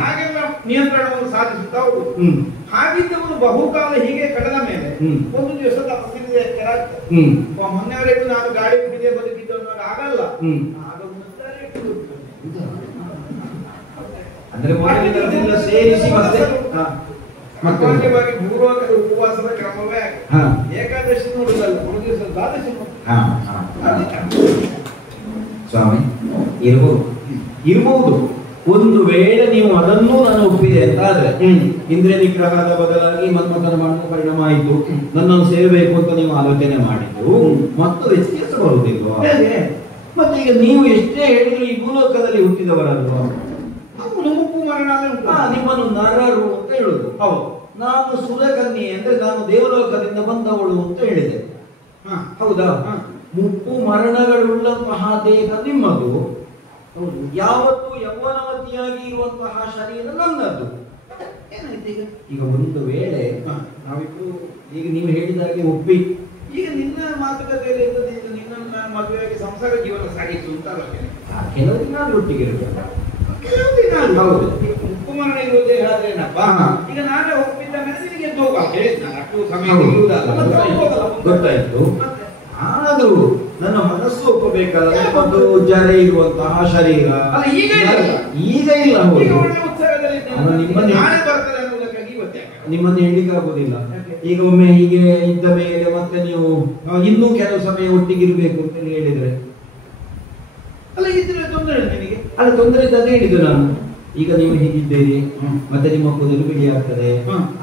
ಹಾಗೆಲ್ಲ ನಿಯಂತ್ರಣವನ್ನು ಸಾಧಿಸುತ್ತಾ ಹೋಗುದು. ಹಾಗಿದ್ದವರು ಬಹುಕಾಲ ಹೀಗೆ ಕಳೆದ ಮೇಲೆ ಒಂದು ದಿವಸ ತಪಸ್ಸಿಗೆ ಎಚ್ಚರ ಆಗ್ತದೆ. ಮೊನ್ನೆವರೆಗೂ ನಾನು ಗಾಳಿ ಕುಡಿದೇ ಬದುಕಿದ್ದು ಅನ್ನೋದು ಆಗಲ್ಲ. ಅಂದ್ರೆ ಸೇರಿಸಿ ಸಾಮಾನ್ಯವಾಗಿ ಪೂರ್ವಕದ ಉಪವಾಸದ ಕ್ರಮವೇ ಏಕಾದಶಿ ನೋಡುದಲ್ಲ, ಒಂದು ದಿವಸ ದ್ವಾದಶಿ. ಸ್ವಾಮಿ ಇರಬಹುದು. ಒಂದು ವೇಳೆ ನೀವು ಅದನ್ನೂ ನಾನು ಒಪ್ಪಿದೆ ಅಂತ ಆದ್ರೆ ಇಂದ್ರಿಯ ನಿಗ್ರಹದ ಬದಲಾಗಿ ಮನ್ಮಥನ ಬಾಣದ ಪರಿಣಾಮ ಆಯಿತು, ನನ್ನನ್ನು ಸೇರಬೇಕು ಅಂತ ನೀವು ಆಲೋಚನೆ ಮಾಡಿದ್ದು ಮತ್ತು ವ್ಯತ್ಯಾಸ ಬರುವುದಿಲ್ವಾ? ಮತ್ತೆ ಈಗ ನೀವು ಎಷ್ಟೇ ಹೇಳಿದ್ರು ಈ ಭೂಲೋಕದಲ್ಲಿ ಹುಟ್ಟಿದವರಲ್ವಾ? ಮುಪ್ಪು ಮರಣ ನಿಮ್ಮನ್ನು ನರರು ಅಂತ ಹೇಳುದು. ಹೌದು, ನಾನು ಸುರಕನ್ಯೆ ಅಂದ್ರೆ ನಾನು ದೇವಲೋಕದಿಂದ ಬಂದವಳು ಅಂತ ಹೇಳಿದೆ. ಹೌದಾ? ಮುಪ್ಪು ಮರಣಗಳುಳ್ಳಂತಹ ದೇಹ ನಿಮ್ಮದು, ಯಾವತ್ತು ಯೌವನವತಿಯಾಗಿ ಇರುವಂತಹ ಶರೀರ ನನ್ನದು. ಏನಾಯ್ತು ಈಗ ಒಂದು ವೇಳೆ ನಾವಿಬ್ರು ಈಗ ನೀವು ಹೇಳಿದಾಗೆ ಒಪ್ಪಿ ಈಗ ನಿನ್ನ ಮಾತುಕತೆಯಲ್ಲಿ ನಿನ್ನನ್ನು ನಾನು ಮದುವೆಯಾಗಿ ಸಂಸಾರ ಜೀವನ ಸಾಗಿಸು ಅಂತ ಕೆಲವು ದಿನ ಒಟ್ಟಿಗೆ ಇರಬೇಕು. ಹೌದು, ಮುಪ್ಪು ಮರಣ ಇರುವುದೇ ಆದ್ರೆ ಏನಪ್ಪ, ಈಗ ನಾನೇ ಒಪ್ಪಿದ್ದ ಮೇಲೆ ನಿನಗೆ ಅಷ್ಟು ಸಮಯ ಗೊತ್ತಾಯ್ತು. ಆದರೂ ನನ್ನ ಮನಸ್ಸು ಒಪ್ಪಬೇಕಲ್ಲ, ಒಂದು ಜರೆ ಇರುವಂತಹ ಶರೀರ ಈಗ ಇಲ್ಲ. ನಿಮ್ಮನ್ನು ಹೇಳಿಕ್ಕಾಗುವುದಿಲ್ಲ. ಈಗ ಒಮ್ಮೆ ಹೀಗೆ ಇದ್ದ ಮೇಲೆ ಮತ್ತೆ ನೀವು ಇನ್ನೂ ಕೆಲವು ಸಮಯ ಒಟ್ಟಿಗಿರ್ಬೇಕು ಅಂತ ಹೇಳಿದ್ರೆ ಅಲ್ಲ ಇದ್ರೆ ತೊಂದರೆ ನಿನಗೆ. ಅಲ್ಲ ತೊಂದರೆ ಇದ್ದಾಗ ಹೇಳಿದ್ದು ನಾನು. ಈಗ ನೀವು ಹೀಗಿದ್ದೀರಿ, ಮತ್ತೆ ನಿಮ್ಮ ಕೂದಲು ಬಿಳಿ ಆಗ್ತದೆ,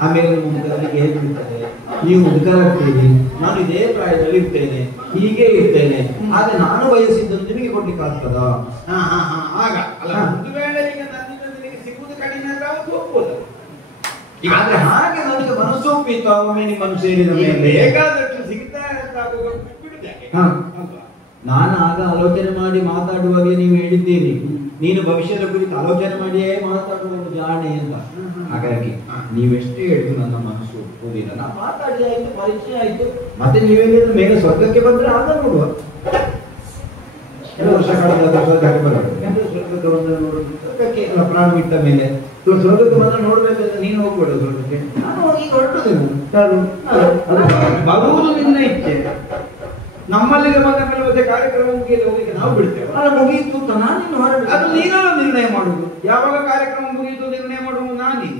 ಆಮೇಲೆ ನಿಮ್ಮ ಮುಖದಲ್ಲಿ ಏರ್ ಬೀಳ್ತದೆ, ನೀವು ಮುದುಕರಾಗ್ತೀರಿ, ನಾನು ಇದೇ ಪ್ರಾಯದಲ್ಲಿ ಇರ್ತೇನೆ, ಹೀಗೆ ಇರ್ತೇನೆ, ಆದ್ರೆ ನಾನು ಬಯಸಿದ್ದನ್ನು ನಿಮಗೆ ಕೊಡ್ಲಿಕ್ಕೆ ಆಗ್ತದ? ಆಗ ಅಲ್ಲ, ಒಂದು ವೇಳೆ ಈಗ ನನ್ನಿಂದ ನಿನಗೆ ಸಿಗುವುದು ಕಡಿಮೆ ಅಂದ್ರೆ ಅವತ್ತು ಹೋಗ್ಬೋದು. ಆದ್ರೆ ಹಾಗೆ ನನಗೆ ಮನಸ್ಸು ಒಪ್ಪಿತ್ತು ಒಮ್ಮೆ ನಿಮ್ಮನ್ನು ಸೇರಿದ ಮೇಲೆ ಬೇಕಾದಷ್ಟು ಸಿಗ್ತಾ ಬಿಡುತ್ತೆ. ನಾನು ಆಗ ಆಲೋಚನೆ ಮಾಡಿ ಮಾತಾಡುವಾಗಲೇ ನೀವು ಹೇಳಿದ್ದೀರಿ, ನೀನು ಭವಿಷ್ಯದ ಕುರಿತು ಆಲೋಚನೆ ಮಾಡಿಯೇ ಮಾತಾಡುವುದು ಜಾಣೆ ಅಂತ. ಹಾಗಾಗಿ ನೀವೆಷ್ಟೇ ಹೇಳಿದ್ರು ನನ್ನ ಮನಸ್ಸು ಒಪ್ಪುವುದಿಲ್ಲ. ನಾನು ಮಾತಾಡಿ ಆಯ್ತು, ಪರೀಕ್ಷೆ ಆಯ್ತು, ಮತ್ತೆ ನೀವೇನಿದ್ರು ಮೇಲೆ ಸ್ವರ್ಗಕ್ಕೆ ಬಂದ್ರೆ ಆಗ ನೋಡುವ. ಕೆಲವು ವರ್ಷ ಕಳೆದ ಸ್ವರ್ಗಕ್ಕೆ ಬರೋದು, ಸ್ವರ್ಗಕ್ಕೆ ಬಂದ ನೋಡುದು, ಸ್ವರ್ಗಕ್ಕೆ ಎಲ್ಲ ಪ್ರಾಣ ಬಿಟ್ಟ ಮೇಲೆ ಸ್ವರ್ಗಕ್ಕೆ ಬಂದ ನೋಡ್ಬೇಕಂದ್ರೆ ನೀನು ಹೋಗ್ಬೇಡ ಸ್ವರ್ಗಕ್ಕೆ. ನಾನು ಹೋಗಿ ಹೊರಟುದೇನು ಬರುವುದು ನಿನ್ನ ಇಚ್ಛೆ. ನಮ್ಮಲ್ಲಿಗೆ ಬಂದ ಮೇಲೆ ಮತ್ತೆ ಕಾರ್ಯಕ್ರಮ ಮುಗಿಯಲು ಹೋಗಿ ನಾವು ಬಿಡ್ತೇವೆ. ಅಲ್ಲ ಮುಗಿಯಿತು ಅಂತ ನಾನು ಹೊರಡು, ಅದು ನೀನಾಗ ನಿರ್ಣಯ ಮಾಡುವುದು. ಯಾವಾಗ ಕಾರ್ಯಕ್ರಮ ಮುಗಿಯಿತು ನಿರ್ಣಯ ಮಾಡುವುದು ನಾನೀಗ.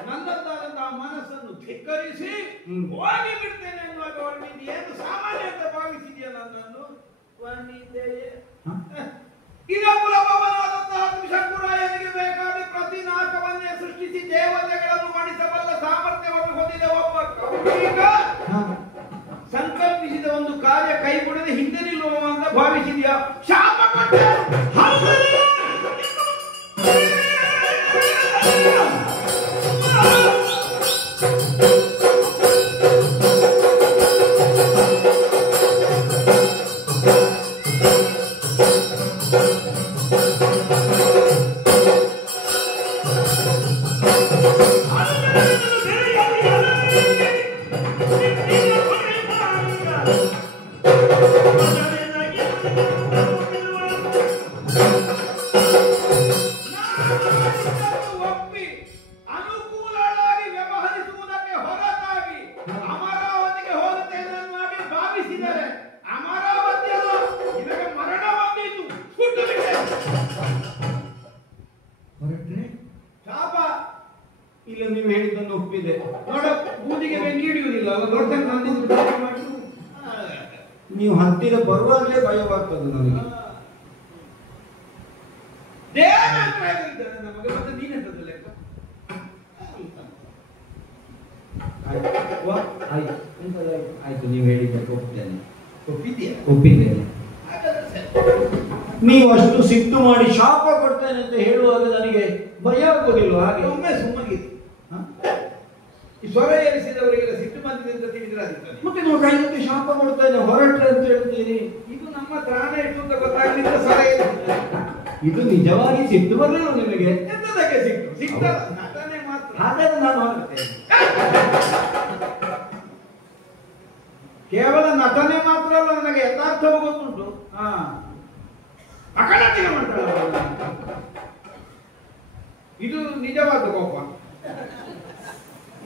ನನ್ನದಾದಂತಹ ಮನಸ್ಸನ್ನು ಧಿಕ್ಕರಿಸಿ ಹ್ಮ್. ಹೋಗಿ ಬಿಡ್ತೇನೆ ಅನ್ನುವಾಗ ಹೊರಟಿದ್ದು ಏನು ಸಾಮಾನ್ಯ ಅಂತ ಭಾವಿಸಿದೆಯಾ ನನ್ನನ್ನು? ವನಿತೆಯೇ ಇರಕುಲಭವನಾದಂತಹ ತ್ರಿಶಂಕುರಾಯನಿಗೆ ಬೇಕಾದ ಪ್ರತಿ ನಾಟವನ್ನೇ ಸೃಷ್ಟಿಸಿ ದೇವತೆಗಳನ್ನು ಮಣಿಸಬಲ್ಲ ಸಾಮರ್ಥ್ಯವನ್ನು ಹೊಂದಿದ ಒಬ್ಬ ಕೌಶಿಕ ಸಂಕಲ್ಪಿಸಿದ ಒಂದು ಕಾರ್ಯ ಕೈಗೊಳ್ಳದೆ ಹಿಂದೆ ನಿಲ್ಲುವ ಅಂತ ಭಾವಿಸಿದ್ಯಾ? ಶಾಪ ಕೊಟ್ಟೆ. ಒಪ್ಪಿ ಅನುಕೂಲವಾಗಿ ವ್ಯವಹರಿಸುವುದಕ್ಕೆ ಹೊರತಾಗಿ ಅಮರಾವತಿಗೆ ಹೋಗುತ್ತೇನೆ ಅನ್ನುವಾಗಿ ಭಾವಿಸಿದರೆ ಅಮರಾವತಿಯಲ್ಲ, ಇದಕ್ಕೆ ಮರಣ ಬಂದಿತ್ತು. ಸುಟ್ಟು ಬಿಟ್ಟೆ. ಹೊರಟ್ರೆ ಶಾಪ. ಇಲ್ಲ, ನೀವು ಹೇಳಿದ್ದನ್ನು ಒಪ್ಪಿದೆ. ನೋಡ, ಬೂದಿಗೆ ಬೆಂಕಿ ಹಿಡಿಯುವುದಿಲ್ಲ ಅಲ್ಲ, ದೊಡ್ಡ ನಂದಿದ್ದು ಮಾಡಿ. ನೀವು ಹತ್ತಿರ ಬರುವಾಗಲೇ ಭಯವಾಗ್ತದೆ ನನಗೆ. ದೇವೇಂದ್ರ ಹೇಳಿದ್ದಾನೆ ನಮಗೆ, ಮತ್ತೆ ನೀನೆಂತದ್ದು ಲೆಕ್ಕ? ಆಯ್ತು, ನೀವು ಹೇಳಿದ್ದಕ್ಕೆ ಒಪ್ಪಿದ್ದೇನೆ. ಒಪ್ಪಿದ್ಯಾ? ಒಪ್ಪಿದ್ದೇನೆ. ಹಾಗಾದ್ರೆ ಸರಿ. ನೀವು ಅಷ್ಟು ಸಿಟ್ಟು ಮಾಡಿ ಶಾಪ ಕೊಡ್ತೇನೆ ಅಂತ ಹೇಳುವಾಗ ನನಗೆ ಭಯ ಆಗೋದಿಲ್ವ? ಹಾಗೆ ಒಮ್ಮೆ ಸುಮ್ಮಗಿದೆ. ಹ? ಈ ಸ್ವರ ಏರಿಸಿದವರಿಗೆಲ್ಲ ಸಿಟ್ಟು ಬಂದಿದೆ ಅಂತ ತಿಳಿದ್ರೆ ಅದಕ್ಕೆ ಮತ್ತೆ ನೀವು ಕೈಯಲ್ಲಿ ಶಾಪ ಕೊಡ್ತೇನೆ ಹೊರಟ್ರೆ ಅಂತ ಹೇಳ್ತೀರಿ. ಇದು ನಮ್ಮ ತ್ರಾಣ ಎಷ್ಟು ಅಂತ ಗೊತ್ತಾಗ್ಲಿಕ್ಕೆ ಸ್ವರ ಏರಿಸಿದೆ. ಇದು ನಿಜವಾಗಿ ಸಿಟ್ಟು ಬರಲಿಲ್ಲ ನಿಮಗೆ? ಎಂತದಕ್ಕೆ ಸಿಟ್ಟು? ಸಿಟ್ಟಲ್ಲ, ನಟನೆ ಮಾತ್ರ. ಹಾಗಾದ್ರೆ ನಾನು ಹೊರಡ್ತೇನೆ. ಕೇವಲ ನಟನೆ ಮಾತ್ರ ಅಲ್ಲ, ನನಗೆ ಯಥಾರ್ಥವೂ ಗೊತ್ತುಂಟು. ಅಕಳತಿಗೆ ಮಾಡ್ತಾಳೆ. ಇದು ನಿಜವಾದ ಕೋಪ.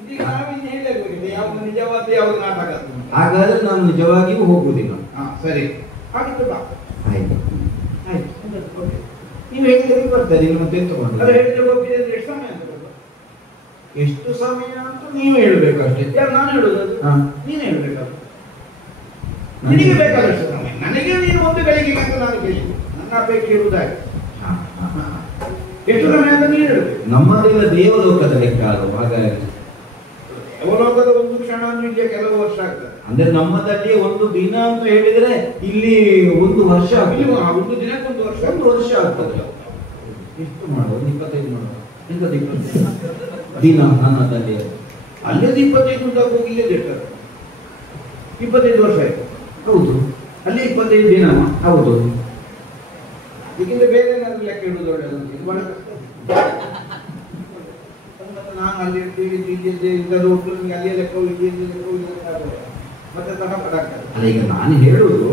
ಇದೀಗ ನಾವು ಇನ್ನು ಹೇಳಬೇಕಾಗಿದೆ ಯಾವುದು ನಿಜವಾದ ಯಾವುದು ನಾಟಕ ಅಂತ. ಹಾಗಾದ್ರೆ ನಾನು ನಿಜವಾಗಿಯೂ ಹೋಗುವುದಿಲ್ಲ. ಸರಿ, ಹಾಗಿತ್ತು ಬಾ. ಆಯ್ತು ಆಯ್ತು, ಓಕೆ. ನೀವು ಹೇಳಿದ್ರೆ ಬರ್ತಾರೆ, ಇಲ್ಲಿ ಮತ್ತೆ ಎಂತ ಅದು ಮಾಡ್ತಾರೆ? ಹೇಳಿದ್ರೆ ಹೋಗಿದೆ ಅಂದ್ರೆ ಎಷ್ಟು ಸಮಯ ಅಂತ ಗೊತ್ತಾ? ಎಷ್ಟು ಸಮಯ ಅಂತ ನೀವು ಹೇಳ್ಬೇಕಷ್ಟೇ. ಯಾರು ನಾನು ಹೇಳುದು? ಅದು ಹಾ. ನೀನೇ ಹೇಳ್ಬೇಕಲ್ಲ. ನಿನಗೆ ಬೇಕಾದಷ್ಟು ಸಮಯ, ನನಗೆ ನೀನು ಒಂದು ಗಳಿಗೆ ಅಂತ ನಾನು ಕೇಳಿ ನನ್ನ ಅಪೇಕ್ಷೆ ಇರುವುದಾಗಿ ಹಾ, ಹಾ, ಹಾ. ಎಷ್ಟು ಸಮಯ ಅಂತ ನೀನು ಹೇಳ್ಬೇಕು. ನಮ್ಮದೆಲ್ಲ ದೇವಲೋಕದ ಲೆಕ್ಕ ಅದು. ಹಾಗಾಗಿ ಅವಲೋಕದ ಒಂದು ಕ್ಷಣ ಅಂದ್ರೆ ಇಲ್ಲಿ ಕೆಲವು ವರ್ಷ ಆಗ್ತದೆ. ಅಂದ್ರೆ ನಮ್ಮದಲ್ಲಿ ಒಂದು ದಿನ ಅಂತ ಹೇಳಿದ್ರೆ ಇಲ್ಲಿ ಒಂದು ವರ್ಷ ಇಲ್ಲಿ ಆಗ್ತದೆ. ಒಂದು ದಿನಕ್ಕೆ ಒಂದು ವರ್ಷ. ಒಂದು ವರ್ಷ ಆಗ್ತದೆ. ಎಷ್ಟು ಮಾಡೋದು? 25 ಮಾಡೋದು. 25 ದಿನ ನನ್ನದಲ್ಲಿ. ಅಲ್ಲೇ 25 ಅಂತ ಹೋಗಿ ಇಲ್ಲೇ ಇರ್ತಾರೆ. 25 ವರ್ಷ ಆಯ್ತು. ಹೌದು, ಅಲ್ಲಿ 25 ದಿನ. ಹೌದು. ಇದಕ್ಕಿಂತ ಬೇರೆ ಏನಾದ್ರು ಲೆಕ್ಕ ಇಡುವುದು ಒಳ್ಳೆಯದು. ಇದು ಬಹಳ ಕಷ್ಟ. ನಾನು ಅಲ್ಲಿ ಇರ್ತೀವಿ, ಇಲ್ಲಿ ಇದ್ದದ್ದು ಒಟ್ಟು ನಿಮಗೆ ಅಲ್ಲಿಯೇ ಲೆಕ್ಕ ಮತ್ತೆ ತಡಪಡಾಗ್ತದೆ. ಅಲ್ಲ, ಈಗ ನಾನು ಹೇಳುವುದು,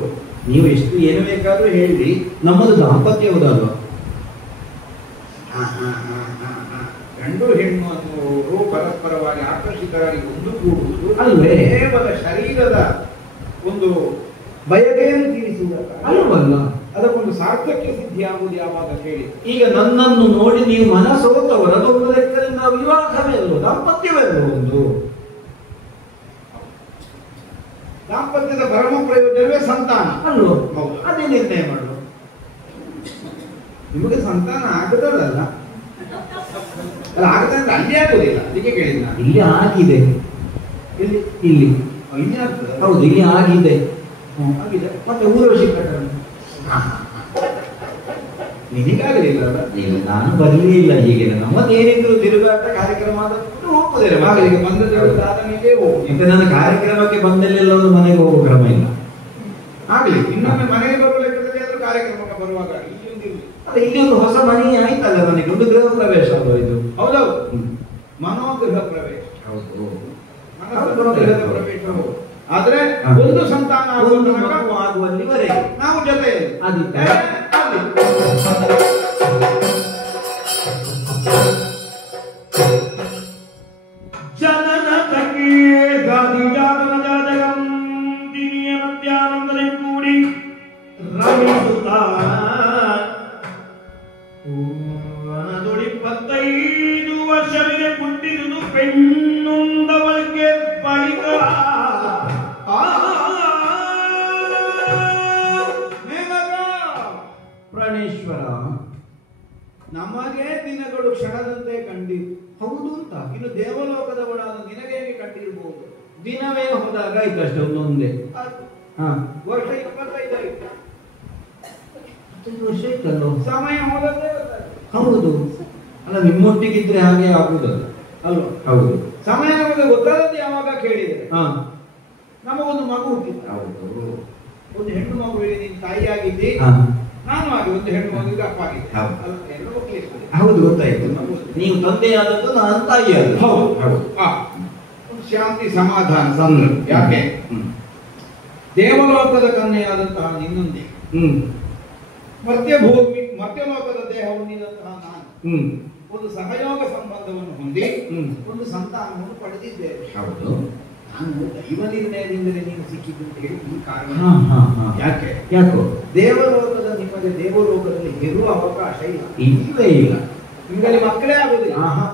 ನೀವು ಎಷ್ಟು ಏನು ಬೇಕಾದ್ರೂ ಹೇಳಿ, ನಮ್ಮದು ದಾಂಪತ್ಯ ಹೌದಲ್ವ? ಗಂಡು ಹೆಣ್ಣು ಅನ್ನುವರು ಪರಸ್ಪರವಾಗಿ ಆಕರ್ಷಿತರಾಗಿ ಒಂದುಗೂಡುವುದು ಅಲ್ವೇ? ಕೇವಲ ಶರೀರದ ಒಂದು ಬಯಕೆಯನ್ನು ತೀರಿಸುವುದಲ್ಲ, ಅಲ್ವಲ್ಲ? ಅದಕ್ಕೊಂದು ಸಾರ್ಥಕ್ಯ ಸಿದ್ಧಿಯಾಗುವುದು ಯಾವಾಗ ಕೇಳಿ. ಈಗ ನನ್ನನ್ನು ನೋಡಿ ನೀವು ಮನಸೋತವರು, ಅದೊಂದು ಲೆಕ್ಕದಿಂದ ವಿವಾಹವೇ ಅಲ್ವ, ದಾಂಪತ್ಯವೇ ಅಲ್ವ ಒಂದು? ದಾಂಪತ್ಯದ ಪರಮ ಪ್ರಯೋಜನವೇ ಸಂತಾನ ಅಲ್ವ? ಹೌದು. ಅದೇ ನಿರ್ಣಯ ಮಾಡುವ. ನಿಮಗೆ ಸಂತಾನ ಆಗದಲ್ಲ, ಅಲ್ಲ ಆಗದ ಅಂದ್ರೆ ಅಲ್ಲಿ ಆಗುದಿಲ್ಲ, ಅದಕ್ಕೆ ಕೇಳಿದ ನಾನು. ಇಲ್ಲಿ ಆಗಿದೆ. ಇಲ್ಲಿ ಇಲ್ಲಿ ಇಲ್ಲಿ ಆಗ್ತದೆ. ಹೌದು, ಇಲ್ಲಿ ಆಗಿದೆ. ಆಗಿದೆ. ಮತ್ತೆ ಊರ್ವಶಿ ಪ್ರಕರಣ ನಿನಗಾಗಲಿಲ್ಲ ಅಲ್ಲ? ಇಲ್ಲ, ನಾನು ಬರಲಿಲ್ಲ. ಹೀಗೆ ನಮ್ಮದೇನಿದ್ರು ತಿರುಗಾಟ ಕಾರ್ಯಕ್ರಮ ಆದಷ್ಟು ಹೋಗುವುದಿಲ್ಲ. ಈಗ ಬಂದದ್ದು ಸಾಧನೆಗೆ ಹೋಗು. ಈಗ ನನ್ನ ಕಾರ್ಯಕ್ರಮಕ್ಕೆ ಬಂದಲ್ಲೆಲ್ಲರೂ ಮನೆಗೆ ಹೋಗುವ ಕ್ರಮ ಇಲ್ಲ. ಆಗ್ಲಿ, ಇನ್ನೊಮ್ಮೆ ಮನೆಗೆ ಬರುವ ಲೆಕ್ಕದಲ್ಲಿ ಆದ್ರೂ ಕಾರ್ಯಕ್ರಮಕ್ಕೆ ಬರುವಾಗ ಇಲ್ಲಿ ಒಂದು ಇರ್ಲಿ. ಅಲ್ಲ, ಇಲ್ಲಿ ಒಂದು ಹೊಸ ಮನೆ ಆಯ್ತಲ್ಲ ನನಗೆ, ಒಂದು ಗೃಹ ಪ್ರವೇಶ ಅಲ್ವ ಇದು? ಹೌದೌದು, ಮನೋಗೃಹ ಪ್ರವೇಶ. ಹೌದು, ಮನಸ್ಸು ಗೃಹದ ಪ್ರವೇಶ ಹೌದು. ಆದ್ರೆ ಒಂದು ಸಂತಾನ ಒಂದು ಆಗುವ ಮಗು ಆಗುವಲ್ಲಿವರೆಗೆ ನಾವು ಜೊತೆ ಆದಿತ್ಯ. ಜನನ ತಂಗಿ ಗಾದಿ ಜಾತನ ಜಾತಕಂ ದಿನಿಯ ಮಧ್ಯಾಹ್ನದಲ್ಲಿ ಕೂಡಿ ರಮಿಸುತ್ತಾ ವನದೊಳಿ 25 ವರ್ಷವಿದೆ ಹುಟ್ಟಿದು ಹೆಣ್ಣೊಂದವಳಿಗೆ ಬಳಿಕ ಪ್ರಾಣೇಶ್ವರ, ನಮಗೆ ದಿನಗಳು ಕ್ಷಣದಂತೆ ಕಂಡಿತು. ಹೌದು ಅಂತ. ಇನ್ನು ದೇವಲೋಕದವಳಾದ ನಿನಗೆ ಹೇಗೆ ಕಂಡಿರಬಹುದು? ದಿನವೇ ಹೋದಾಗ ಆಯ್ತಷ್ಟೇ, ಒಂದೊಂದೇ. ಹಾ, ವರ್ಷ 25 ಆಯ್ತು. 25 ವರ್ಷ ಆಯ್ತಲ್ಲೋ. ಸಮಯ ಹೋದದ್ದೇ ಗೊತ್ತಾಯ್ತು. ಹೌದು. ಅಲ್ಲ, ನಿಮ್ಮೊಟ್ಟಿಗಿದ್ರೆ ಹಾಗೆ ಆಗುದಲ್ಲ ಅಲ್ವಾ? ಹೌದು. ಸಮಯ ನಮಗೆ ಗೊತ್ತಾದದ್ದು ಯಾವಾಗ ಕೇಳಿದರೆ, ಹಾ, ನಮಗೊಂದು ಮಗು ಹುಟ್ಟಿತ್ತು. ಹೌದು. ಒಂದು ಹೆಣ್ಣು ಮಗುವಿಗೆ ನೀನು ತಾಯಿಯಾಗಿದ್ದಿ, ಹಾ, ನಾನು ಆಗಿ ಒಂದು ಹೆಣ್ಣು ಮಗುವಿಗೆ ಅಪ್ಪ ಆಗಿದ್ದೆ. ಹೌದು. ಅಲ್ಲ, ಹೆಣ್ಣು ಮಕ್ಕಳಿಗೆ ಹೌದು, ಗೊತ್ತಾಯ್ತು. ನೀವು ತಂದೆಯಾದದ್ದು, ನಾನು ತಾಯಿಯಾದದ್ದು. ಹೌದು. ಹೌದು. ಒಂದು ಶಾಂತಿ ಸಮಾಧಾನ ಸಂದರ್ಭ. ಯಾಕೆ? ದೇವಲೋಕದ ಕನ್ಯೆಯಾದಂತಹ ನಿನ್ನೊಂದಿಗೆ ಮರ್ತ್ಯಲೋಕದ ದೇಹ ಹೊಂದಿದಂತಹ ನಾನು ಒಂದು ಸಹಯೋಗ ಸಂಬಂಧವನ್ನು ಹೊಂದಿ ಒಂದು ಸಂತಾನವನ್ನು ಪಡೆದಿದ್ದೇವೆ. ಹೌದು. ನಾನು ದೈವ ನಿರ್ಣಯದಿಂದಲೇ ನೀನು ಸಿಕ್ಕಿದ್ದು ಅಂತ ಹೇಳಿ ಈ ಕಾರಣ. ಯಾಕೆ? ಯಾಕೋ? ನಿಮಗೆ ದೇವಲೋಕದಲ್ಲಿ ಹೆರುವ ಅವಕಾಶ ಇಲ್ಲ. ಇಲ್ಲವೇ ಇಲ್ಲ. ನಿಮಗೆ ಮಕ್ಕಳೇ ಆಗುದಿಲ್ಲ. ಆಹಾ.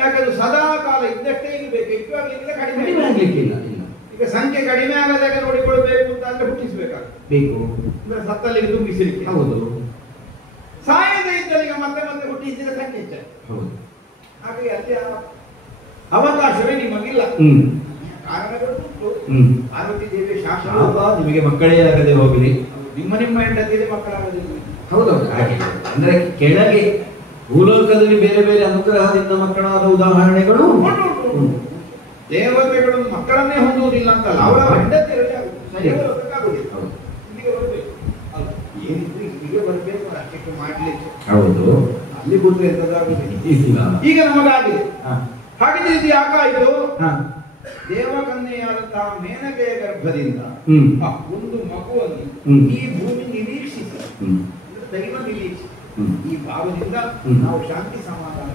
ಯಾಕಂದ್ರೆ ಸದಾ ಕಾಲ ಇದ್ದಷ್ಟೇ ಇರಬೇಕು, ಹೆಚ್ಚು ಆಗ್ಲಿಕ್ಕಿಲ್ಲ, ಕಡಿಮೆ ಆಗ್ಲಿಕ್ಕಿಲ್ಲ. ಇಲ್ಲ. ಈಗ ಸಂಖ್ಯೆ ಕಡಿಮೆ ಆಗದಾಗ ನೋಡಿಕೊಳ್ಬೇಕು ಅಂತ ಅಂದ್ರೆ ಹುಟ್ಟಿಸ್ಬೇಕಾಗ್ತದೆ. ಬೇಕು. ಅಂದ್ರೆ ಸತ್ತಲ್ಲಿಗೆ ತುಂಬಿಸಲಿಕ್ಕೆ. ಹೌದು. ಸಾಯದೆ ಇದ್ದಲ್ಲಿಗೆ ಮತ್ತೆ ಮತ್ತೆ ಹುಟ್ಟಿಸಿದ ಸಂಖ್ಯೆ ಹೆಚ್ಚ. ಹೌದು. ಹಾಗಾಗಿ ಅಲ್ಲಿ ಅವಕಾಶವೇ ನಿಮಗಿಲ್ಲ. ಕಾರಣಗಳು ಉಂಟು. ಪಾರ್ವತಿ ದೇವಿ ಶಾಸ್ತ್ರ ನಿಮಗೆ ಮಕ್ಕಳೇ ಆಗದೆ ಹೋಗಲಿ, ನಿಮ್ಮ ಹೆಂಡತಿಗೆ ಮಕ್ಕಳಾಗದಿಲ್ಲ. ಹೌದೌದು. ಹಾಗೆ ಅಂದ್ರೆ ಕೆಳಗೆ ಭೂಲೋಕದಲ್ಲಿ ಬೇರೆ ಬೇರೆ ಅನುಗ್ರಹದಿಂದ ಮಕ್ಕಳಾದ ಉದಾಹರಣೆಗಳು ಉಂಟು. ದೇವತೆಗಳು ಮಕ್ಕಳನ್ನೇ ಹೊಂದುವುದಿಲ್ಲ ಅಂತಲ್ಲ, ಅವರ ಹೆಂಡತಿಯರಲ್ಲಿ ಆಗುದಿಲ್ಲ. ಇಲ್ಲಿಗೆ ಬರಬೇಕು ಅಲ್ಲ, ಏನಿದ್ರು ಇಲ್ಲಿಗೆ ಬರಬೇಕು, ಅಷ್ಟಕ್ಕೆ ಮಾಡ್ಲಿಕ್ಕೆ. ಹೌದು. ಅಲ್ಲಿ ಕೂತ್ರೆ ಎಂತದಾಗುದಿಲ್ಲ. ಈಗ ನಮಗಾಗಿದೆ. ಹಾಗಿದ್ರೆ ಇದು ಯಾಕಾಯ್ತು? ದೇವಕನ್ಯೆಯಾದಂತಹ ಮೇನಕೆಯ ಗರ್ಭದಿಂದ ಒಂದು ಮಗುವನ್ನು ಈ ಭೂಮಿ ನಿರೀಕ್ಷಿಸ, ದೈವ ನಿರೀಕ್ಷಿಸ, ಈ ಭಾವದಿಂದ ನಾವು ಶಾಂತಿ ಸಮಾಧಾನ